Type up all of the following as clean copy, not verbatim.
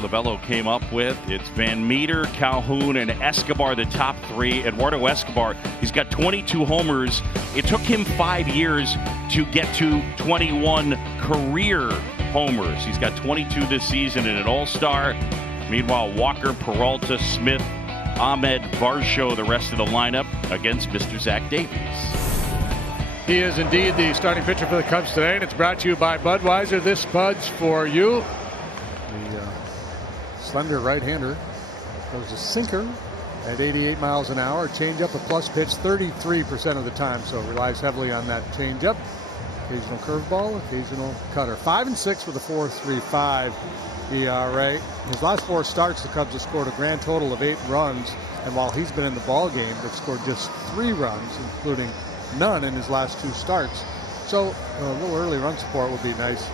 Lavello came up with. It's Van Meter, Calhoun, and Escobar, the top three. Eduardo Escobar, he's got 22 homers. It took him 5 years to get to 21 career homers. He's got 22 this season and an all-star. Meanwhile, Walker, Peralta, Smith, Ahmed, Varsho, the rest of the lineup against Mr. Zach Davies. He is indeed the starting pitcher for the Cubs today, and it's brought to you by Budweiser. This Bud's for you. The slender right-hander throws a sinker at 88 miles an hour. Changeup a plus pitch 33% of the time, so relies heavily on that changeup. Occasional curveball, occasional cutter. 5-6 with a 4.35 ERA. His last 4 starts, the Cubs have scored a grand total of 8 runs, and while he's been in the ball game, they've scored just 3 runs, including none in his last 2 starts. So a little early run support would be nice.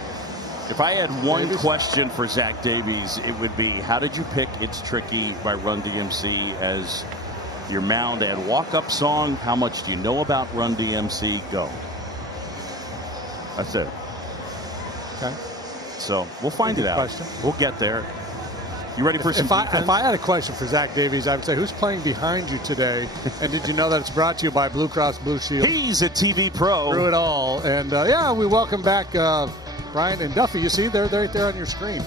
If I had one question for Zach Davies, it would be, how did you pick It's Tricky by Run DMC as your mound and walk-up song? How much do you know about Run DMC? Go. That's it. Okay. So we'll find it out. Question. We'll get there. You ready for some defense? If I had a question for Zach Davies, I would say, who's playing behind you today? And did you know that it's brought to you by Blue Cross Blue Shield? He's a TV pro. Through it all. And yeah, we welcome back Brian and Duffy. You see, they're right there on your screen.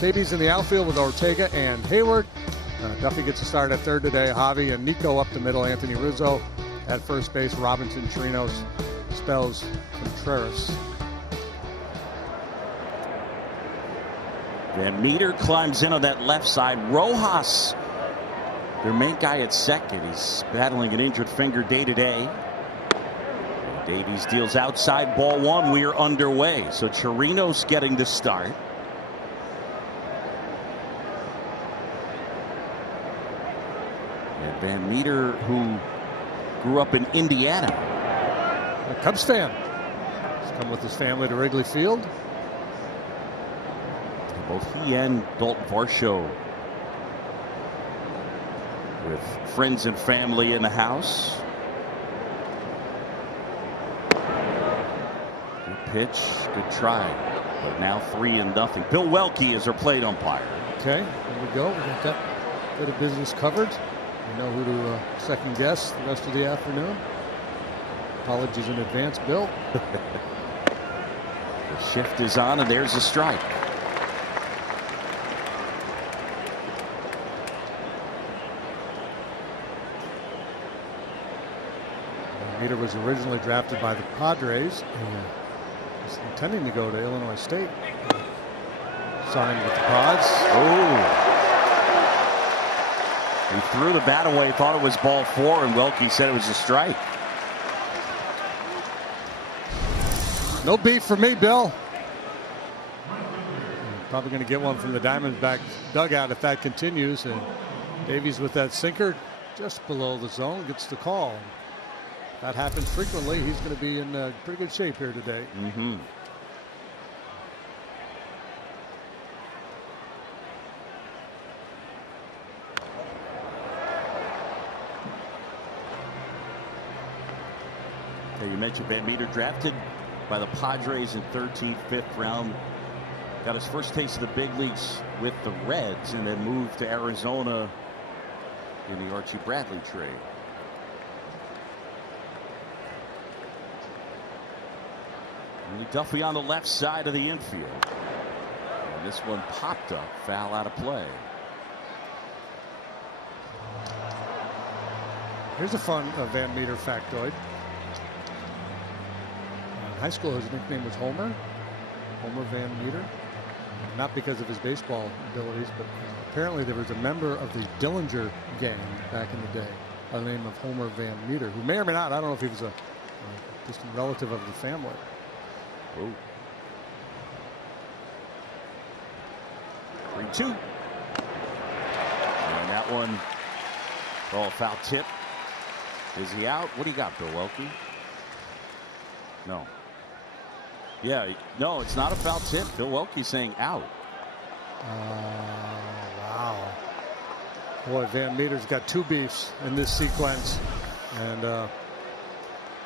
Davies in the outfield with Ortega and Hayward. Duffy gets a start at third today. Javi and Nico up the middle. Anthony Rizzo at first base. Robinson, Chirinos, Spells, Contreras. Van Meter climbs in on that left side. Rojas, their main guy at second. He's battling an injured finger day to day. Davies deals outside, ball 1. We are underway. So Chirinos getting the start. And Van Meter, who grew up in Indiana. A Cubs fan. He's come with his family to Wrigley Field. Both he and Dalton Varsho with friends and family in the house. Good pitch, good try, but now 3-0. Bill Welke is our plate umpire. Okay, there we go. We got that bit of business covered. We know who to second guess the rest of the afternoon. Apologies in advance, Bill. The shift is on, and there's a strike. Meter was originally drafted by the Padres and was intending to go to Illinois State. Signed with the Pods. Oh. He threw the bat away, thought it was ball 4, and Welke said it was a strike. No beef for me, Bill. Probably going to get one from the Diamondbacks dugout if that continues. And Davies with that sinker just below the zone gets the call. That happens frequently. He's going to be in pretty good shape here today. Mm-hmm. You mentioned Van Meter, drafted by the Padres in 13th, 5th round. Got his first taste of the big leagues with the Reds and then moved to Arizona in the Archie Bradley trade. Duffy on the left side of the infield. And this one popped up, foul out of play. Here's a fun Van Meter factoid. In high school, his nickname was Homer. Homer Van Meter. Not because of his baseball abilities, but apparently there was a member of the Dillinger gang back in the day by the name of Homer Van Meter, who may or may not, I don't know if he was a distant relative of the family. Ooh. 3-2. And that one, foul tip. Is he out? What do you got, Bill Welke? No. Yeah, no, it's not a foul tip. Bill Welke saying out. Wow. Boy, Van Meter's got 2 beefs in this sequence, and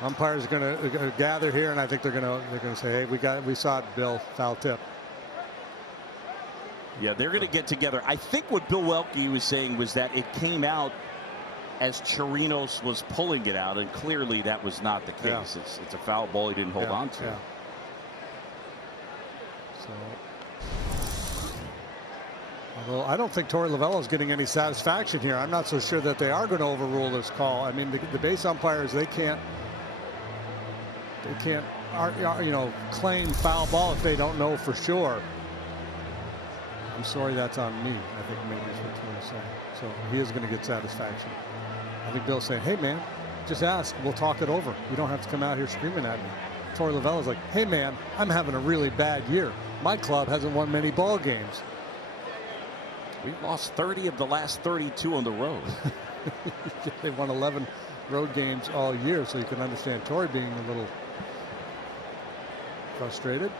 umpires are going to gather here, and I think they're going to say, "Hey, we saw it, Bill. Foul tip." Yeah, they're going to get together. I think what Bill Welke was saying was that it came out as Chirinos was pulling it out, and clearly that was not the case. Yeah. It's a foul ball he didn't hold on to. Yeah. So, although I don't think Torey Lovullo is getting any satisfaction here. I'm not so sure that they are going to overrule this call. I mean, the base umpires, they can't claim foul ball if they don't know for sure. I'm sorry, that's on me. I think maybe is what you're going to say. So he is going to get satisfaction. I think Bill's saying, hey, man, just ask. We'll talk it over. You don't have to come out here screaming at me. Torey Lovullo's like, hey, man, I'm having a really bad year. My club hasn't won many ball games. We've lost 30 of the last 32 on the road. They won 11 road games all year, so you can understand Torey being a little frustrated.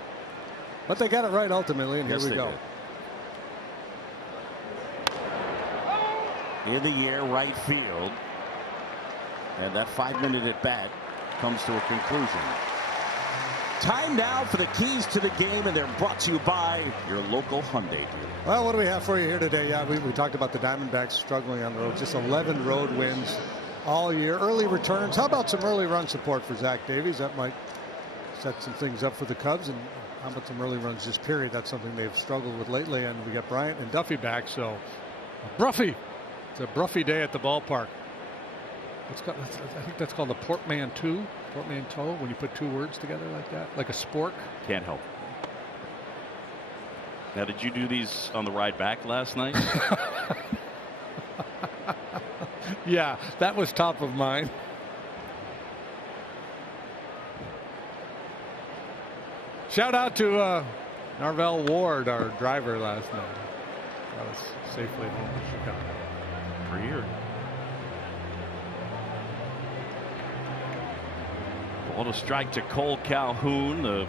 But they got it right ultimately, and yes, here we go. Did. In the air, right field. And that 5-minute at bat comes to a conclusion. Time now for the keys to the game, and they're brought to you by your local Hyundai dealer. Well, what do we have for you here today? Yeah, we talked about the Diamondbacks struggling on the road. Just 11 road wins all year. Early returns. How about some early run support for Zach Davies? That might set some things up for the Cubs. And how about some early runs just period? That's something they've struggled with lately. And we got Bryant and Duffy back. So, Bruffy. It's a Bruffy day at the ballpark. I think that's called a portmanteau. Portmanteau, when you put two words together like that, like a spork. Can't help. Now, did you do these on the ride back last night? Yeah, that was top of mind. Shout out to Narvel Ward, our driver last night. Got us safely home to Chicago. For a year. Ball to strike to Cole Calhoun, the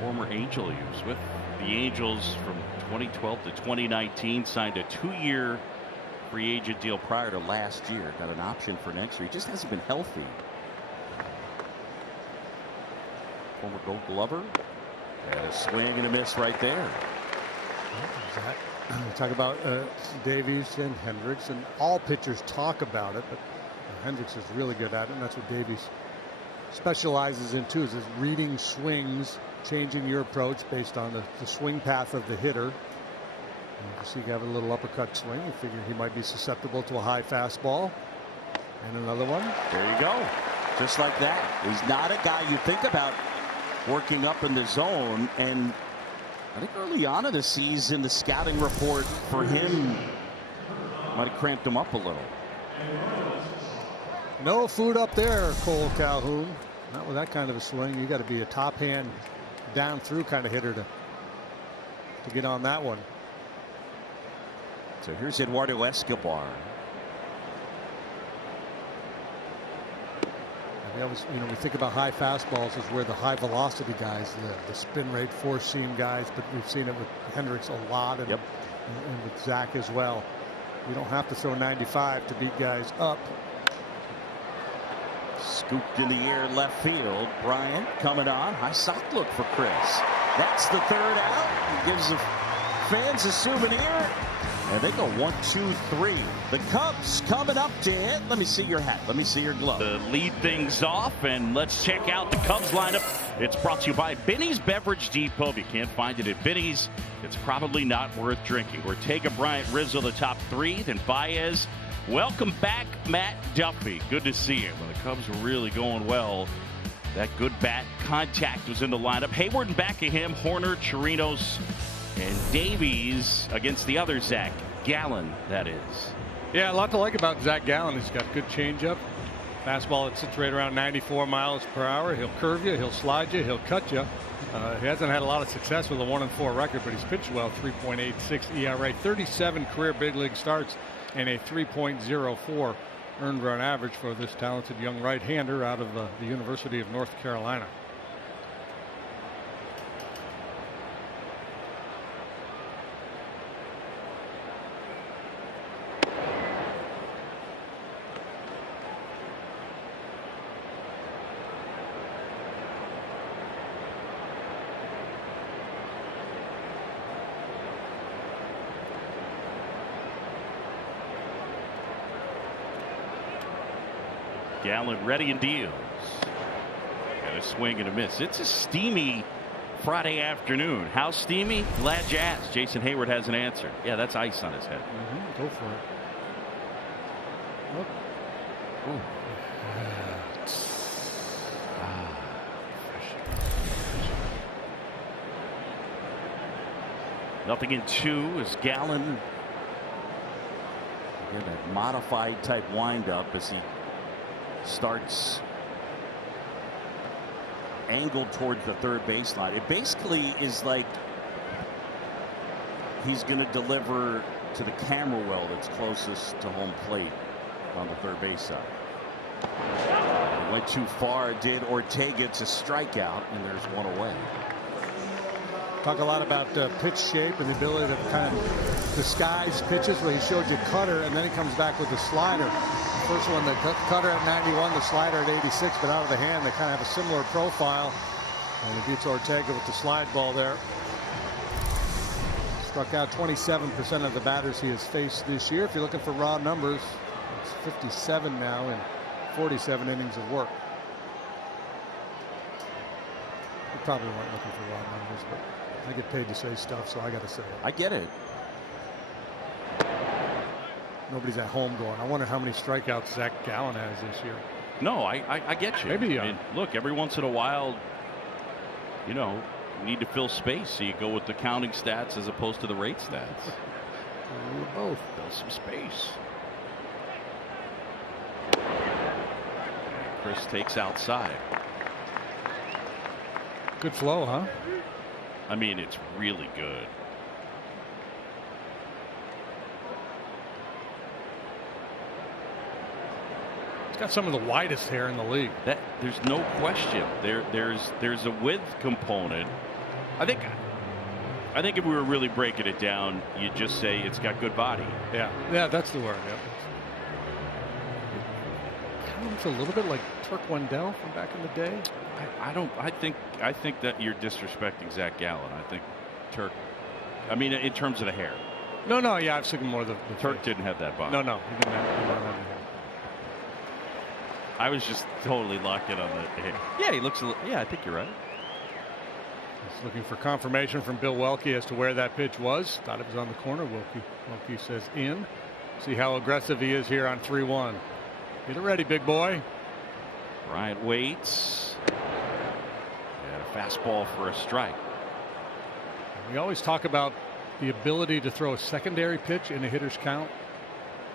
former Angel he was with the Angels from 2012 to 2019. Signed a 2-year free agent deal prior to last year. Got an option for next year. He just hasn't been healthy. Former Gold Glover. And a swing and a miss right there. We talk about Davies and Hendricks, and all pitchers talk about it, but Hendricks is really good at it, and that's what Davies specializes in too, is reading swings, changing your approach based on the swing path of the hitter. You see, you have a little uppercut swing. You figure he might be susceptible to a high fastball. And another one. There you go. Just like that. He's not a guy you think about working up in the zone, and I think early on in the season, the scouting report for him might have cramped him up a little. No food up there, Cole Calhoun. Not with that kind of a swing. You got to be a top hand down through kind of hitter to get on that one. So here's Eduardo Escobar. We always, we think about high fastballs as where the high velocity guys live, the spin rate, four seam guys, but we've seen it with Hendricks a lot, and, and with Zach as well. You don't have to throw 95 to beat guys up. Scooped in the air left field. Bryant coming on. High sock look for Chris. That's the third out. He gives the fans a souvenir. And they go 1, 2, 3. The Cubs coming up to hit. Let me see your hat. Let me see your glove. To lead things off, and let's check out the Cubs lineup. It's brought to you by Benny's Beverage Depot. If you can't find it at Benny's, it's probably not worth drinking. Ortega, Bryant, Rizzo, the top three. Then Baez. Welcome back, Matt Duffy. Good to see you. When the Cubs were really going well, that good bat contact was in the lineup. Hayward and back of him, Horner, Chirinos, and Davies against the other Zach Gallen, that is. Yeah, a lot to like about Zach Gallen. He's got good changeup. Fastball that sits right around 94 miles per hour. He'll curve you, he'll slide you, he'll cut you. He hasn't had a lot of success with a 1-4 record, but he's pitched well. 3.86 ERA, 37 career big league starts, and a 3.04 earned run average for this talented young right-hander out of the University of North Carolina. Gallen ready and deals. And a swing and a miss. It's a steamy Friday afternoon. How steamy? Glad you asked. Jason Hayward has an answer. Yeah, that's ice on his head. Go for it. Oh. Nothing in 2 as Gallen. Again, a modified type windup as he starts angled towards the third baseline. It basically is like he's going to deliver to the camera well that's closest to home plate on the third base side. Went too far, did Ortega. It's a strikeout, and there's one away. Talk a lot about pitch shape and the ability to kind of disguise pitches. Where he showed you cutter, and then he comes back with the slider. The first one, the cutter at 91, the slider at 86, but out of the hand, they kind of have a similar profile. And he beats Ortega with the slide ball there. Struck out 27% of the batters he has faced this year. If you're looking for raw numbers, it's 57 now in 47 innings of work. You probably weren't looking for raw numbers, but I get paid to say stuff, so I got to say it. I get it. Nobody's at home going, I wonder how many strikeouts Zach Gallen has this year. No, I get you. Maybe. I mean, look, every once in a while, you know, you need to fill space, so you go with the counting stats as opposed to the rate stats. Both. Fill some space. Chris takes outside. Good flow, huh? I mean, it's really good. He's got some of the widest hair in the league. There's no question. There's a width component. I think if we were really breaking it down, you'd just say it's got good body. Yeah, that's the word. Yeah. Kind of looks a little bit like Turk Wendell from back in the day. I think that you're disrespecting Zach Gallen. I think Turk. I mean, in terms of the hair. No, yeah, I was thinking more of the Turk face. didn't have that body. No, he didn't have the hair. I was just totally locked in on the hair. Yeah, he looks. Yeah, I think you're right. He's looking for confirmation from Bill Welke as to where that pitch was. Thought it was on the corner. Welke says in. See how aggressive he is here on 3-1. Get it ready, big boy. Bryant waits. And a fastball for a strike. We always talk about the ability to throw a secondary pitch in a hitter's count,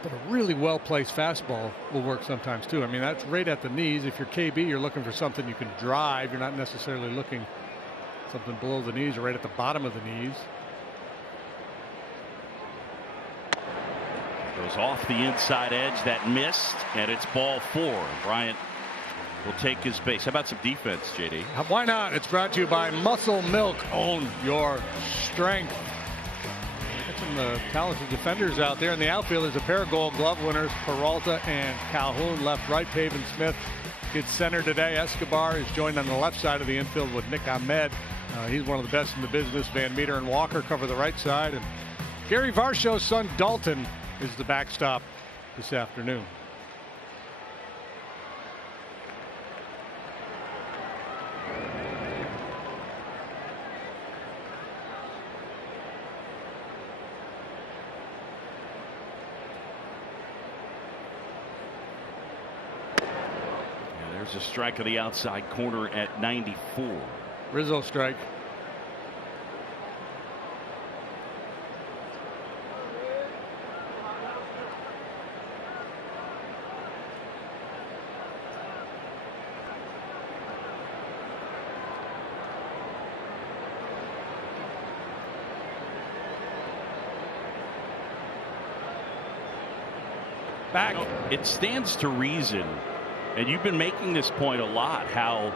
but a really well placed fastball will work sometimes too. I mean, that's right at the knees. If you're KB, you're looking for something you can drive. You're not necessarily looking something below the knees or right at the bottom of the knees. Goes off the inside edge. That missed, and it's ball 4. Bryant will take his base. How about some defense, JD? Why not? It's brought to you by Muscle Milk. Own your strength. Got some talented defenders out there in the outfield. There's a pair of Gold Glove winners, Peralta and Calhoun. Left, right, Pavin Smith gets center today. Escobar is joined on the left side of the infield with Nick Ahmed. He's one of the best in the business. Van Meter and Walker cover the right side, and Gary Varsho's son Dalton is the backstop this afternoon. There's a strike of the outside corner at 94. Rizzo strike. Back. You know, it stands to reason, and you've been making this point a lot, how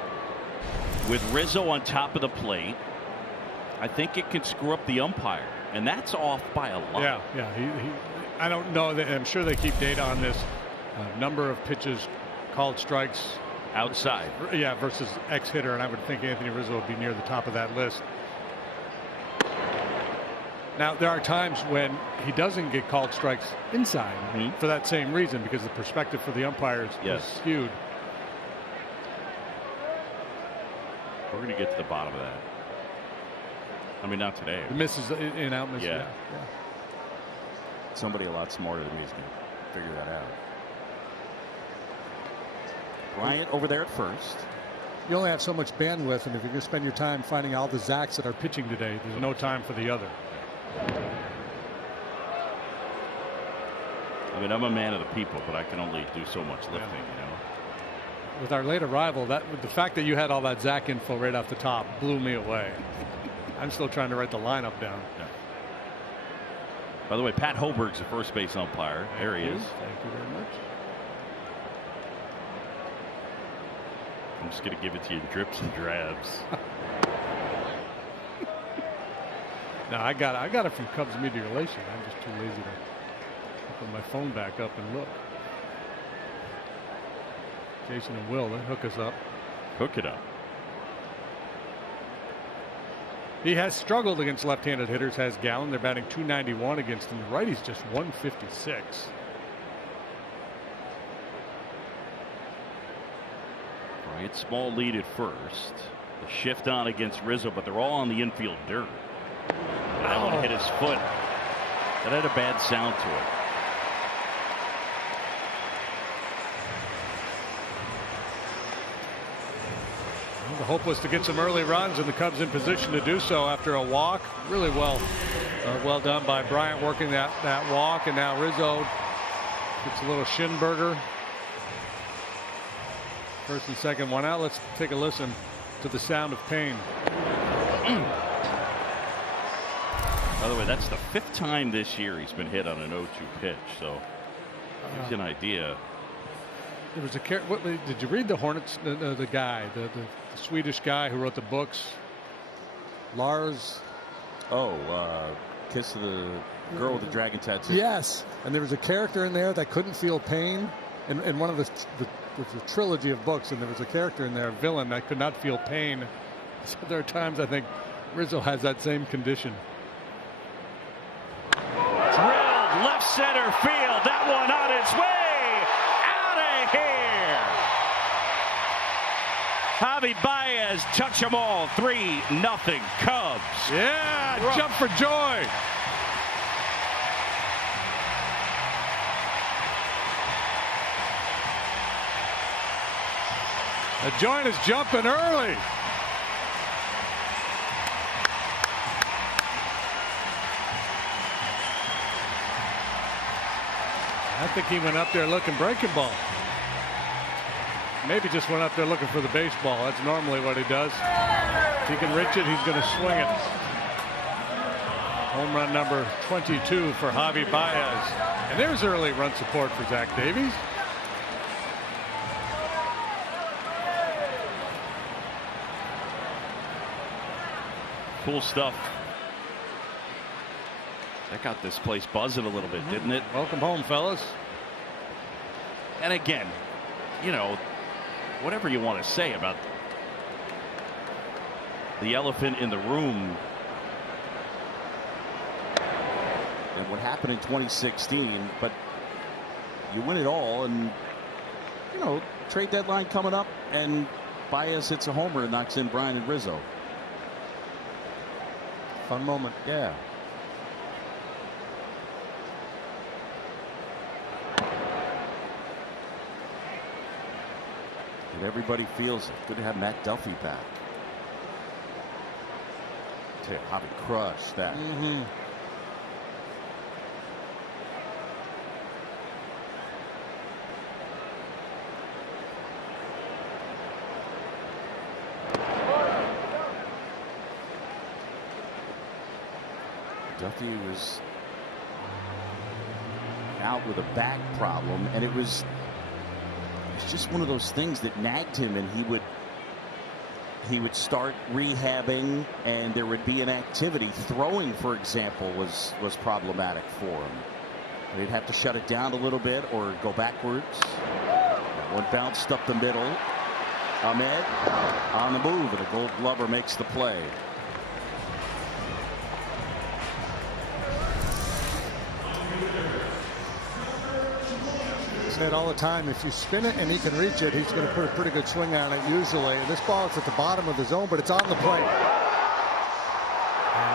with Rizzo on top of the plate, I think it can screw up the umpire, and that's off by a lot. Yeah. I don't know that. I'm sure they keep data on this number of pitches called strikes outside. Versus X hitter, and I would think Anthony Rizzo would be near the top of that list. Now, there are times when he doesn't get called strikes inside for that same reason, because the perspective for the umpires is skewed. We're going to get to the bottom of that. I mean, not today. The misses in out misses. Yeah. Somebody a lot smarter than me is going to figure that out. Bryant over there at first. You only have so much bandwidth, and if you're going to spend your time finding all the Zacks that are pitching today, there's no time for the other. I mean, I'm a man of the people, but I can only do so much lifting, you know. With our late arrival, the fact that you had all that Zack info right off the top blew me away. I'm still trying to write the lineup down. Yeah. By the way, Pat Hoberg's the first base umpire. There he is. Thank you very much. I'm just going to give it to you in drips and drabs. No, I got it from Cubs Media Relations. I'm just too lazy to put my phone back up and look. Jason and Will, they hook us up. Hook it up. He has struggled against left-handed hitters, has Gallen. They're batting .291 against him. The righty's just .156. Right, small lead at first. The shift on against Rizzo, but they're all on the infield dirt. That one hit his foot. That had a bad sound to it. The hope was to get some early runs, and the Cubs in position to do so after a walk. Really well done by Bryant, working that walk, and now Rizzo gets a little shin burger. First and second one out. Let's take a listen to the sound of pain. By the way, that's the 5th time this year he's been hit on an 0-2 pitch, so gives you an idea. There was did you read the Hornets? The guy, the Swedish guy who wrote the books, Lars. Kiss of the Girl with the Dragon Tattoo. Yes, and there was a character in there that couldn't feel pain. In one of the trilogy of books, and there was a character in there, a villain, that could not feel pain. So there are times I think Rizzo has that same condition. Drilled left center field. That one on its way. Out of here. Javi Baez, touch them all. 3-0 Cubs. Yeah, jump for joy. The joint is jumping early. I think he went up there looking breaking ball. Maybe just went up there looking for the baseball. That's normally what he does. If he can reach it, he's going to swing it. Home run number 22 for Javi Baez. And there's early run support for Zach Davies. Cool stuff. That got this place buzzing a little bit, didn't it? Welcome home, fellas. And again, you know, whatever you want to say about the elephant in the room and what happened in 2016, but you win it all, and you know, trade deadline coming up, and Baez hits a homer and knocks in Bryant and Rizzo. Fun moment. Yeah. And everybody feels it. Good to have Matt Duffy back. Javi crushed that. Duffy was out with a back problem, and it was just one of those things that nagged him, and he would start rehabbing, and there would be an activity. Throwing, for example, was problematic for him. He'd have to shut it down a little bit or go backwards. That one bounced up the middle. Ahmed on the move, and a Gold Glover makes the play. say it all the time. If you spin it and he can reach it, he's going to put a pretty good swing on it usually. And this ball is at the bottom of the zone, but it's on the plate. And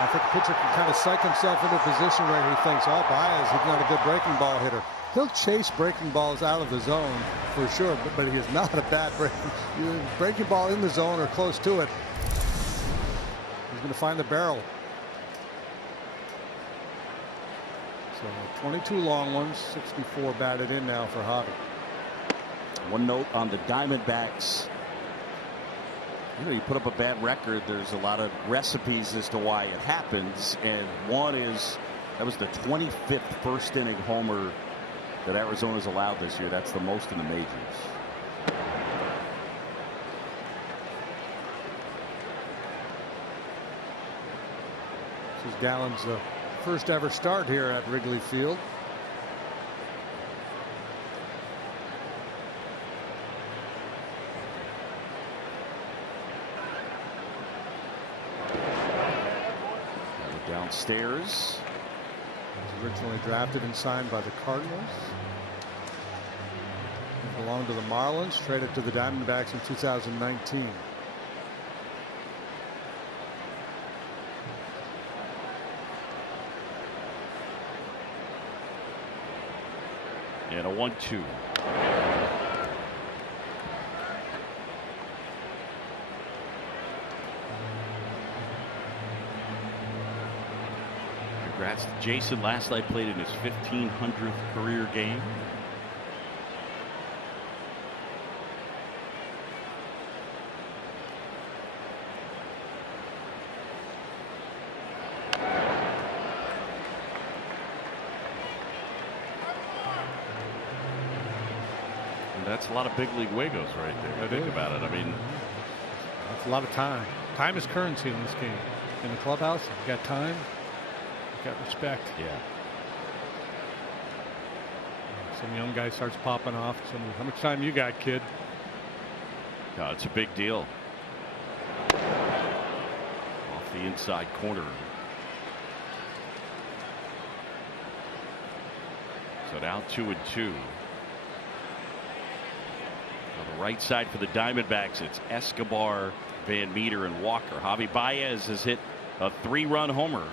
I think the pitcher can kind of psych himself into a position where he thinks, oh, Baez, he's not a good breaking ball hitter. He'll chase breaking balls out of the zone for sure, but he is not a bad breaking ball in the zone or close to it. He's going to find the barrel. So 22 long ones, 64 batted in now for Javi. One note on the Diamondbacks. You know, you put up a bad record, there's a lot of recipes as to why it happens, and one is that was the 25th first inning homer that Arizona's allowed this year. That's the most in the majors. This is Gallen's first ever start here at Wrigley Field. Downstairs. He was originally drafted and signed by the Cardinals. He belonged to the Marlins, traded to the Diamondbacks in 2019. And a 1-2. Congrats to Jason. Last night played in his 1500th career game. That's a lot of big league Wiggles right there. Think about it. I mean, that's a lot of time. Time is currency in this game. In the clubhouse, you got time, you got respect. Yeah. Some young guy starts popping off. How much time you got, kid? No, it's a big deal. Off the inside corner. So now 2-2. On the right side for the Diamondbacks, it's Escobar, Van Meter, and Walker. Javi Baez has hit a 3-run homer.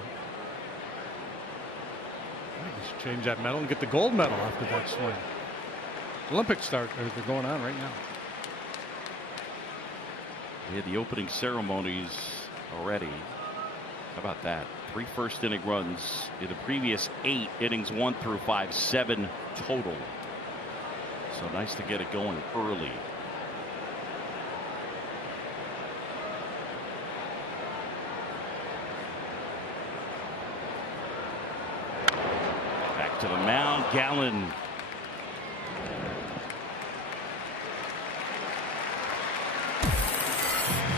He should change that medal and get the gold medal after that swing. Olympics they're going on right now. We had the opening ceremonies already. How about that? 3 first inning runs in the previous 8 innings, 1 through 5, 7 total. So nice to get it going early. Back to the mound, Gallen.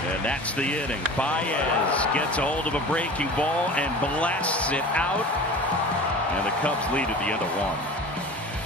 And that's the inning. Baez gets a hold of a breaking ball and blasts it out. And the Cubs lead at the end of 1.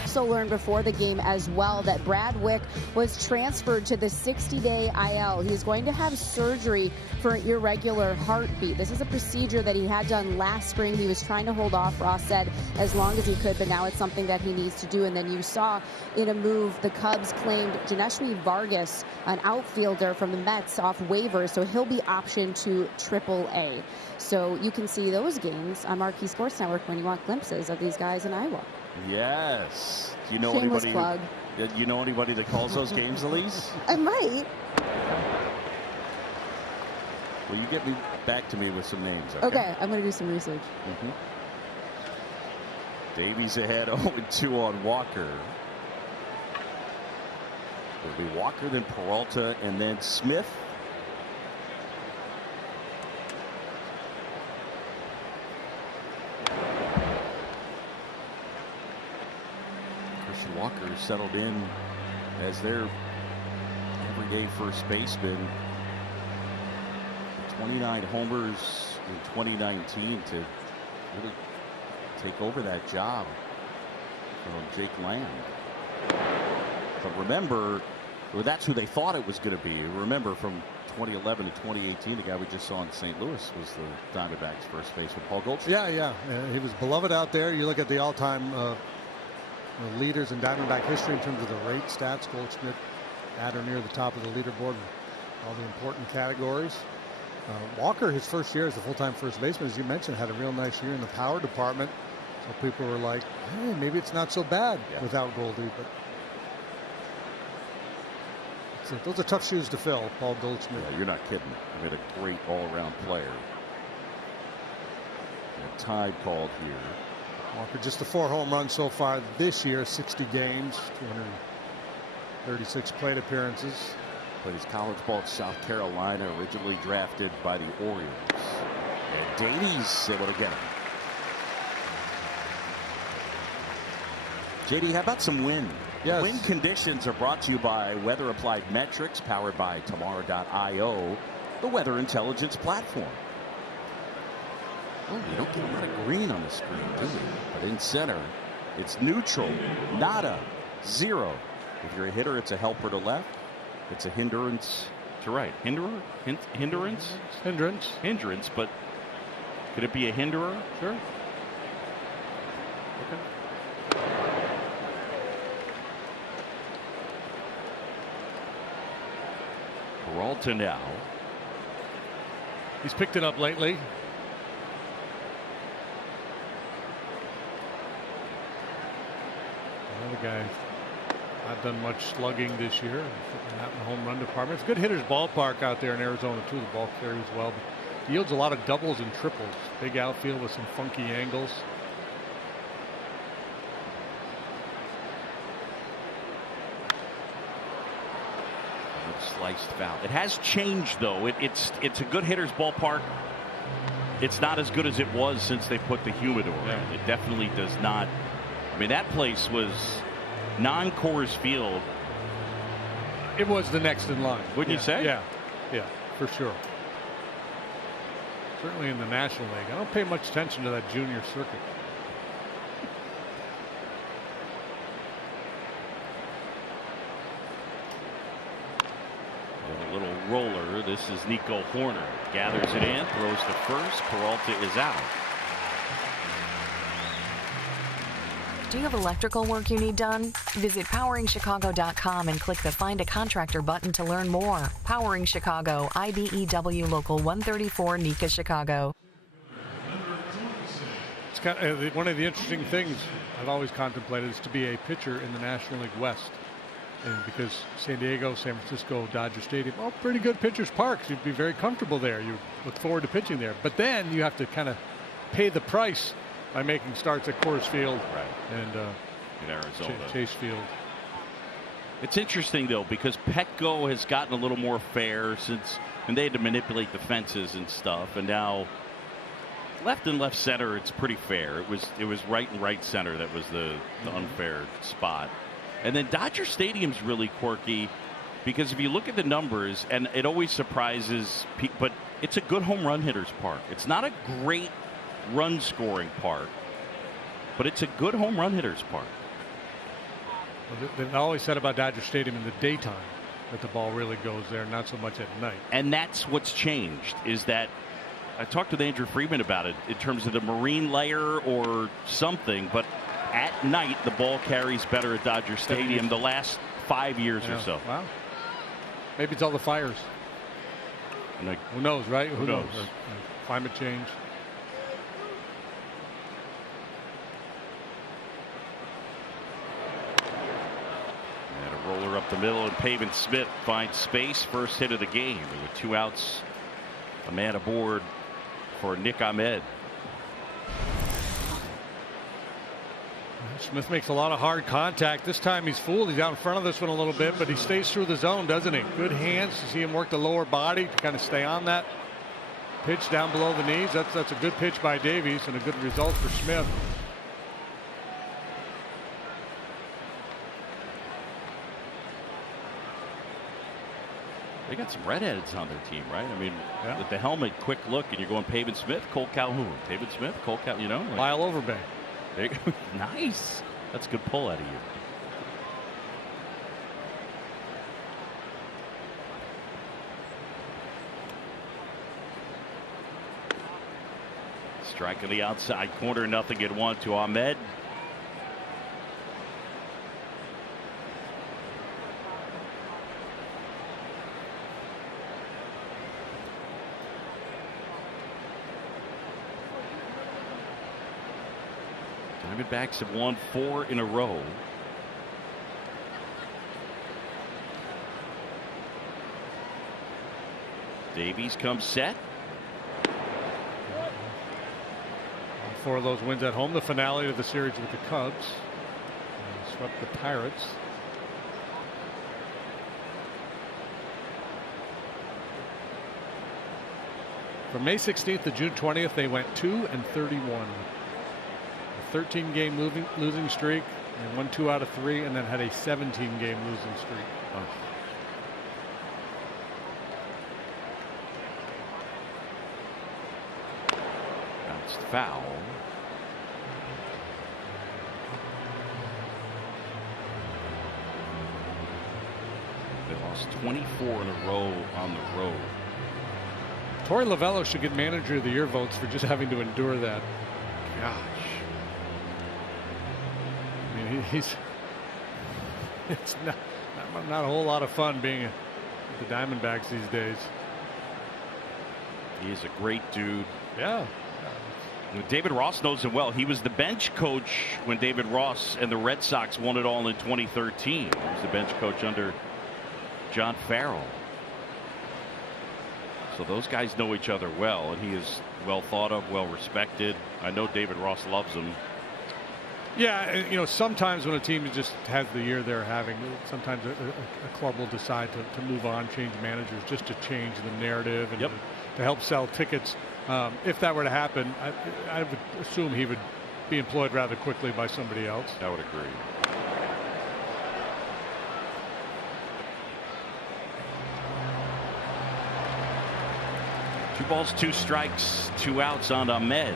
Also learned before the game as well that Brad Wick was transferred to the 60-day IL. He's going to have surgery for an irregular heartbeat. This is a procedure that he had done last spring. He was trying to hold off, Ross said, as long as he could, but now it's something that he needs to do. And then you saw in a move, the Cubs claimed Janeshwy Vargas, an outfielder from the Mets, off waivers, so he'll be optioned to AAA. So you can see those games on Marquee Sports Network when you want glimpses of these guys in Iowa. Yes. Do you know Shameless anybody? plug. You know anybody that calls those games, Elise? I might. Well, you get me back to me with some names. Okay, I'm going to do some research. Davies ahead 0-2 on Walker. It'll be Walker, then Peralta, and then Smith. Walker settled in as their everyday first baseman. 29 homers in 2019 to really take over that job from Jake Lamb. But remember, that's who they thought it was going to be. Remember, from 2011 to 2018, the guy we just saw in St. Louis was the Diamondbacks' first baseman, Paul Goldschmidt. Yeah. He was beloved out there. You look at the all-time the leaders in Diamondback history in terms of the rate stats. Goldschmidt at or near the top of the leaderboard in all the important categories. Walker, his first year as a full-time first baseman, as you mentioned, had a real nice year in the power department. So people were like, hey, maybe it's not so bad without Goldie. But those are tough shoes to fill, Paul Goldschmidt. Yeah, you're not kidding. I mean, a great all-around player. A tide called here. Walker just the 4 home runs so far this year, 60 games, 236 plate appearances. Plays college ball at South Carolina, originally drafted by the Orioles. And Davies able to get him. JD, how about some wind? Yes. Wind conditions are brought to you by Weather Applied Metrics, powered by Tomorrow.io, the weather intelligence platform. Oh, you don't get a lot of green on the screen, do you? But in center, it's neutral, nada, 0. If you're a hitter, it's a helper to left. It's a hindrance to right. Hindrance? Hindrance, but could it be a hinderer? Sure. Okay. Peralta now. He's picked it up lately. Another guy not done much slugging this year. Not in the home run department. It's a good hitter's ballpark out there in Arizona too. The ball carries well. But yields a lot of doubles and triples. Big outfield with some funky angles. Sliced foul. It has changed though. It's a good hitter's ballpark. It's not as good as it was since they put the humidor in. It definitely does not. I mean, that place was non-Coors Field. It was the next in line. Wouldn't you say? Yeah, for sure. Certainly in the National League. I don't pay much attention to that junior circuit. With a little roller. This is Nico Horner. Gathers it in, throws to first. Peralta is out. Do you have electrical work you need done? Visit poweringchicago.com and click the Find a Contractor button to learn more. Powering Chicago, IBEW Local 134, NECA, Chicago. It's kind of, one of the interesting things I've always contemplated is to be a pitcher in the National League West. And because San Diego, San Francisco, Dodger Stadium, all pretty good pitchers' parks. You'd be very comfortable there. You look forward to pitching there. But then you have to kind of pay the price by making starts at Coors Field and in Arizona. Chase Field. It's interesting though because Petco has gotten a little more fair since, and they had to manipulate the fences and stuff, and now left and left center it's pretty fair. It was right and right center that was the unfair spot. And then Dodger Stadium's really quirky because if you look at the numbers, and it always surprises people, but it's a good home run hitter's park. It's not a great run scoring park, but it's a good home run hitter's park. Well, they've always said about Dodger Stadium in the daytime that the ball really goes there, not so much at night. And that's what's changed, is that I talked with Andrew Friedman about it in terms of the marine layer or something, but at night the ball carries better at Dodger Stadium the last 5 years or so. Wow. Maybe it's all the fires. Like, who knows, right? Who knows? Climate change. And a roller up the middle, and Pavin Smith finds space. First hit of the game. With 2 outs, a man aboard for Nick Ahmed. Smith makes a lot of hard contact. This time he's fooled. He's out in front of this one a little bit, but he stays through the zone, doesn't he? Good hands. You see him work the lower body to kind of stay on that pitch down below the knees. That's a good pitch by Davies and a good result for Smith. They got some redheads on their team, right? I mean, with the helmet, quick look, and you're going Pavin Smith, Cole Calhoun. Pavin Smith, Cole Calhoun, you know? Like, Lyle Overbay. Nice. That's a good pull out of you. Strike on the outside corner, nothing at 1 to Ahmed. Diamondbacks have won 4 in a row. Davies comes set. 4 of those wins at home. The finale of the series with the Cubs. Swept the Pirates. From May 16th to June 20th, they went 2-31. A 13-game losing streak. They won 2 out of 3, and then had a 17-game losing streak. Oh. That's foul. They lost 24 in a row on the road. Torey Lovullo should get Manager of the Year votes for just having to endure that. Gosh. I mean, it's not a whole lot of fun being the Diamondbacks these days. He's a great dude. Yeah. David Ross knows him well. He was the bench coach when David Ross and the Red Sox won it all in 2013. He was the bench coach under John Farrell. So those guys know each other well, and he is well thought of, well respected. I know David Ross loves him. Yeah, you know, sometimes when a team just has the year they're having, sometimes a club will decide to move on, change managers, just to change the narrative and to help sell tickets. If that were to happen, I would assume he would be employed rather quickly by somebody else. I would agree. Two balls, 2 strikes, 2 outs on Ahmed.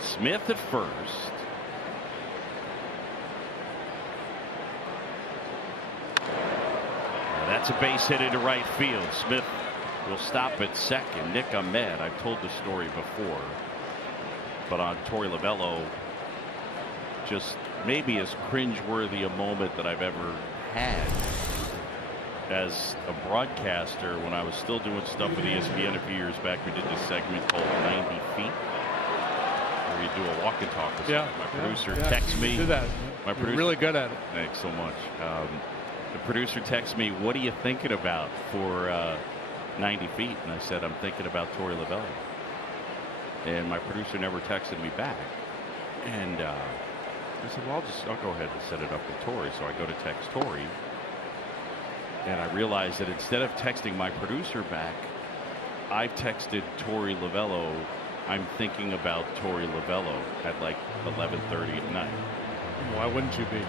Smith at first. That's a base hit into right field. Smith will stop at second. Nick Ahmed, I've told the story before, but on Torey Lovullo, just maybe as cringeworthy a moment that I've ever had as a broadcaster when I was still doing stuff with ESPN a few years back. We did this segment called 90 Feet. You do a walk and talk with my producer texts me. Do that. My producer, you're really good at it. Thanks so much. The producer texts me, "What are you thinking about for 90 Feet?" And I said, "I'm thinking about Torey Lovullo." And my producer never texted me back. And I said, "Well, I'll go ahead and set it up with Torey." So I go to text Torey, and I realized that instead of texting my producer back, I've texted Torey Lovullo, "I'm thinking about Torey Lovullo" at like 11:30 at night. Why wouldn't you be?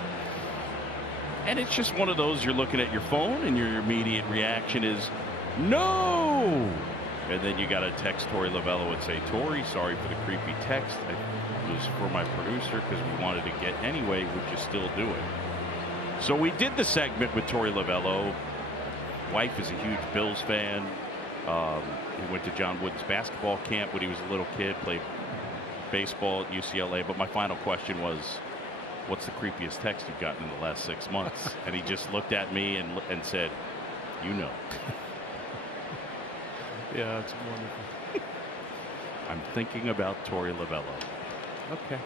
And it's just one of those, you're looking at your phone and your immediate reaction is no. And then you got to text Torey Lovullo and say, "Torey, sorry for the creepy text. It was for my producer because we wanted to get anyway. Would you still do it?" So we did the segment with Torey Lovullo. Wife is a huge Bills fan. He went to John Wooden's basketball camp when he was a little kid, played baseball at UCLA. But my final question was, "What's the creepiest text you've gotten in the last 6 months?" And he just looked at me and said, "You know." Yeah, that's wonderful. I'm thinking about Torey Lovullo. Okay.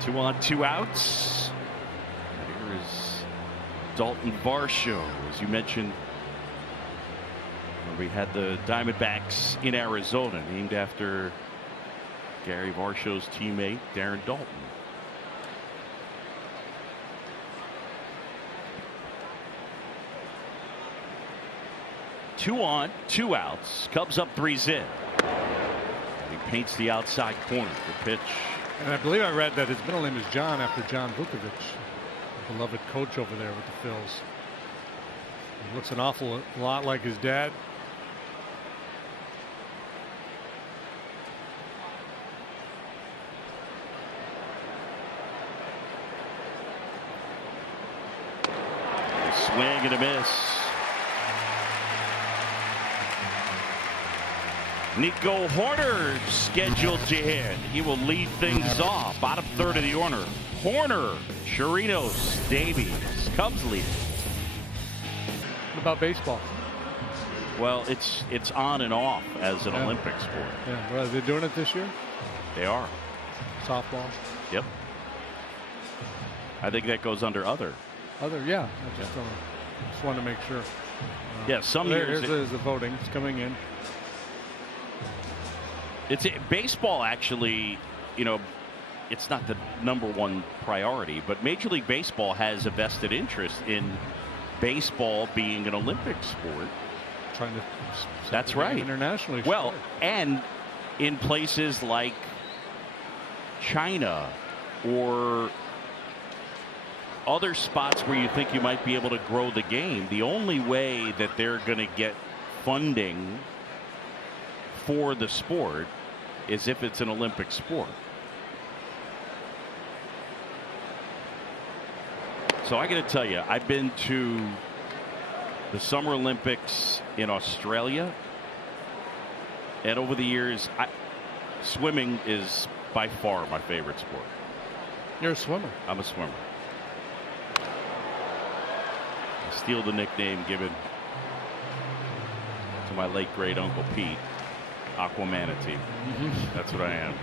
Two on, 2 outs. Here is Dalton Varsho, as you mentioned. We had the Diamondbacks in Arizona, named after Gary Varsho's teammate, Darren Dalton. Two on, 2 outs. Cubs up 3-0. He paints the outside corner. The pitch. And I believe I read that his middle name is John after John Vukovic, a beloved coach over there with the Phils. He looks an awful lot like his dad. Swing and a miss. Nico Horner scheduled to hit. He will lead things off. Bottom third of the order. Horner, Chirinos, Davies, Cubs lead. What about baseball? Well, it's on and off as an Olympic sport. Yeah, well, are they doing it this year? They are. Softball? Yep. I think that goes under other. Other, yeah. I just want to make sure. Yeah, some years. There's the voting. It's coming in. Baseball actually, you know, it's not the #1 priority, but Major League Baseball has a vested interest in baseball being an Olympic sport. Trying to. That's right. Internationally. Well, and in places like China or other spots where you think you might be able to grow the game, the only way that they're going to get funding for the sport is if it's an Olympic sport. So I got to tell you, I've been to the Summer Olympics in Australia, and over the years, swimming is by far my favorite sport. You're a swimmer. I'm a swimmer. I steal the nickname given to my late great Uncle Pete, Aquamanatee. That's what I am.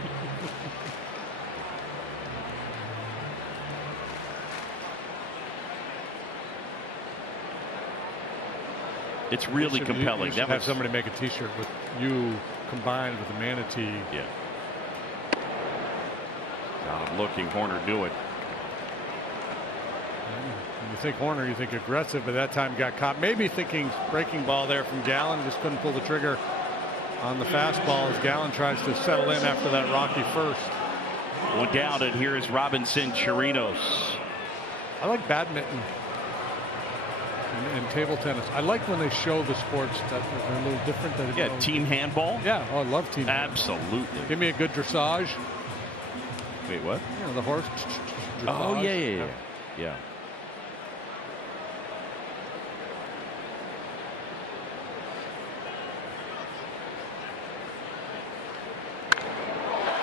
It's really compelling. You should have somebody make a T-shirt with you combined with the manatee. Yeah. Got him looking. Horner do it. When you think Horner, you think aggressive, but that time got caught. Maybe thinking breaking ball there from Gallen. Just couldn't pull the trigger on the fastball as Gallen tries to settle in after that rocky first. One down, and here is Robinson Chirinos. I like badminton and table tennis. I like when they show the sports that are a little different. Than, yeah, team handball. Yeah, I love team Absolutely. handball. Give me a good dressage. Wait, what? You know, the horse. Oh, yeah.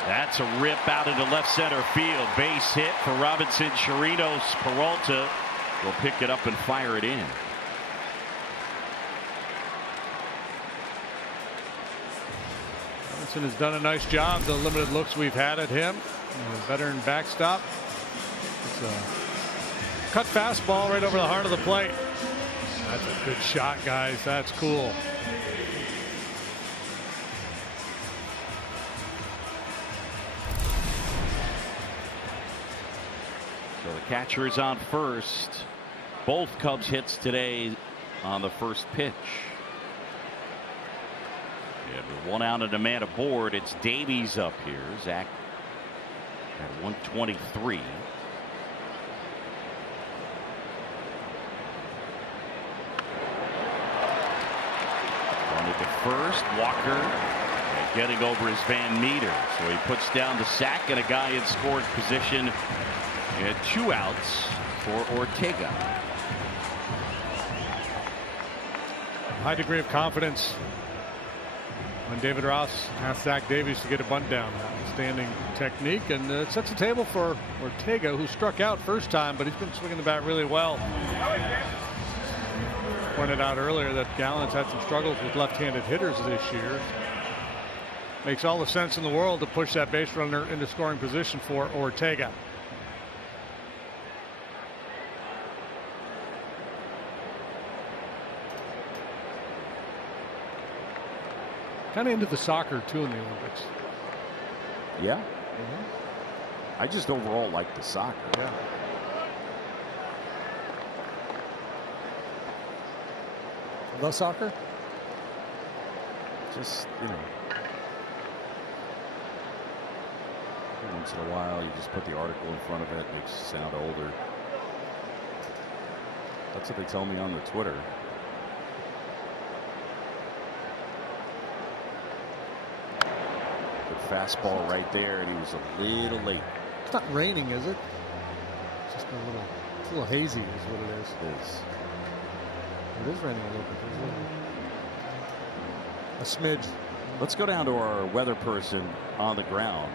That's a rip out into left center field. Base hit for Robinson Chirinos. Peralta will pick it up and fire it in. Robinson has done a nice job. The limited looks we've had at him. Veteran backstop. It's a cut fastball right over the heart of the plate. That's a good shot, guys. That's cool. So the catcher is on first. Both Cubs hits today on the first pitch. And with one out and a man aboard, it's Davies up here. Zach at 123. Running to first. Walker getting over his Van Meter. So he puts down the sack and a guy in scoring position. And 2 outs for Ortega. High degree of confidence when David Ross asked Zach Davies to get a bunt down. Outstanding technique, and it sets the table for Ortega, who struck out first time, but he's been swinging the bat really well. Pointed out earlier that Gallen's had some struggles with left-handed hitters this year. Makes all the sense in the world to push that base runner into scoring position for Ortega. Kind of into the soccer too in the Olympics. Yeah. I just overall like the soccer. Yeah. The soccer? Just, you know. Every once in a while, you just put the article in front of it, makes you sound older. That's what they tell me on the Twitter. Fastball right there, and he was a little late. It's not raining, is it? It's just a little hazy is what it is. It is. It is raining a little bit. There's a smidge. Let's go down to our weather person on the ground.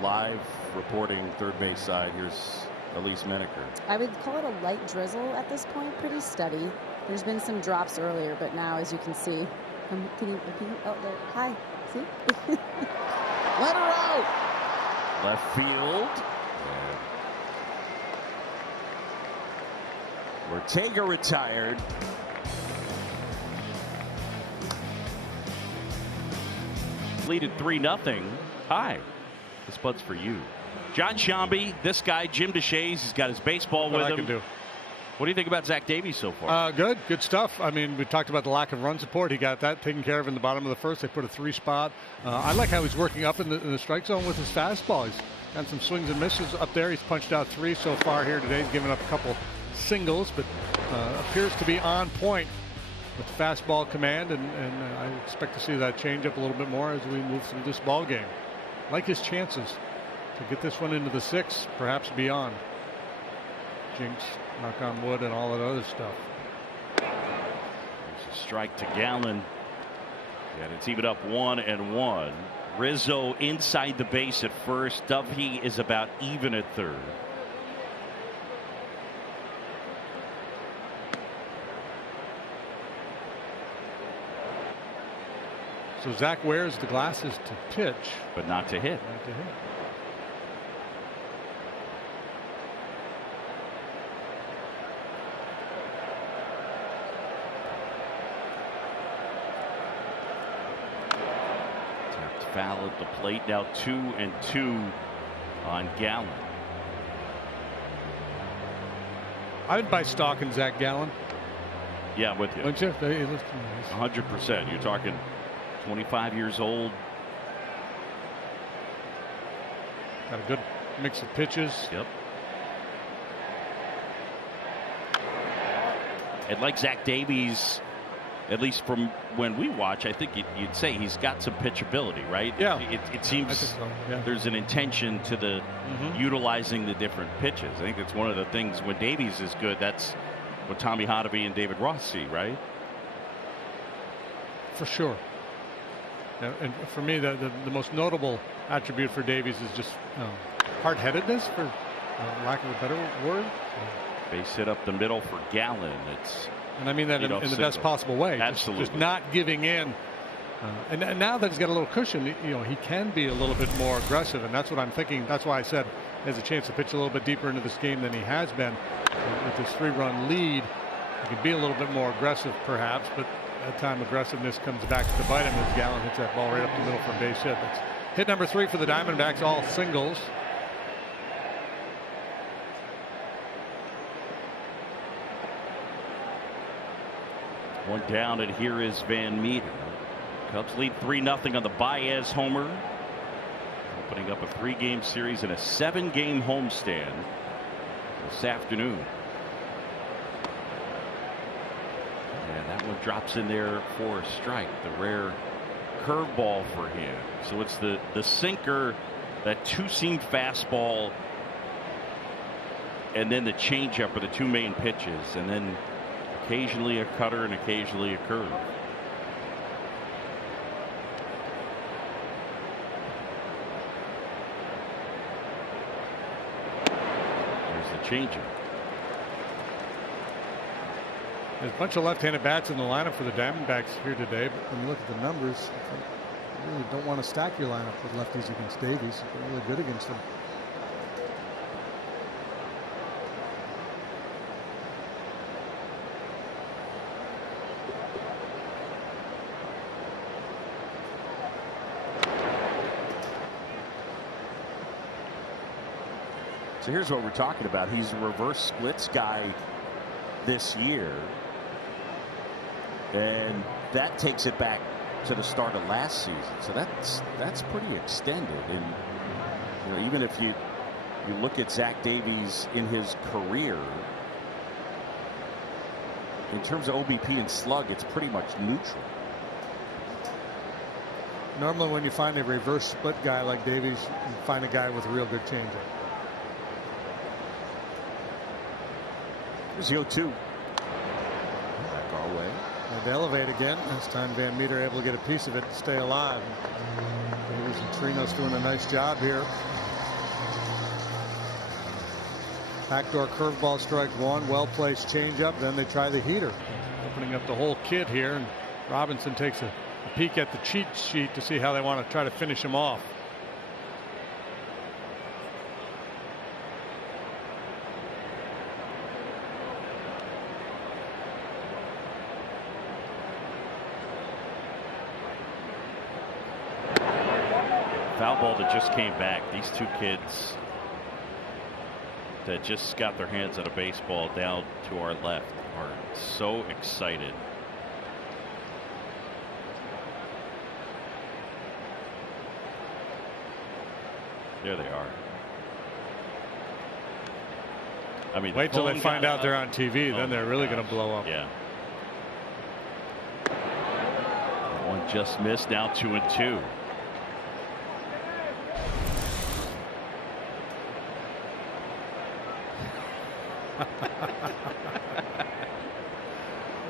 Live reporting third base side. Here's Elise Menaker. I would call it a light drizzle at this point, pretty steady. There's been some drops earlier, but now, as you can see, can you oh, there, hi, see? Let her out! Left field. Ortega retired. Leaded 3-0. Hi, this bud's for you. John Shambi, this guy, Jim DeShays, he's got his baseball with him. Can do. What do you think about Zach Davies so far? Good stuff. I mean, we talked about the lack of run support. He got that taken care of in the bottom of the first. They put a 3-spot. I like how he's working up in the strike zone with his fastball. He's got some swings and misses up there. He's punched out 3 so far here today. He's given up a couple singles, but appears to be on point with fastball command, and I expect to see that change up a little bit more as we move through this ball game. Like his chances to get this one into the 6, perhaps beyond. Jinx, knock on wood, and all that other stuff. There's a strike to Gallen, and it's even up 1-1. Rizzo inside the base at first. Duffy is about even at third. So Zach wears the glasses to pitch, but not to hit. Not to hit. Tapped foul at the plate. Now 2-2 on Gallen. I'd buy stock in Zach Gallen. Yeah, I'm with you. Wouldn't you? 100%. You're talking 25 years old. Got a good mix of pitches. Yep. And like Zach Davies, at least from when we watch, I think you'd say he's got some pitchability, right? Yeah. It seems so, yeah. There's an intention to the utilizing the different pitches. I think that's one of the things when Davies is good. That's what Tommy Hotovy and David Ross see, right? For sure. And for me, the most notable attribute for Davies is just hard-headedness, for lack of a better word. Base hit up the middle for Gallen. And I mean that in the best possible way. Absolutely. Just not giving in. And now that he's got a little cushion, he can be a little bit more aggressive, and that's what I'm thinking. That's why I said he has a chance to pitch a little bit deeper into this game than he has been. With this 3-run lead, he can be a little bit more aggressive, perhaps, but that time aggressiveness comes back to bite him as Gallen hits that ball right up the middle for a base hit. That's hit number 3 for the Diamondbacks, all singles. One down, and here is Van Meter. Cubs lead 3-0 on the Baez homer, opening up a 3-game series and a 7-game homestand this afternoon. And that one drops in there for a strike. The rare curveball for him. So it's the sinker, that 2-seam fastball, and then the changeup are the 2 main pitches, and then occasionally a cutter and occasionally a curve. There's the changeup. There's a bunch of left-handed bats in the lineup for the Diamondbacks here today, but when you look at the numbers, you really don't want to stack your lineup with lefties against Davies. They're really good against them. So here's what we're talking about. He's a reverse splits guy this year, and that takes it back to the start of last season. So that's pretty extended. And even if you look at Zach Davies in his career, in terms of OBP and slug, it's pretty much neutral. Normally when you find a reverse split guy like Davies, you find a guy with a real good changeup. Here's the 0-2. Far away. And elevate again. This time Van Meter able to get a piece of it to stay alive. Davies and Trinos doing a nice job here. Backdoor curveball strike one. Well placed changeup. Then they try the heater. Opening up the whole kit here. And Robinson takes a peek at the cheat sheet to see how they want to try to finish him off. Foul ball that just came back. These two kids that just got their hands on a baseball down to our left are so excited. There they are. I mean, wait till they find out they're on TV, then they're really going to blow up. Yeah. That one just missed. Now 2-2.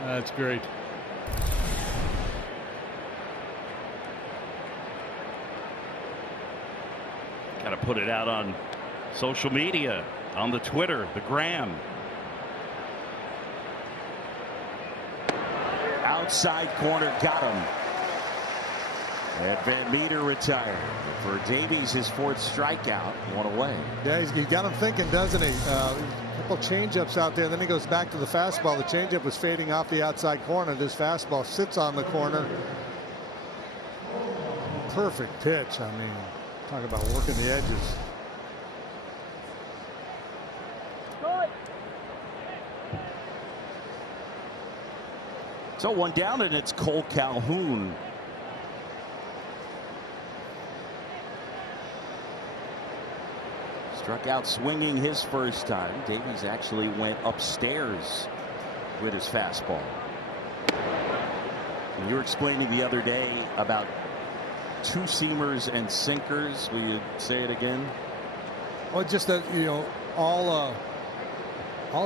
That's great. Got to put it out on social media, on the Twitter, the Gram. Outside corner, got him. And Van Meter retired. For Davies, his fourth strikeout, one away. Yeah, he got him thinking, doesn't he? A couple changeups out there. Then he goes back to the fastball. The changeup was fading off the outside corner. This fastball sits on the corner. Perfect pitch. I mean, talk about working the edges. So one down, and it's Cole Calhoun. Struck out swinging his first time. Davies actually went upstairs with his fastball. And you were explaining the other day about two-seamers and sinkers. Will you say it again? Well, just that, you know, all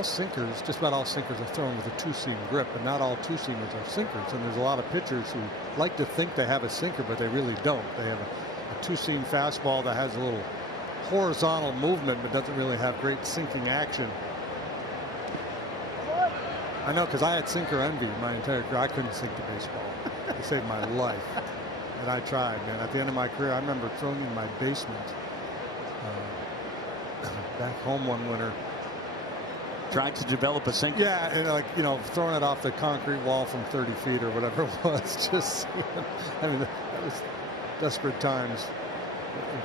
sinkers, just about all sinkers are thrown with a two-seam grip, but not all two-seamers are sinkers. And there's a lot of pitchers who like to think they have a sinker, but they really don't. They have a two-seam fastball that has a little horizontal movement, but doesn't really have great sinking action. I know, because I had sinker envy my entire career. I couldn't sink the baseball. It saved my life. And I tried, man. At the end of my career, I remember throwing in my basement back home one winter. Trying to develop a sinker. Yeah, and like, you know, throwing it off the concrete wall from 30 feet or whatever it was. Just, I mean, that was desperate times.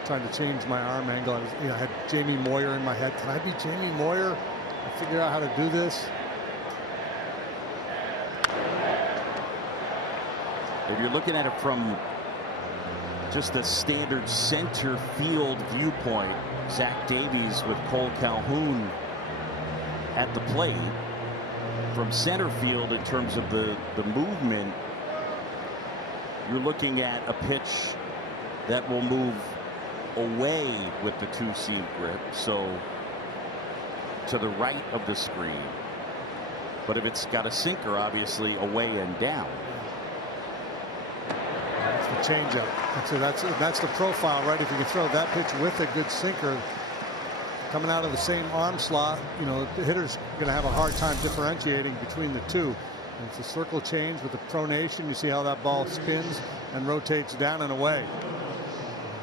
Trying to change my arm angle. I had Jamie Moyer in my head. Can I be Jamie Moyer? I figured out how to do this. If you're looking at it from just the standard center field viewpoint, Zach Davies with Cole Calhoun at the plate. From center field, in terms of the movement, you're looking at a pitch that will move away with the two-seam grip, so to the right of the screen. But if it's got a sinker, obviously away and down. That's the changeup. That's the profile, right? If you can throw that pitch with a good sinker coming out of the same arm slot, you know, the hitter's going to have a hard time differentiating between the two. And it's a circle change with the pronation. You see how that ball spins and rotates down and away.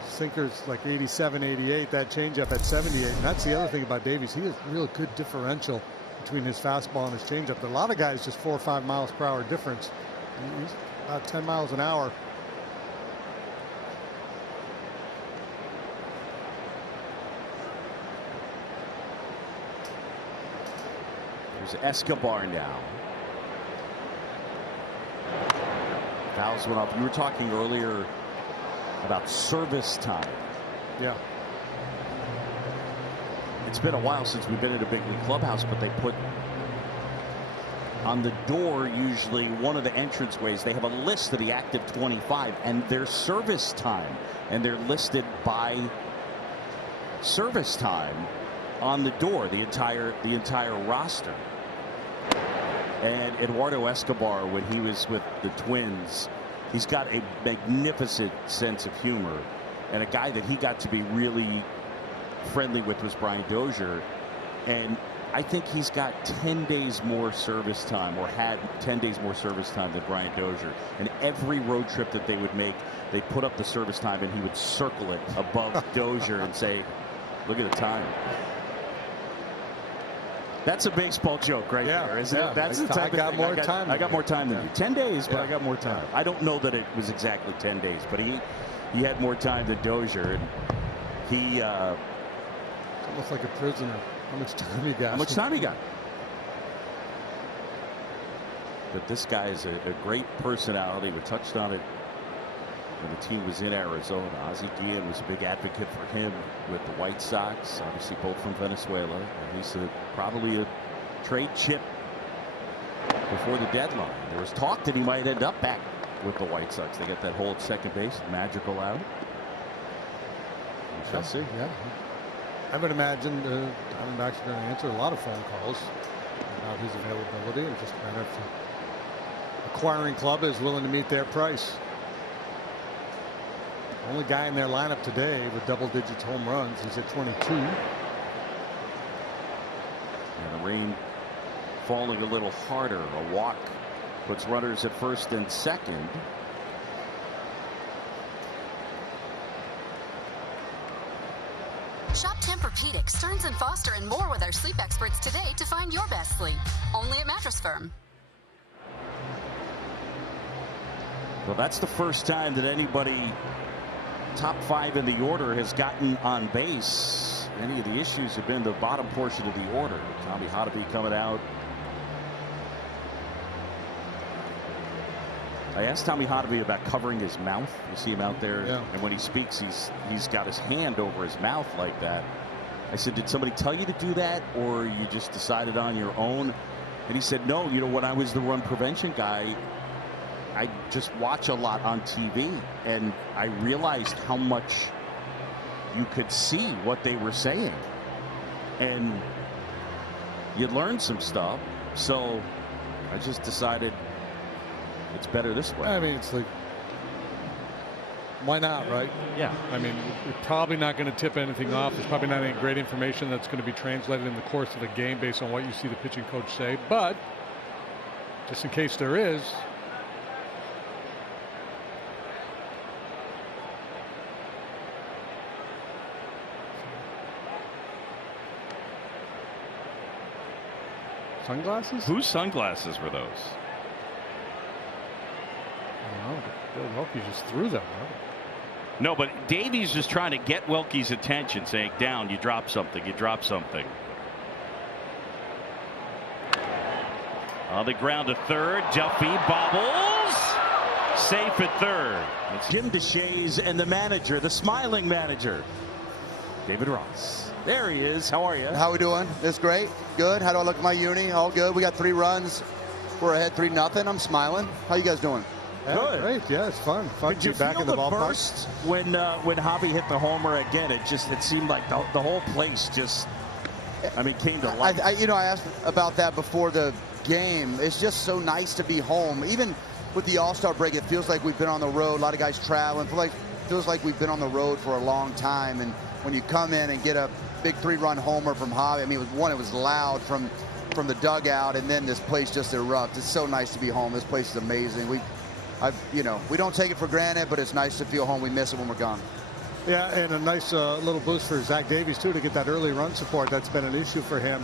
Sinker's like 87, 88. That changeup at 78. And that's the other thing about Davies. He has real good differential between his fastball and his changeup. There are a lot of guys just 4 or 5 miles per hour difference. He's about 10 miles an hour. There's Escobar now. Fouls went off. You were talking earlier about service time. Yeah. It's been a while since we've been at a big league clubhouse, but they put on the door, usually one of the entranceways, they have a list of the active 25 and their service time, and they're listed by service time on the door, the entire roster. And Eduardo Escobar, when he was with the Twins, he's got a magnificent sense of humor. And a guy that he got to be really friendly with was Brian Dozier. And I think he's got 10 days more service time, or had 10 days more service time than Brian Dozier. And every road trip that they would make, they put up the service time and he would circle it above Dozier and say, look at the time. That's a baseball joke right there, isn't it? That's the type of thing. I got more time than you. 10 days, but I got more time. I don't know that it was exactly 10 days, but he had more time than Dozier. And he... almost like a prisoner. How much time he got? How much time he got? But this guy is a great personality. We touched on it when the team was in Arizona. Ozzie Guillen was a big advocate for him with the White Sox, obviously both from Venezuela. And he's probably a trade chip before the deadline. There was talk that he might end up back with the White Sox. They got that hole at second base, magical out. We shall see. Yeah. I would imagine the Diamondbacks are going to answer a lot of phone calls about his availability, and just a matter of the acquiring club is willing to meet their price. Only guy in their lineup today with double-digit home runs. He's at 22. And the rain falling a little harder. A walk puts runners at first and second. Shop Tempur-Pedic, Stearns & Foster, and more with our sleep experts today to find your best sleep. Only at Mattress Firm. Well, that's the first time that anybody top 5 in the order has gotten on base. Any of the issues have been the bottom portion of the order. Tommy Hotovy coming out. I asked Tommy Hotovy about covering his mouth. You see him out there, and when he speaks, he's got his hand over his mouth like that. I said, did somebody tell you to do that, or you just decided on your own? And he said, no, you know, when I was the run prevention guy, I just watch a lot on TV, and I realized how much you could see what they were saying, and you learn some stuff. So I just decided it's better this way. I mean, it's like, why not, right? Yeah. I mean, you're probably not going to tip anything off. There's probably not any great information that's going to be translated in the course of the game based on what you see the pitching coach say. But just in case there is, sunglasses? Whose sunglasses were those? I don't know. Bill Wilkie just threw them. Right? No, but Davies is trying to get Wilkie's attention, saying, down, you drop something, you drop something. On the ground to third, Duffy bobbles. Safe at third. It's Jim DeShays and the manager, the smiling manager, David Ross. There he is. How are you? How we doing? It's great. Good. How do I look at my uni? All good. We got 3 runs. We're ahead 3-0. I'm smiling. How you guys doing? Yeah, good. Great. Yeah, it's fun. Fun Did to you be back feel in the the ballpark. burst when Javi hit the homer again? It seemed like the whole place just, I mean, came to life. I asked about that before the game. It's just so nice to be home. Even with the All-Star break, it feels like we've been on the road. A lot of guys traveling. Feels like we've been on the road for a long time. And when you come in and get a big 3-run homer from Javi, I mean, it was loud from the dugout, and then this place just erupts. It's so nice to be home. This place is amazing. We don't take it for granted, but it's nice to feel home. We miss it when we're gone. Yeah, and a nice little boost for Zach Davies, too, to get that early run support. That's been an issue for him.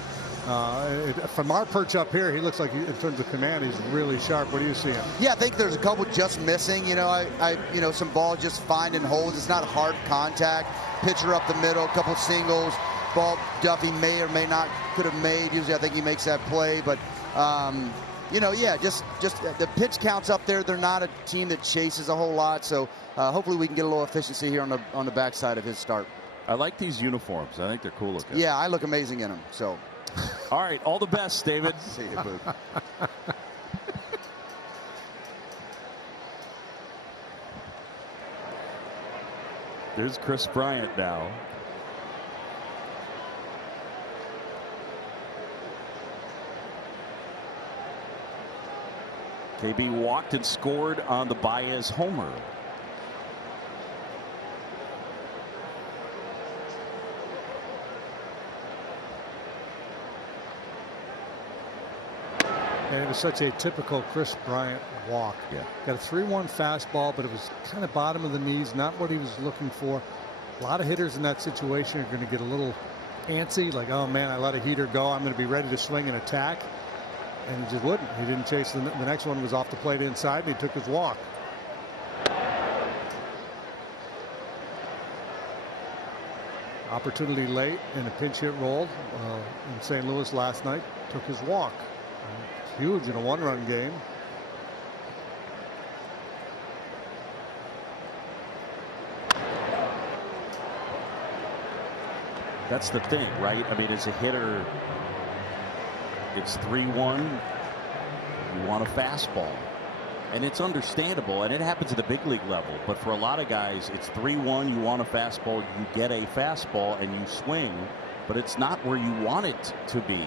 From our perch up here, he looks like, in terms of command, he's really sharp. What do you see him? Yeah, I think there's a couple just missing. Some balls just finding holes. It's not hard contact. Pitcher up the middle, a couple singles. Ball Duffy may or may not could have made. Usually I think he makes that play, but just the pitch counts up there. They're not a team that chases a whole lot, so hopefully we can get a little efficiency here on the backside of his start. I like these uniforms. I think they're cool looking. Yeah, I look amazing in them. So, all right, all the best, David. See you, Boo. There's Chris Bryant now. KB walked and scored on the Baez homer. And it was such a typical Chris Bryant walk. Yeah. Got a 3-1 fastball, but it was kind of bottom of the knees, not what he was looking for. A lot of hitters in that situation are going to get a little antsy, like, oh man, I let a heater go, I'm going to be ready to swing and attack. And he just wouldn't. He didn't chase. The next one was off the plate inside, and he took his walk. Opportunity late and a pinch hit rolled in St. Louis last night. Took his walk. Huge in a 1-run game. That's the thing, right? I mean, as a hitter, it's 3-1. You want a fastball. And it's understandable, and it happens at the big league level. But for a lot of guys, it's 3-1. You want a fastball. You get a fastball, and you swing. But it's not where you want it to be.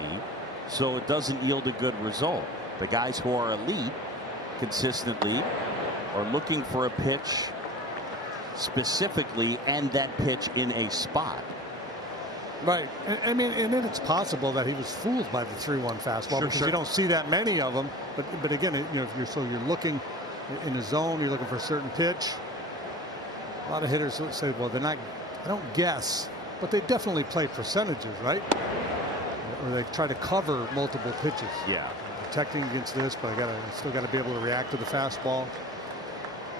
So it doesn't yield a good result. The guys who are elite consistently are looking for a pitch specifically and that pitch in a spot. Right. I mean, and then it's possible that he was fooled by the 3-1 fastball because you don't see that many of them. But again, you know, if you're looking in a zone, you're looking for a certain pitch. A lot of hitters say, well, they're not. I don't guess, but they definitely play percentages, right? Or they try to cover multiple pitches. Yeah. Protecting against this, but I still got to be able to react to the fastball.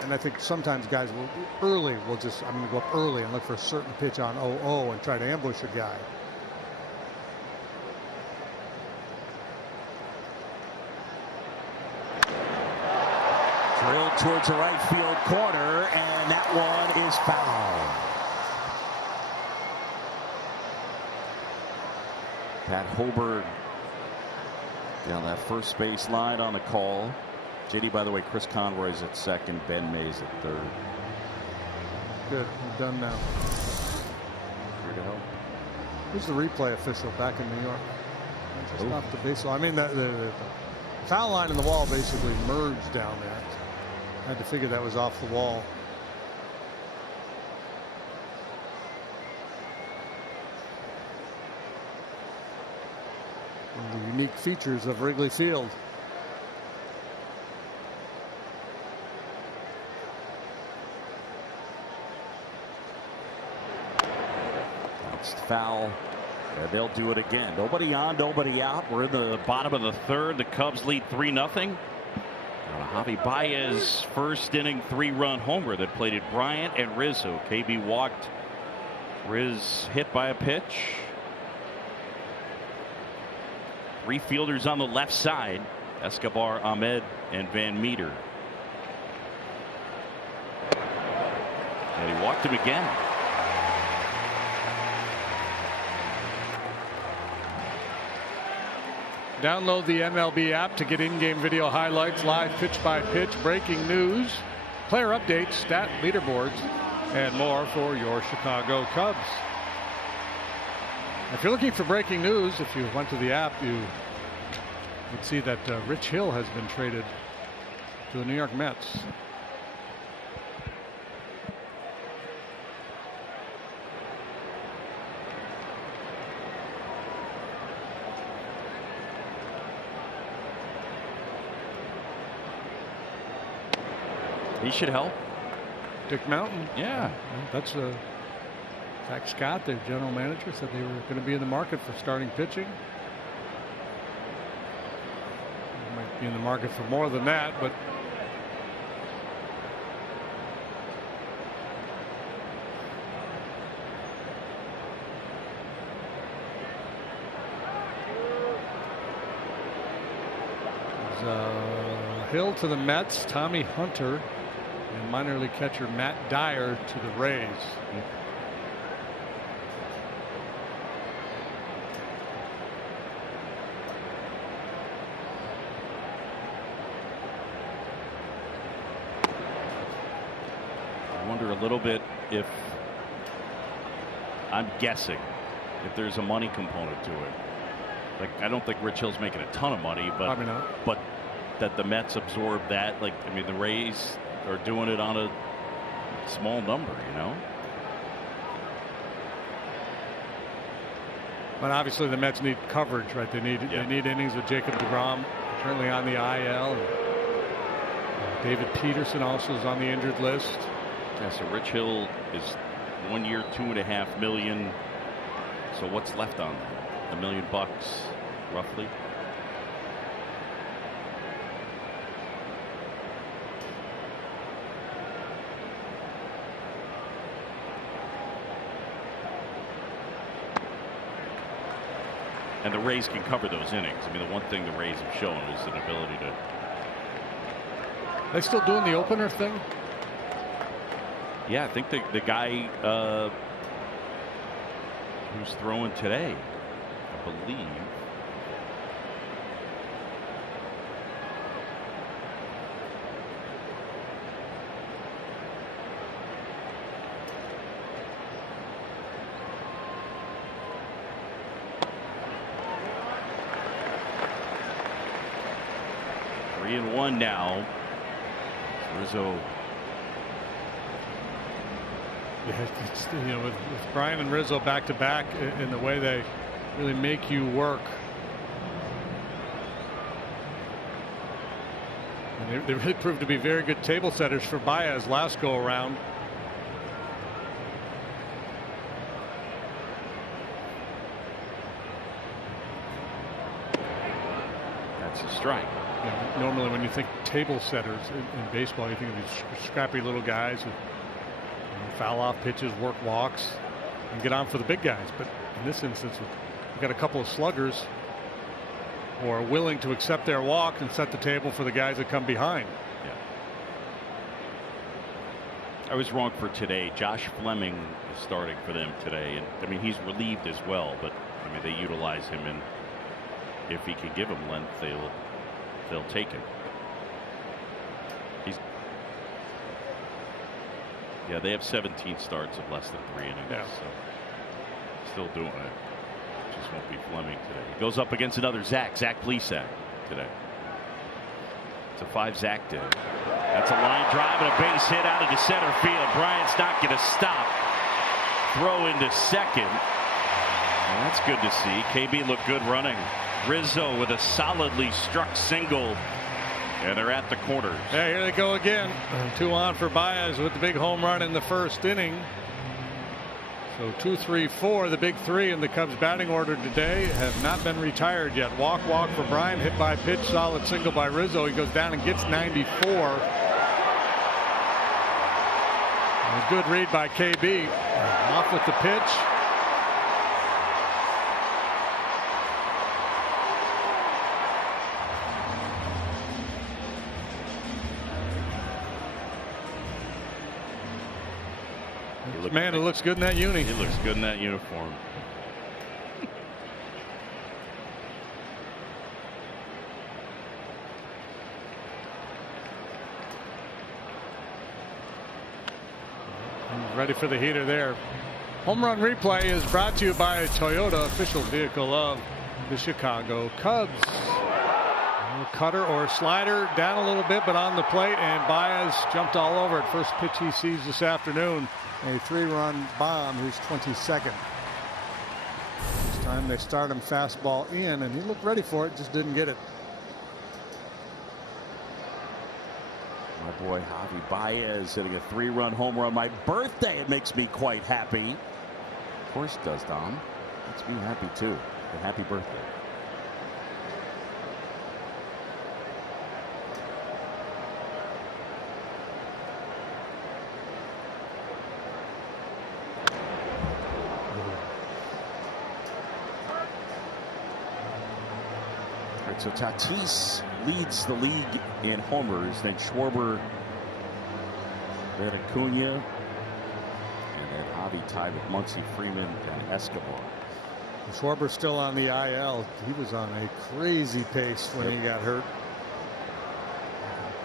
And I think sometimes guys will I'm going to go up early and look for a certain pitch on 0-0 and try to ambush a guy. Drilled towards the right field corner, and that one is foul. Pat Hoberg down that first base line on the call. JD, by the way, Chris Conroy's at second, Ben Mays at third. Good. We're done now. Here to help. Who's the replay official back in New York? Just off the base line. I mean, the foul line and the wall basically merged down there. I had to figure that was off the wall. One of the unique features of Wrigley Field. Foul. And they'll do it again. Nobody on, nobody out. We're in the bottom of the third. The Cubs lead 3-0. Javi Baez first inning 3-run homer that plated Bryant and Rizzo. KB walked. Riz hit by a pitch. 3 fielders on the left side. Escobar, Ahmed, and Van Meter. And he walked him again. Download the MLB app to get in-game video highlights, live pitch-by-pitch, breaking news, player updates, stat leaderboards, and more for your Chicago Cubs. If you're looking for breaking news, if you went to the app, you would see that Rich Hill has been traded to the New York Mets. He should help. Dick Mountain. Yeah. That's Zach Scott, their general manager, said they were going to be in the market for starting pitching. They might be in the market for more than that, but Hill to the Mets, Tommy Hunter, and minor league catcher Matt Dyer to the Rays. I wonder a little bit if, I'm guessing, if there's a money component to it. Like, I don't think Rich Hill's making a ton of money, but probably not. But that the Mets absorb that. Like, I mean, the Rays are doing it on a small number, you know. But obviously the Mets need coverage, right? They need innings with Jacob deGrom currently on the IL. David Peterson also is on the injured list. Yeah, so Rich Hill is 1 year, $2.5 million. So what's left on that? $1 million roughly. And the Rays can cover those innings. I mean, the one thing the Rays have shown is an ability to. They still doing the opener thing? Yeah, I think the guy who's throwing today, I believe. Three and one now. Rizzo. Yeah, it's, you know, with Brian and Rizzo back to back in the way they really make you work. And they really proved to be very good table setters for Baez last go around. That's a strike. You know, normally when you think table setters in baseball, you think of these scrappy little guys who foul off pitches, work walks, and get on for the big guys. But in this instance, we've got a couple of sluggers who are willing to accept their walk and set the table for the guys that come behind. Yeah. I was wrong for today. Josh Fleming is starting for them today, and I mean he's relieved as well. But I mean they utilize him, and if he can give them length, they'll take it. Yeah, they have 17 starts of less than 3 innings. Yeah. So still doing it. Just won't be Fleming today. He goes up against another Zach Plesac today. It's a 5 Zach day. That's a line drive and a base hit out into center field. Bryant's not going to stop. Throw into second. And that's good to see. KB looked good running. Rizzo with a solidly struck single. And they're at the corners. Yeah, here they go again. 2 on for Baez with the big home run in the first inning. So 2, 3, 4, the big 3 in the Cubs batting order today have not been retired yet. Walk for Bryant, hit by pitch, solid single by Rizzo. He goes down and gets 94. And a good read by KB. Off with the pitch. Man, it looks good in that uni. He looks good in that uniform. Ready for the heater there. Home run replay is brought to you by Toyota, official vehicle of the Chicago Cubs. Cutter or slider down a little bit, but on the plate, and Baez jumped all over it. First pitch he sees this afternoon. A 3-run bomb, his 22nd. This time they start him fastball in, and he looked ready for it, just didn't get it. My boy Javi Baez hitting a 3-run home run. My birthday, it makes me quite happy. Of course it does, Dom. Makes me happy too. And happy birthday. So Tatis leads the league in homers, then Schwarber, then Acuna, and then Javi tied with Muncy, Freeman, and Escobar. Schwarber's still on the IL. He was on a crazy pace when he got hurt.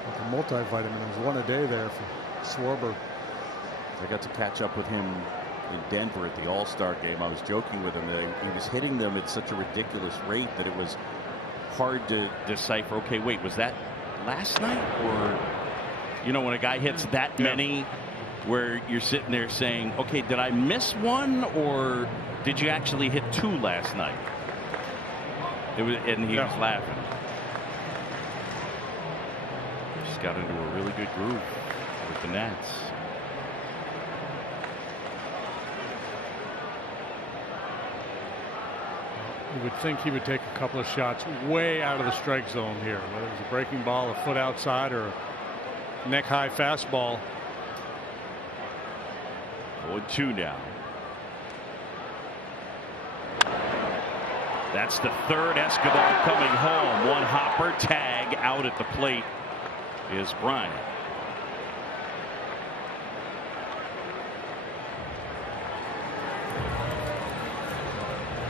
Like a multivitamin. It was 1 a day there for Schwarber. I got to catch up with him in Denver at the All-Star game. I was joking with him that he was hitting them at such a ridiculous rate that it was hard to decipher. Okay, wait, was that last night, or when a guy hits that many, where you're sitting there saying, okay, did I miss one, or did you actually hit 2 last night? And he was laughing. Just got into a really good groove with the Nats. You would think he would take a couple of shots way out of the strike zone here, whether it was a breaking ball, a foot outside, or a neck high fastball. 0-2 now. That's the third. Escobar coming home. One hopper, tag, out at the plate is Bryant.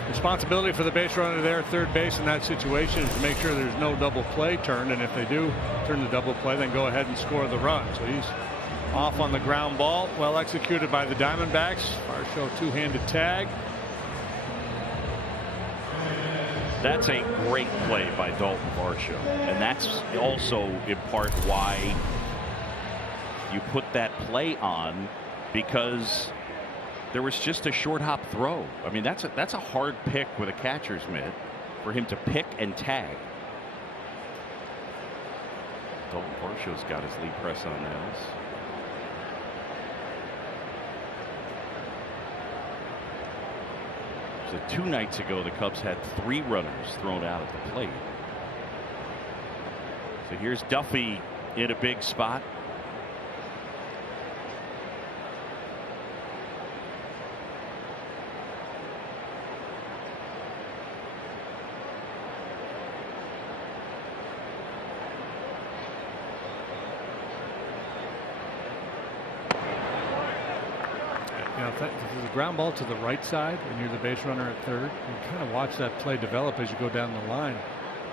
Responsibility for the base runner there at third base in that situation is to make sure there's no double play turned, and if they do turn the double play, then go ahead and score the run. So he's off on the ground ball, well executed by the Diamondbacks. Varsho two-handed tag. That's a great play by Dalton Varsho, and that's also in part why you put that play on, because there was just a short hop throw. I mean, that's a hard pick with a catcher's mitt for him to pick and tag. Dalton Varsho's got his lead press on those. So 2 nights ago, the Cubs had 3 runners thrown out at the plate. So here's Duffy in a big spot. If this is a ground ball to the right side and you're the base runner at third, you kind of watch that play develop as you go down the line,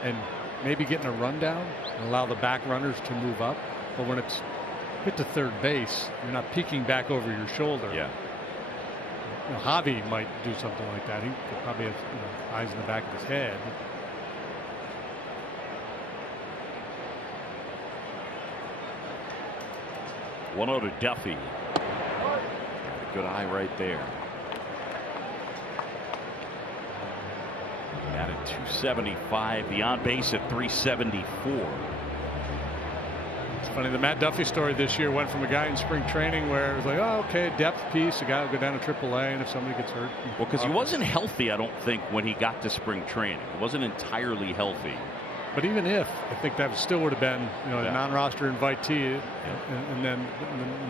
and maybe getting a rundown and allow the back runners to move up. But when it's hit to third base, you're not peeking back over your shoulder. Yeah. Javi might do something like that. He could probably have eyes in the back of his head. One out to Duffy. Good eye right there. At 275, the on base at 374. It's funny, the Matt Duffy story this year went from a guy in spring training where it was like, oh, okay, depth piece, a guy will go down to AAA, and if somebody gets hurt. Well, because he wasn't healthy, I don't think, when he got to spring training. He wasn't entirely healthy. But even if, I think that still would have been, a non-roster invitee, and then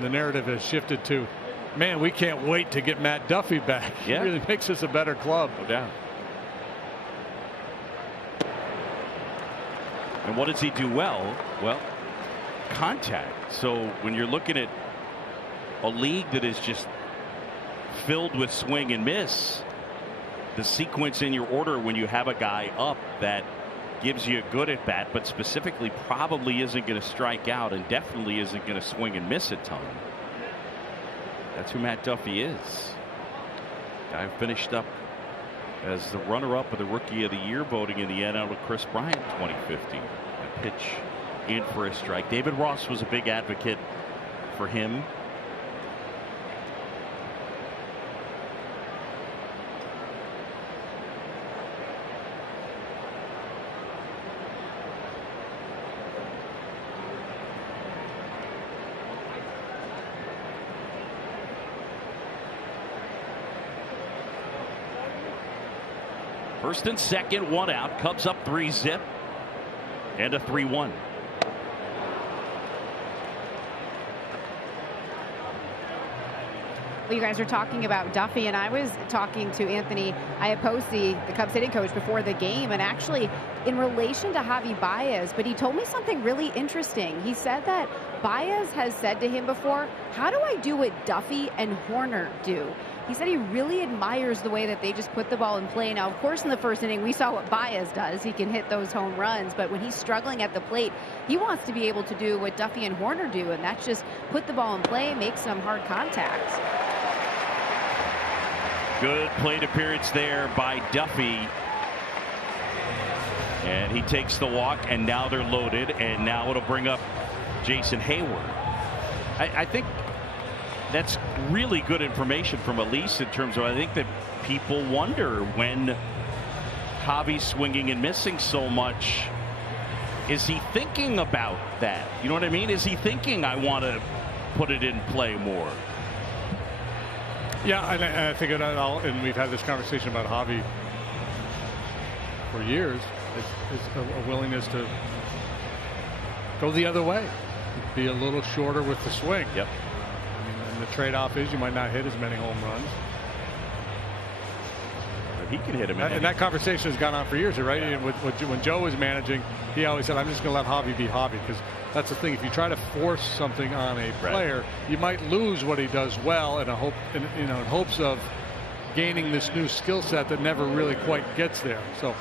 the narrative has shifted to, man, we can't wait to get Matt Duffy back. Yeah. It really makes us a better club. No doubt. And what does he do well? Well, contact. So when you're looking at a league that is just filled with swing and miss, the sequence in your order when you have a guy up that gives you a good at bat, but specifically probably isn't going to strike out and definitely isn't going to swing and miss a ton. That's who Matt Duffy is. Guy who finished up as the runner-up of the Rookie of the Year voting in the NL with Chris Bryant 2015. A pitch in for a strike. David Ross was a big advocate for him. First and second, 1 out. Cubs up 3-zip and a 3-1. Well, you guys are talking about Duffy, and I was talking to Anthony Iapose, the Cubs hitting coach, before the game, and actually in relation to Javi Baez, but he told me something really interesting. He said that Baez has said to him before, how do I do what Duffy and Horner do? He said he really admires the way that they just put the ball in play. Now, of course, in the first inning, we saw what Baez does. He can hit those home runs. But when he's struggling at the plate, he wants to be able to do what Duffy and Horner do, and that's just put the ball in play, make some hard contact. Good plate appearance there by Duffy. And he takes the walk, and now they're loaded, and now it'll bring up Jason Hayward. I think that's really good information from Elise in terms of, I think that people wonder when Javi's swinging and missing so much, is he thinking about that? You know what I mean? Is he thinking, I want to put it in play more? Yeah, and I think and we've had this conversation about Javi for years, is a willingness to go the other way, be a little shorter with the swing. Yep. I mean, and the trade-off is you might not hit as many home runs. But he can hit him. And that conversation has gone on for years, right? Yeah. When Joe was managing, he always said, I'm just going to let Javi be Javi, because that's the thing. If you try to force something on a player, you might lose what he does well in hopes of gaining this new skill set that never really quite gets there. So,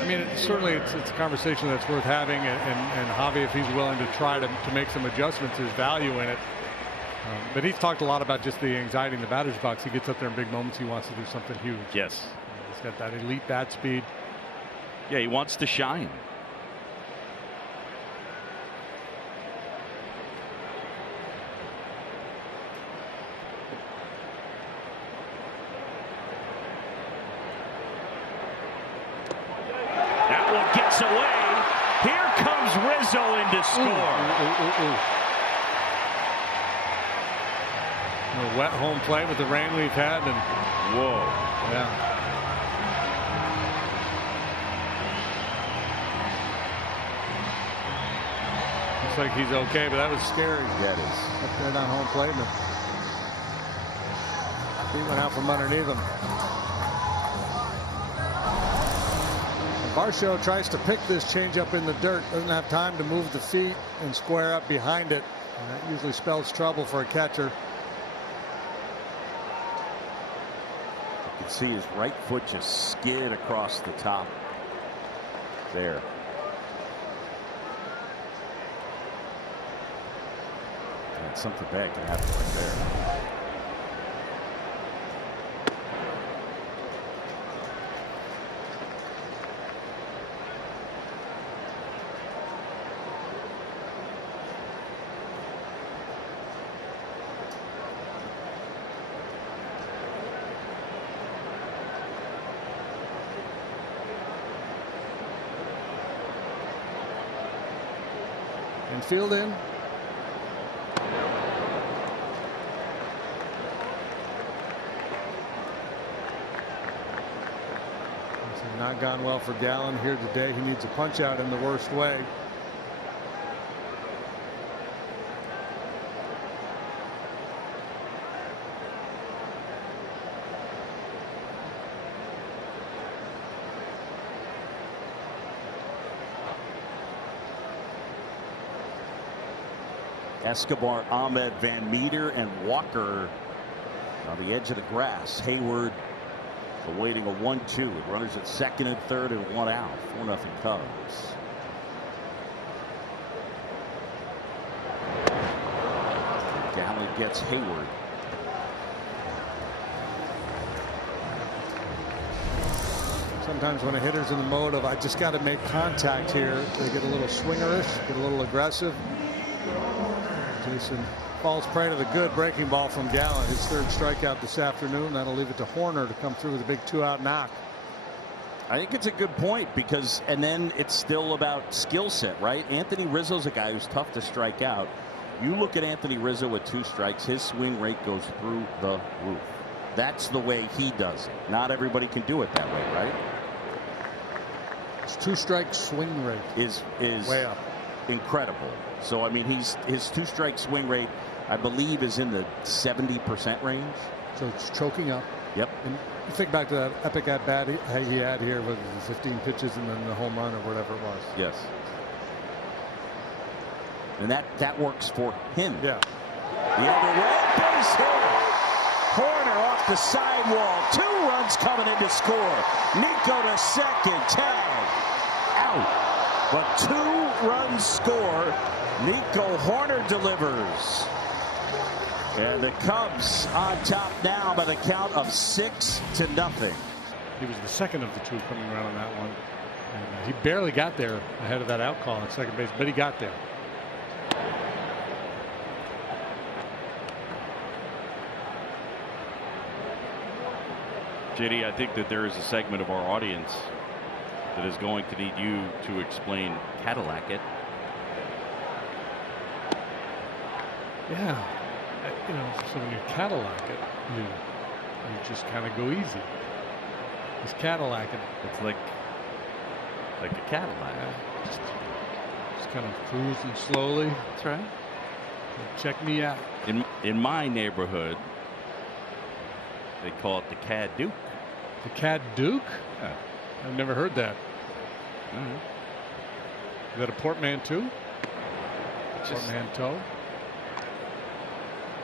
I mean, certainly it's a conversation that's worth having, and Javi, if he's willing to try to make some adjustments, there's value in it. But he's talked a lot about just the anxiety in the batter's box. He gets up there in big moments. He wants to do something huge. Yes. He's got that elite bat speed. Yeah, he wants to shine. Away. Here comes Rizzo in to score. A wet home plate with the rain we've had, and whoa, yeah. Looks like he's okay, but that was scary. Yeah, it is. Up there down home plate, and he went out from underneath him. Varsho tries to pick this changeup in the dirt, doesn't have time to move the feet and square up behind it. And that usually spells trouble for a catcher. You can see his right foot just skid across the top there. And something bad can happen right there. Field in. This has not gone well for Gallen here today. He needs a punch out in the worst way. Escobar, Ahmed, Van Meter, and Walker on the edge of the grass. Hayward awaiting a 1-2 with runners at second and third and one out. 4-0 Cubs. Gallen gets Hayward. Sometimes when a hitter's in the mode of I just got to make contact here, they get a little swingerish, get a little aggressive. Jason falls prey to the good breaking ball from Gallen. His third strikeout this afternoon. That'll leave it to Horner to come through with a big 2-out knock. I think it's a good point, because and then it's still about skill set, right? Anthony Rizzo's a guy who's tough to strike out. You look at Anthony Rizzo with 2 strikes, his swing rate goes through the roof. That's the way he does it. Not everybody can do it that way, right? His 2-strike swing rate is way up. Incredible. So I mean, his 2-strike swing rate, I believe, is in the 70% range. So it's choking up. Yep. And you think back to that epic at bat he had here with the 15 pitches and then the home run or whatever it was. Yes. And that works for him. Yeah. The other way, base hit. Horner off the sidewall. 2 runs coming in to score. Nico to second. Tag. Out. But 2 runs score. Nico Horner delivers. And the Cubs on top now by the count of 6-0. He was the second of the 2 coming around on that one. And he barely got there ahead of that out call at second base, but he got there. JD, I think that there is a segment of our audience that is going to need you to explain Cadillac it. Yeah, you know, so when you Cadillac it, you just kind of go easy. It's Cadillac it. It's like a Cadillac. Yeah, just kind of cruising slowly. That's right. Check me out. In my neighborhood, they call it the Cad Duke. The Cad Duke? Yeah. I've never heard that. Mm-hmm. Is that a portmanteau? Portmanteau?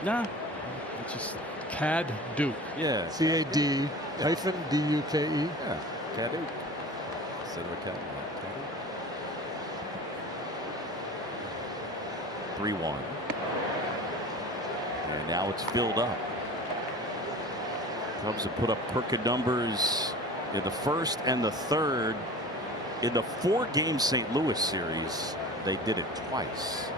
Nah. It's just Cad Duke. Yeah. CAD hyphen DUKE. Yeah. Cad Duke. Instead of a Cadillac. 3-1. And now it's filled up. Cubs have put up crooked numbers in the first and the third. In the 4-game St. Louis series, they did it twice.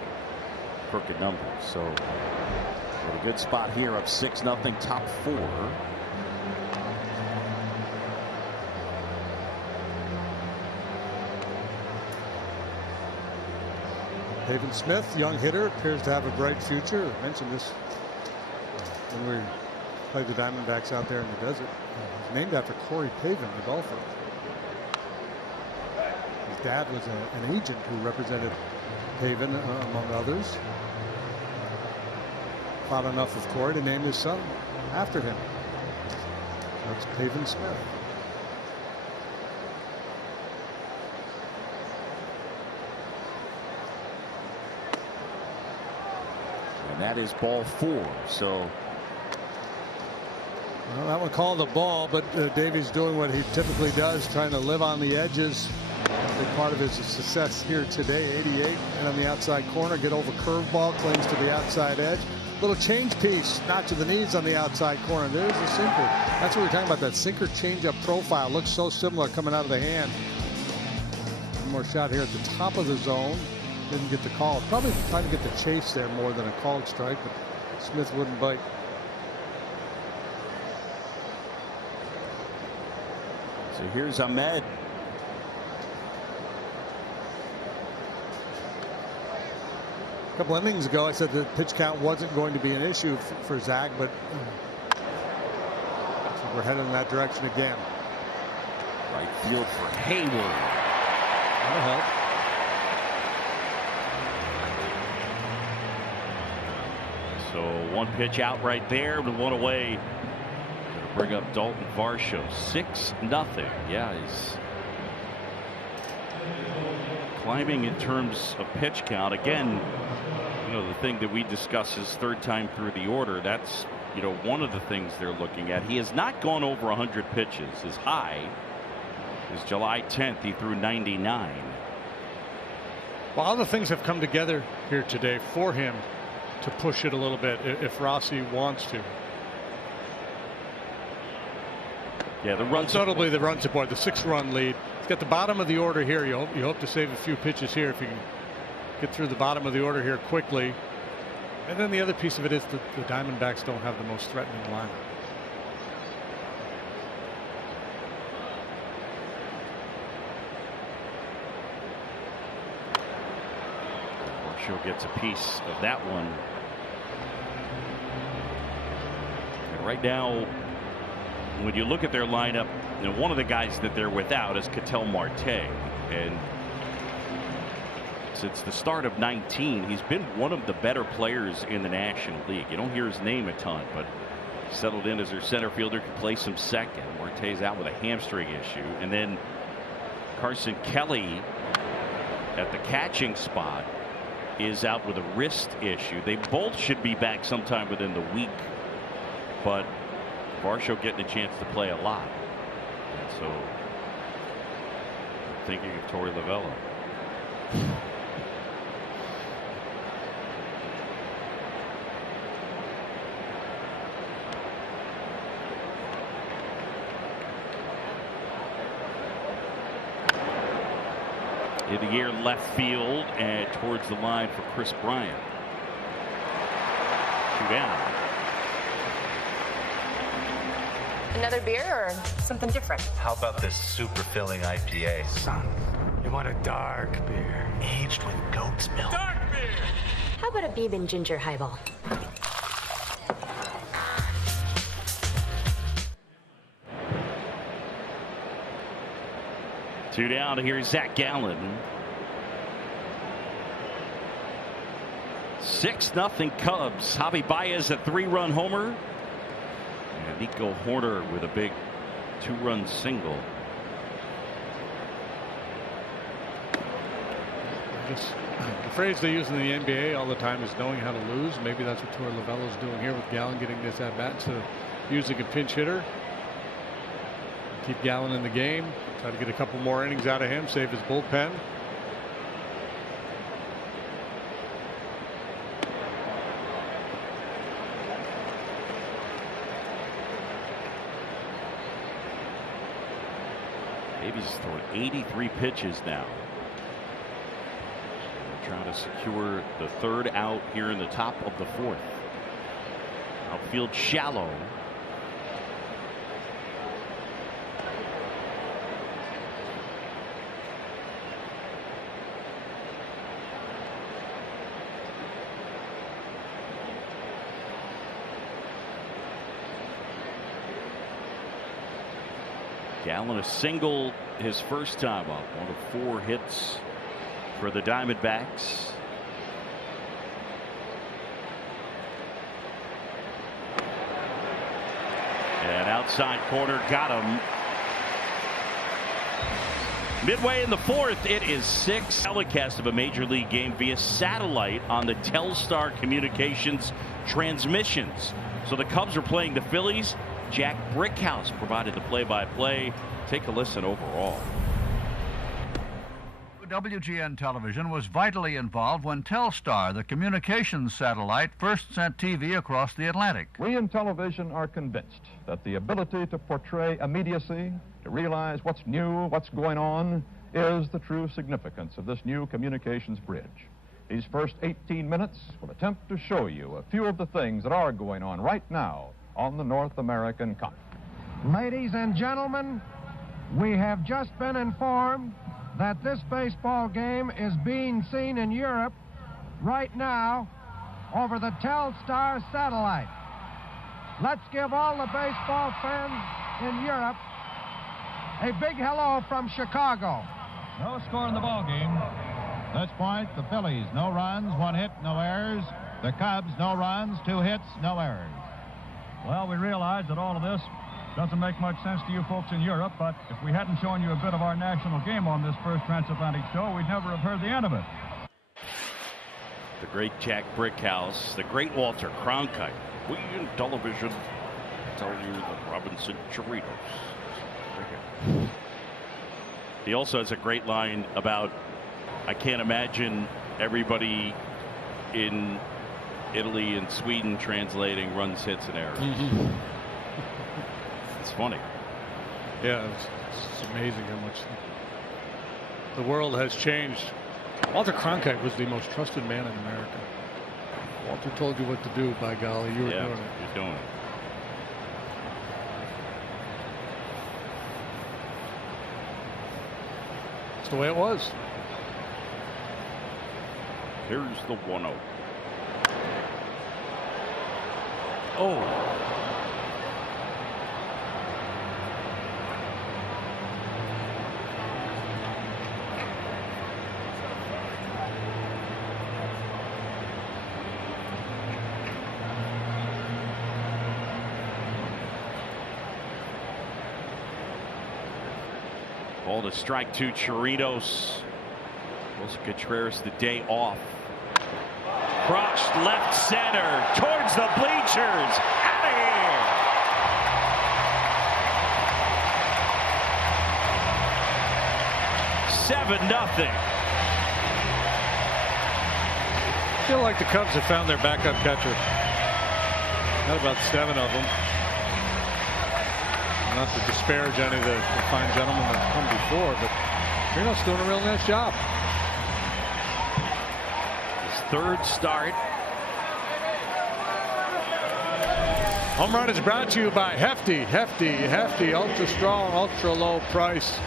Crooked numbers. So, a good spot here, up 6-0, top 4. Pavin Smith, young hitter, appears to have a bright future. I mentioned this when we played the Diamondbacks out there in the desert. He's named after Corey Pavin, the golfer. His dad was an agent who represented Pavin, among others. Thought enough of Corey to name his son after him. That's Pavin Smith. And that is ball 4. So. Well, that one called the ball, but Davies doing what he typically does, trying to live on the edges. A big part of his success here today. 88 and on the outside corner, get over curveball, clings to the outside edge. Little change piece, not to the knees on the outside corner. There's the sinker. That's what we're talking about. That sinker changeup profile looks so similar coming out of the hand. One more shot here at the top of the zone. Didn't get the call. Probably trying to get the chase there more than a called strike, but Smith wouldn't bite. So here's Ahmed. A couple innings ago, I said the pitch count wasn't going to be an issue for Zach, but we're heading in that direction again. Right field for Hayward. That'll help. So one pitch out right there, but one away. Gonna bring up Dalton Varsho. 6-0. Yeah, he's climbing in terms of pitch count. Again, you know, the thing that we discuss is third time through the order. That's, you know, one of the things they're looking at. He has not gone over 100 pitches. His high is July 10th. He threw 99. Well, other things have come together here today for him to push it a little bit if Rossi wants to. Yeah, the runs. Notably the run support, the 6-run lead. He's got the bottom of the order here. You hope to save a few pitches here if you can get through the bottom of the order here quickly. And then the other piece of it is that the Diamondbacks don't have the most threatening lineup. Varsho gets a piece of that one. And right now, when you look at their lineup, you know, one of the guys that they're without is Ketel Marte, and since the start of 19, he's been one of the better players in the National League. You don't hear his name a ton, but settled in as their center fielder, can play some second. Marte's out with a hamstring issue, and then Carson Kelly at the catching spot is out with a wrist issue. They both should be back sometime within the week, but Varsho getting a chance to play a lot. And so I'm thinking of Torey Lovullo. In the air left field and towards the line for Chris Bryant. 2 down. Another beer or something different? How about this super filling IPA? Son, you want a dark beer. Aged with goat's milk. Dark beer! How about a bourbon ginger highball? Two down. Here's Zach Gallen. 6-0 Cubs. Javi Baez a 3-run homer. And Nico Horner with a big 2-run single. The phrase they use in the NBA all the time is knowing how to lose. Maybe that's what Torey Lovullo's doing here with Gallen getting this at bat instead of using a pinch hitter. Keep Gallen in the game. Try to get a couple more innings out of him. Save his bullpen. Davies has thrown 83 pitches now. Trying to secure the 3rd out here in the top of the 4th. Outfield shallow. Gallen a single his first time up. 1 of 4 hits for the Diamondbacks. And outside corner got him. Midway in the 4th, it is 6. Telecast of a major league game via satellite on the Telstar Communications transmissions. So the Cubs are playing the Phillies. Jack Brickhouse provided the play-by-play. Take a listen overall. WGN Television was vitally involved when Telstar, the communications satellite, first sent TV across the Atlantic. We in television are convinced that the ability to portray immediacy, to realize what's new, what's going on, is the true significance of this new communications bridge. These first 18 minutes will attempt to show you a few of the things that are going on right now on the North American continent. Ladies and gentlemen, we have just been informed that this baseball game is being seen in Europe right now over the Telstar satellite. Let's give all the baseball fans in Europe a big hello from Chicago. No score in the ball game. This point, the Phillies, no runs, 1 hit, no errors. The Cubs, no runs, 2 hits, no errors. Well, we realize that all of this doesn't make much sense to you folks in Europe, but if we hadn't shown you a bit of our national game on this first transatlantic show, we'd never have heard the end of it. The great Jack Brickhouse, the great Walter Cronkite. We in television tell you the Robinson Chirinos. He also has a great line about, I can't imagine everybody in Italy and Sweden translating runs, hits, and errors. It's funny. Yeah, it's amazing how much the world has changed. Walter Cronkite was the most trusted man in America. Walter told you what to do, by golly, you were doing it. You're doing it. That's the way it was. Here's the 1-0. Oh. Ball to strike 2, Chirinos. Wilson Contreras the day off. Crushed left center towards the bleachers. Out of here. Seven nothing. I feel like the Cubs have found their backup catcher. Got about 7 of them. Not to disparage any of the fine gentlemen that have come before, but Chirinos doing a real nice job. third start. Home run is brought to you by Hefty, ultra strong, ultra low price.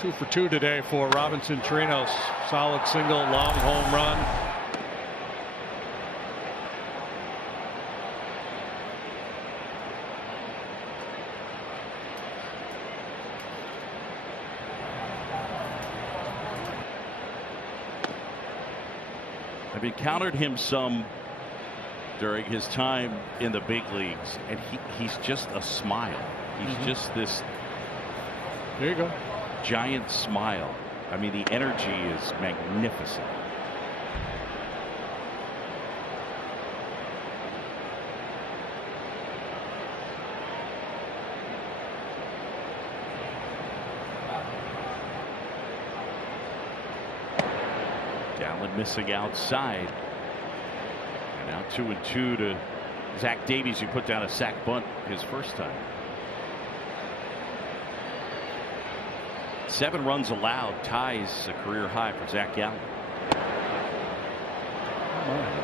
2 for 2 today for Robinson Chirinos. Solid single, long home run. I've encountered him some during his time in the big leagues, and he's just a smile. He's just this. There you go. Giant smile. I mean, the energy is magnificent. Gallen missing outside. And now 2-2 to Zach Davies, who put down a sac bunt his first time. 7 runs allowed, ties a career high for Zach Gallen.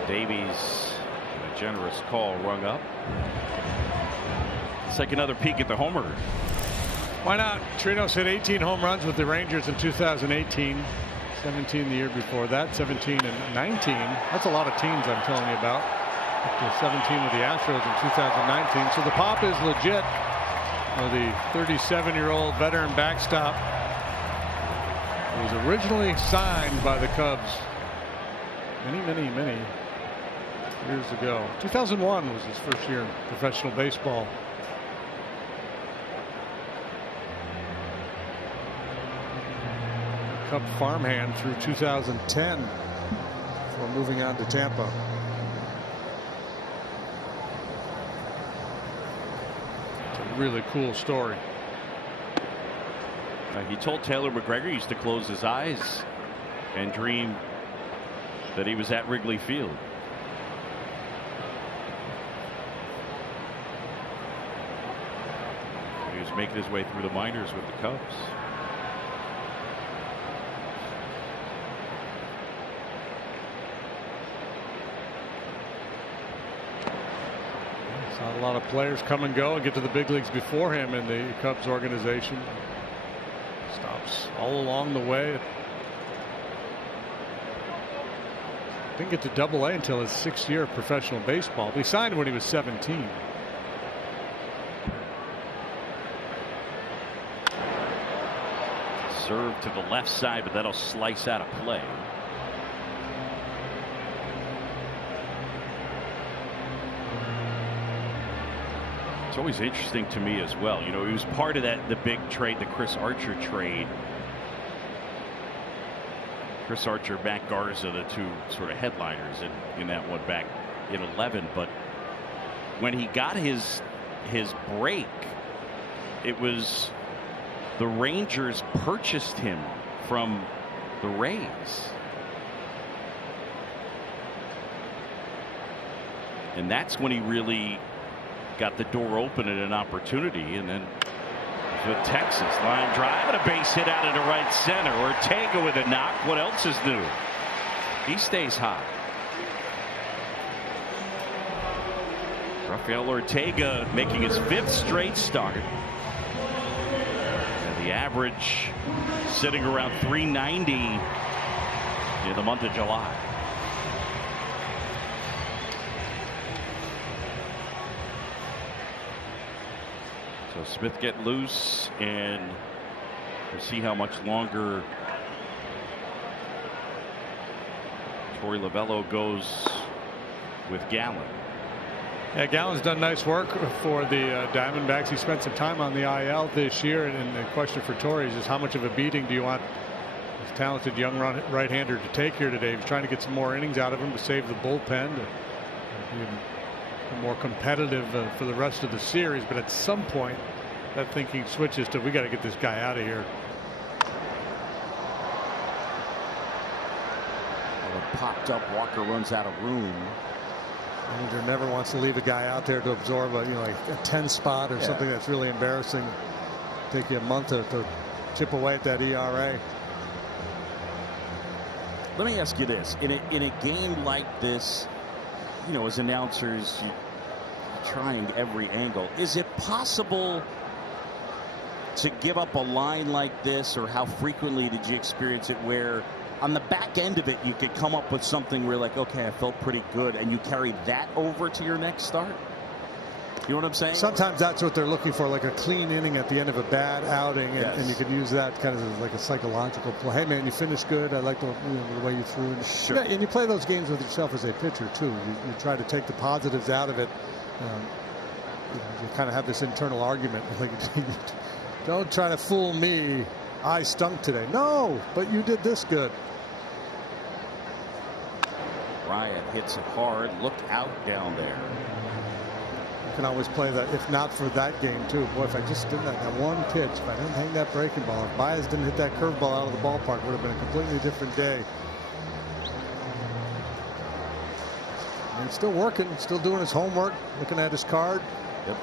Davies, a generous call rung up. Let's take another peek at the homer. Why not? Chirinos hit 18 home runs with the Rangers in 2018. 17 the year before that, 17 and 19. That's a lot of teams I'm telling you about. Up to 17 with the Astros in 2019. So the pop is legit. The 37-year-old veteran backstop was originally signed by the Cubs many years ago. 2001 was his first year in professional baseball. Cub farmhand through 2010 before moving on to Tampa. It's a really cool story. He told Taylor McGregor he used to close his eyes and dream that he was at Wrigley Field. He was making his way through the minors with the Cubs. Saw a lot of players come and go and get to the big leagues before him in the Cubs organization. Stops all along the way. Didn't get to Double-A until his 6th year of professional baseball. He signed when he was 17. Serve to the left side, but that'll slice out of play. It's always interesting to me as well. You know, he was part of the big trade, the Chris Archer trade. Chris Archer, Matt Garza, the two sort of headliners in that one back in 11. But when he got his break, it was the Rangers purchased him from the Rays. And that's when he really got the door open and an opportunity. And then the Texas line drive and a base hit out into right center. Ortega with a knock. What else is new? He stays hot. Rafael Ortega making his 5th straight start. And the average sitting around 390 in the month of July. So Smith get loose, and we'll see how much longer Torey Lovullo goes with Gallen. Yeah, Gallen's done nice work for the Diamondbacks. He spent some time on the IL this year, and the question for Torey is how much of a beating do you want this talented young right-hander to take here today? He's trying to get some more innings out of him to save the bullpen, to be more competitive for the rest of the series. But at some point that thinking switches to, we got to get this guy out of here. Well, it popped up. Walker runs out of room. Manager never wants to leave a guy out there to absorb like a 10 spot or something that's really embarrassing. Take you a month to chip away at that ERA. Let me ask you this. In a game like this, you know, as announcers, you're trying every angle. Is it possible to give up a line like this, or how frequently did you experience it where on the back end of it you could come up with something where like, okay, I felt pretty good, and you carry that over to your next start? You know what I'm saying? Sometimes that's what they're looking for, like a clean inning at the end of a bad outing, and you could use that kind of like a psychological play. Hey man, you finished good. I like the way you threw. And, sure. Yeah, and you play those games with yourself as a pitcher too. You try to take the positives out of it. You kind of have this internal argument, like, don't try to fool me. I stunk today. No, but you did this good. Ryan hits it hard. Look out down there. You can always play that, if not for that game too. Boy, if I just did that one pitch, if I didn't hang that breaking ball, if Baez didn't hit that curveball out of the ballpark, it would have been a completely different day. And he's still working, still doing his homework, looking at his card. Yep.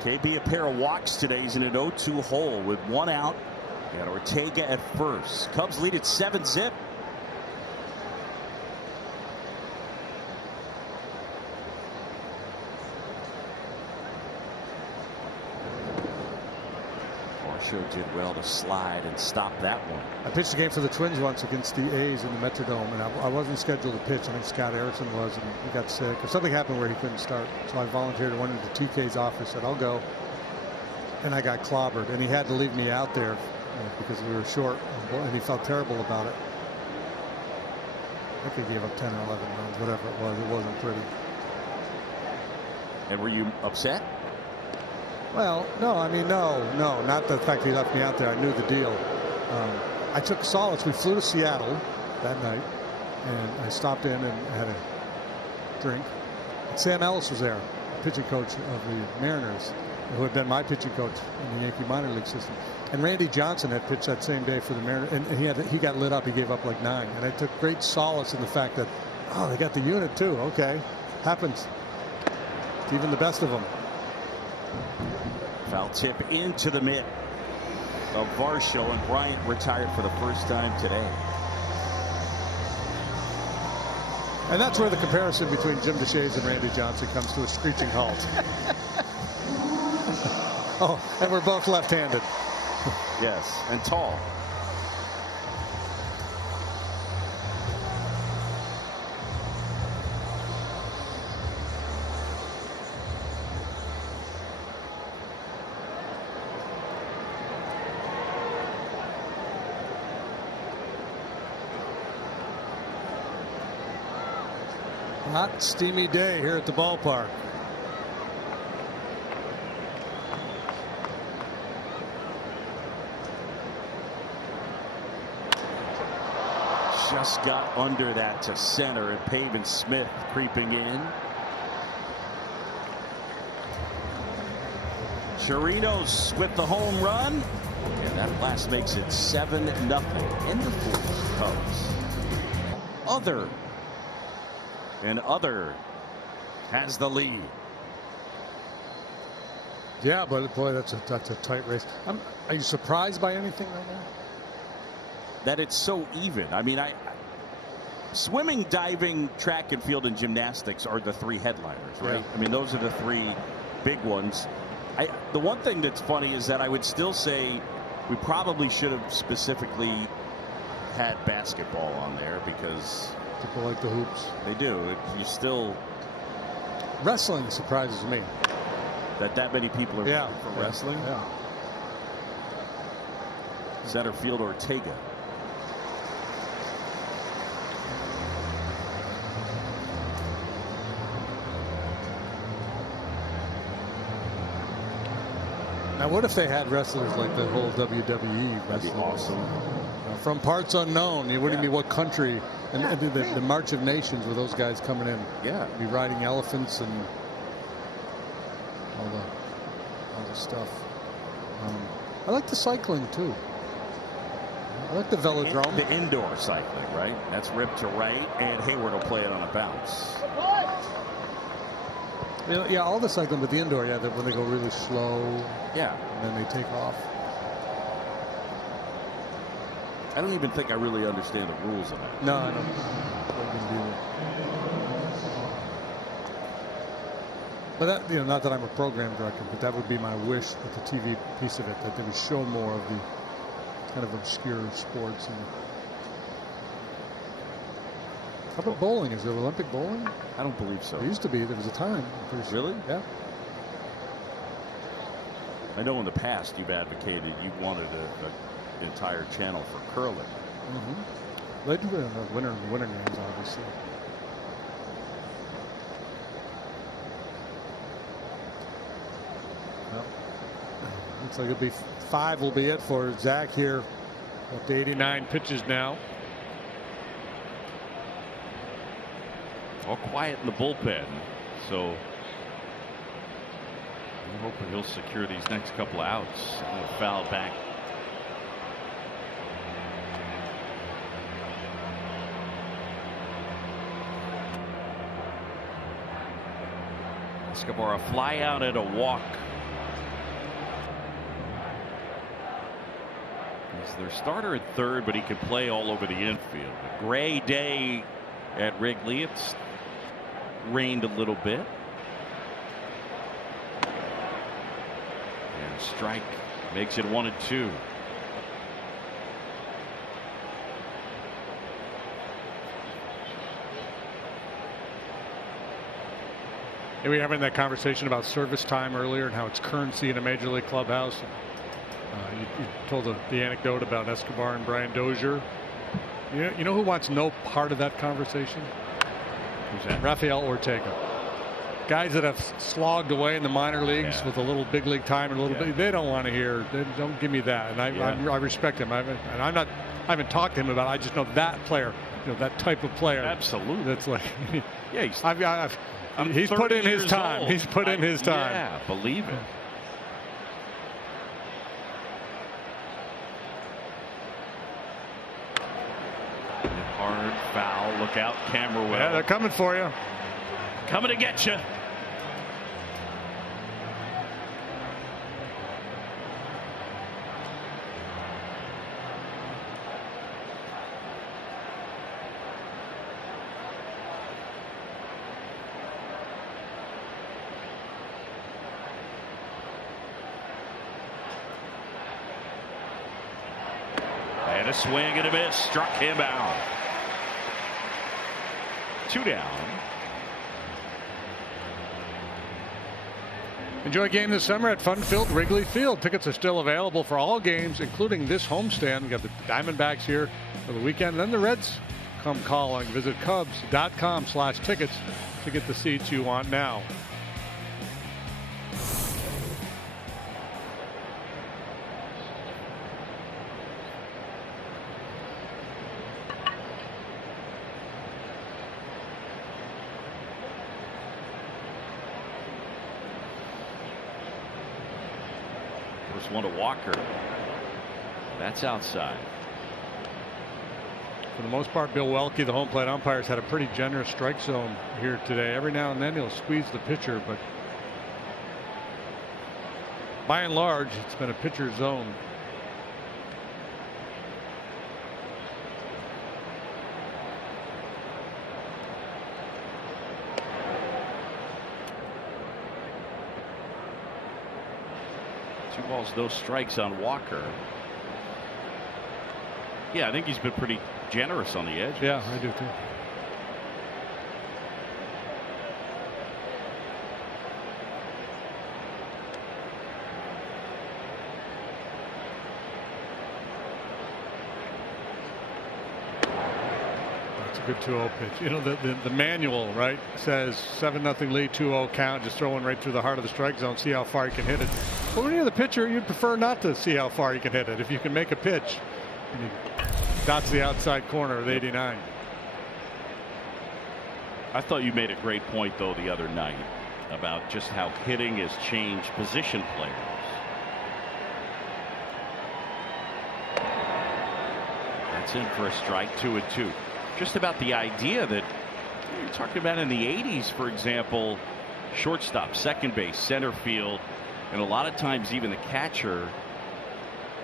KB a pair of walks today. He's in an 0-2 hole with one out. Got Ortega at first. Cubs lead at 7-zip. Varsho did well to slide and stop that one. I pitched a game for the Twins once against the A's in the Metrodome, and I wasn't scheduled to pitch. I think Scott Erickson was, and he got sick, or something happened where he couldn't start. So I volunteered and went into TK's office, said, I'll go. And I got clobbered, and he had to leave me out there because we were short, and he felt terrible about it. I think he gave up 10 or 11 runs, whatever it was. It wasn't pretty. And were you upset? Well, no, I mean, no, not the fact he left me out there. I knew the deal. I took solace. We flew to Seattle that night, and I stopped in and had a drink. Sam Ellis was there, pitching coach of the Mariners, who had been my pitching coach in the Yankee minor league system. And Randy Johnson had pitched that same day for the Mariners, and he got lit up. He gave up like 9. And I took great solace in the fact that, oh, they got the unit too. Okay, happens. It's even the best of them. Foul tip into the mitt of Varsho, and Bryant retired for the first time today. And that's where the comparison between Jim DeShays and Randy Johnson comes to a screeching halt. Oh, and we're both left-handed. Yes, and tall. Hot, steamy day here at the ballpark. Just got under that to center, and Pavin Smith creeping in. Chirinos with the home run, and that blast makes it 7-0 in the fourth. Cubs. Other has the lead. Yeah, but boy, that's a tight race. Are you surprised by anything right now? That it's so even. I mean, swimming, diving, track and field, and gymnastics are the 3 headliners, right? Yeah. I mean, those are the 3 big ones. The one thing that's funny is that I would still say we probably should have specifically had basketball on there, because people like the hoops. They do. You still. Wrestling surprises me. That many people are voting for wrestling. Yeah. Center field Ortega. Now, what if they had wrestlers like the whole WWE? That'd be awesome. From parts unknown. What do you mean? What country? And the March of Nations with those guys coming in. Yeah. Be riding elephants and all the stuff. I like the cycling too. I like the velodrome. The indoor cycling, right? That's ripped to right, and Hayward will play it on a bounce. Yeah, all the cycling, but the indoor, when they go really slow. Yeah. And then they take off. I don't even think I really understand the rules of it. No, I don't. I didn't either. But that, not that I'm a program director, but that would be my wish with the TV piece of it, that they would show more of the kind of obscure sports. And how about bowling? Is there Olympic bowling? I don't believe so. There used to be. There was a time. Really? Yeah. I know in the past you've advocated you wanted an entire channel for curling. Mm-hmm. They do it in the winter games, obviously. Well, looks like it'll be 5 will be it for Zach here. Up to 89 pitches now. All quiet in the bullpen, so I'm hoping he'll secure these next couple of outs. Foul back. Escobar, a fly out and a walk. He's their starter at third, but he can play all over the infield. A gray day at Wrigley. It's rained a little bit. And strike makes it 1-2. And we were having that conversation about service time earlier and how it's currency in a major league clubhouse. You told the anecdote about Escobar and Brian Dozier. You know who wants no part of that conversation? Who's that? Rafael Ortega. Guys that have slogged away in the minor leagues with a little big league time and a little bit. They don't want to hear. They don't give me that. And I respect him. I haven't talked to him about it. I just know that player. That type of player. Absolutely. That's like. Yeah. He's put in his time. Old. He's put in his time. Yeah, believe it. Hard foul. Look out, Camberwell. Yeah, they're coming for you. Coming to get you. And a swing and a miss. Struck him out. 2 down. Enjoy a game this summer at fun-filled Wrigley Field. Tickets are still available for all games, including this homestand. We got the Diamondbacks here for the weekend, and then the Reds come calling. Visit Cubs.com/tickets to get the seats you want now. First one to Walker. That's outside. For the most part, Bill Welke, the home plate umpire, has had a pretty generous strike zone here today. Every now and then he'll squeeze the pitcher, but by and large, it's been a pitcher zone. Two balls, no strikes on Walker. Yeah, I think he's been pretty generous on the edge. Yeah, I do too. That's a good 2-0 pitch. You know, the manual, right, says 7-0 lead, 2-0 count, just throw one right through the heart of the strike zone, see how far you can hit it. But when you're the pitcher, you'd prefer not to see how far you can hit it. If you can make a pitch, and he dots the outside corner with 89. I thought you made a great point, though, the other night about just how hitting has changed position players. That's in for a strike, 2-2. Just about the idea that you're talking about in the 80s, for example, shortstop, second base, center field, and a lot of times even the catcher,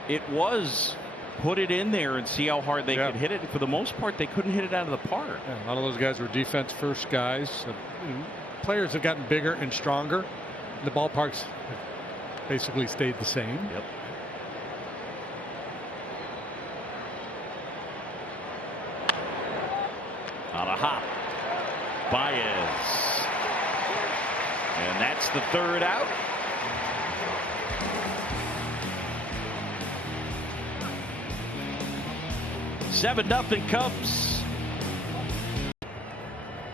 it was put it in there and see how hard they could hit it. For the most part, they couldn't hit it out of the park. Yeah, a lot of those guys were defense first guys. Players have gotten bigger and stronger. The ballparks have basically stayed the same. Yep. On a hop, Baez. And that's the third out. Seven nothing Cubs.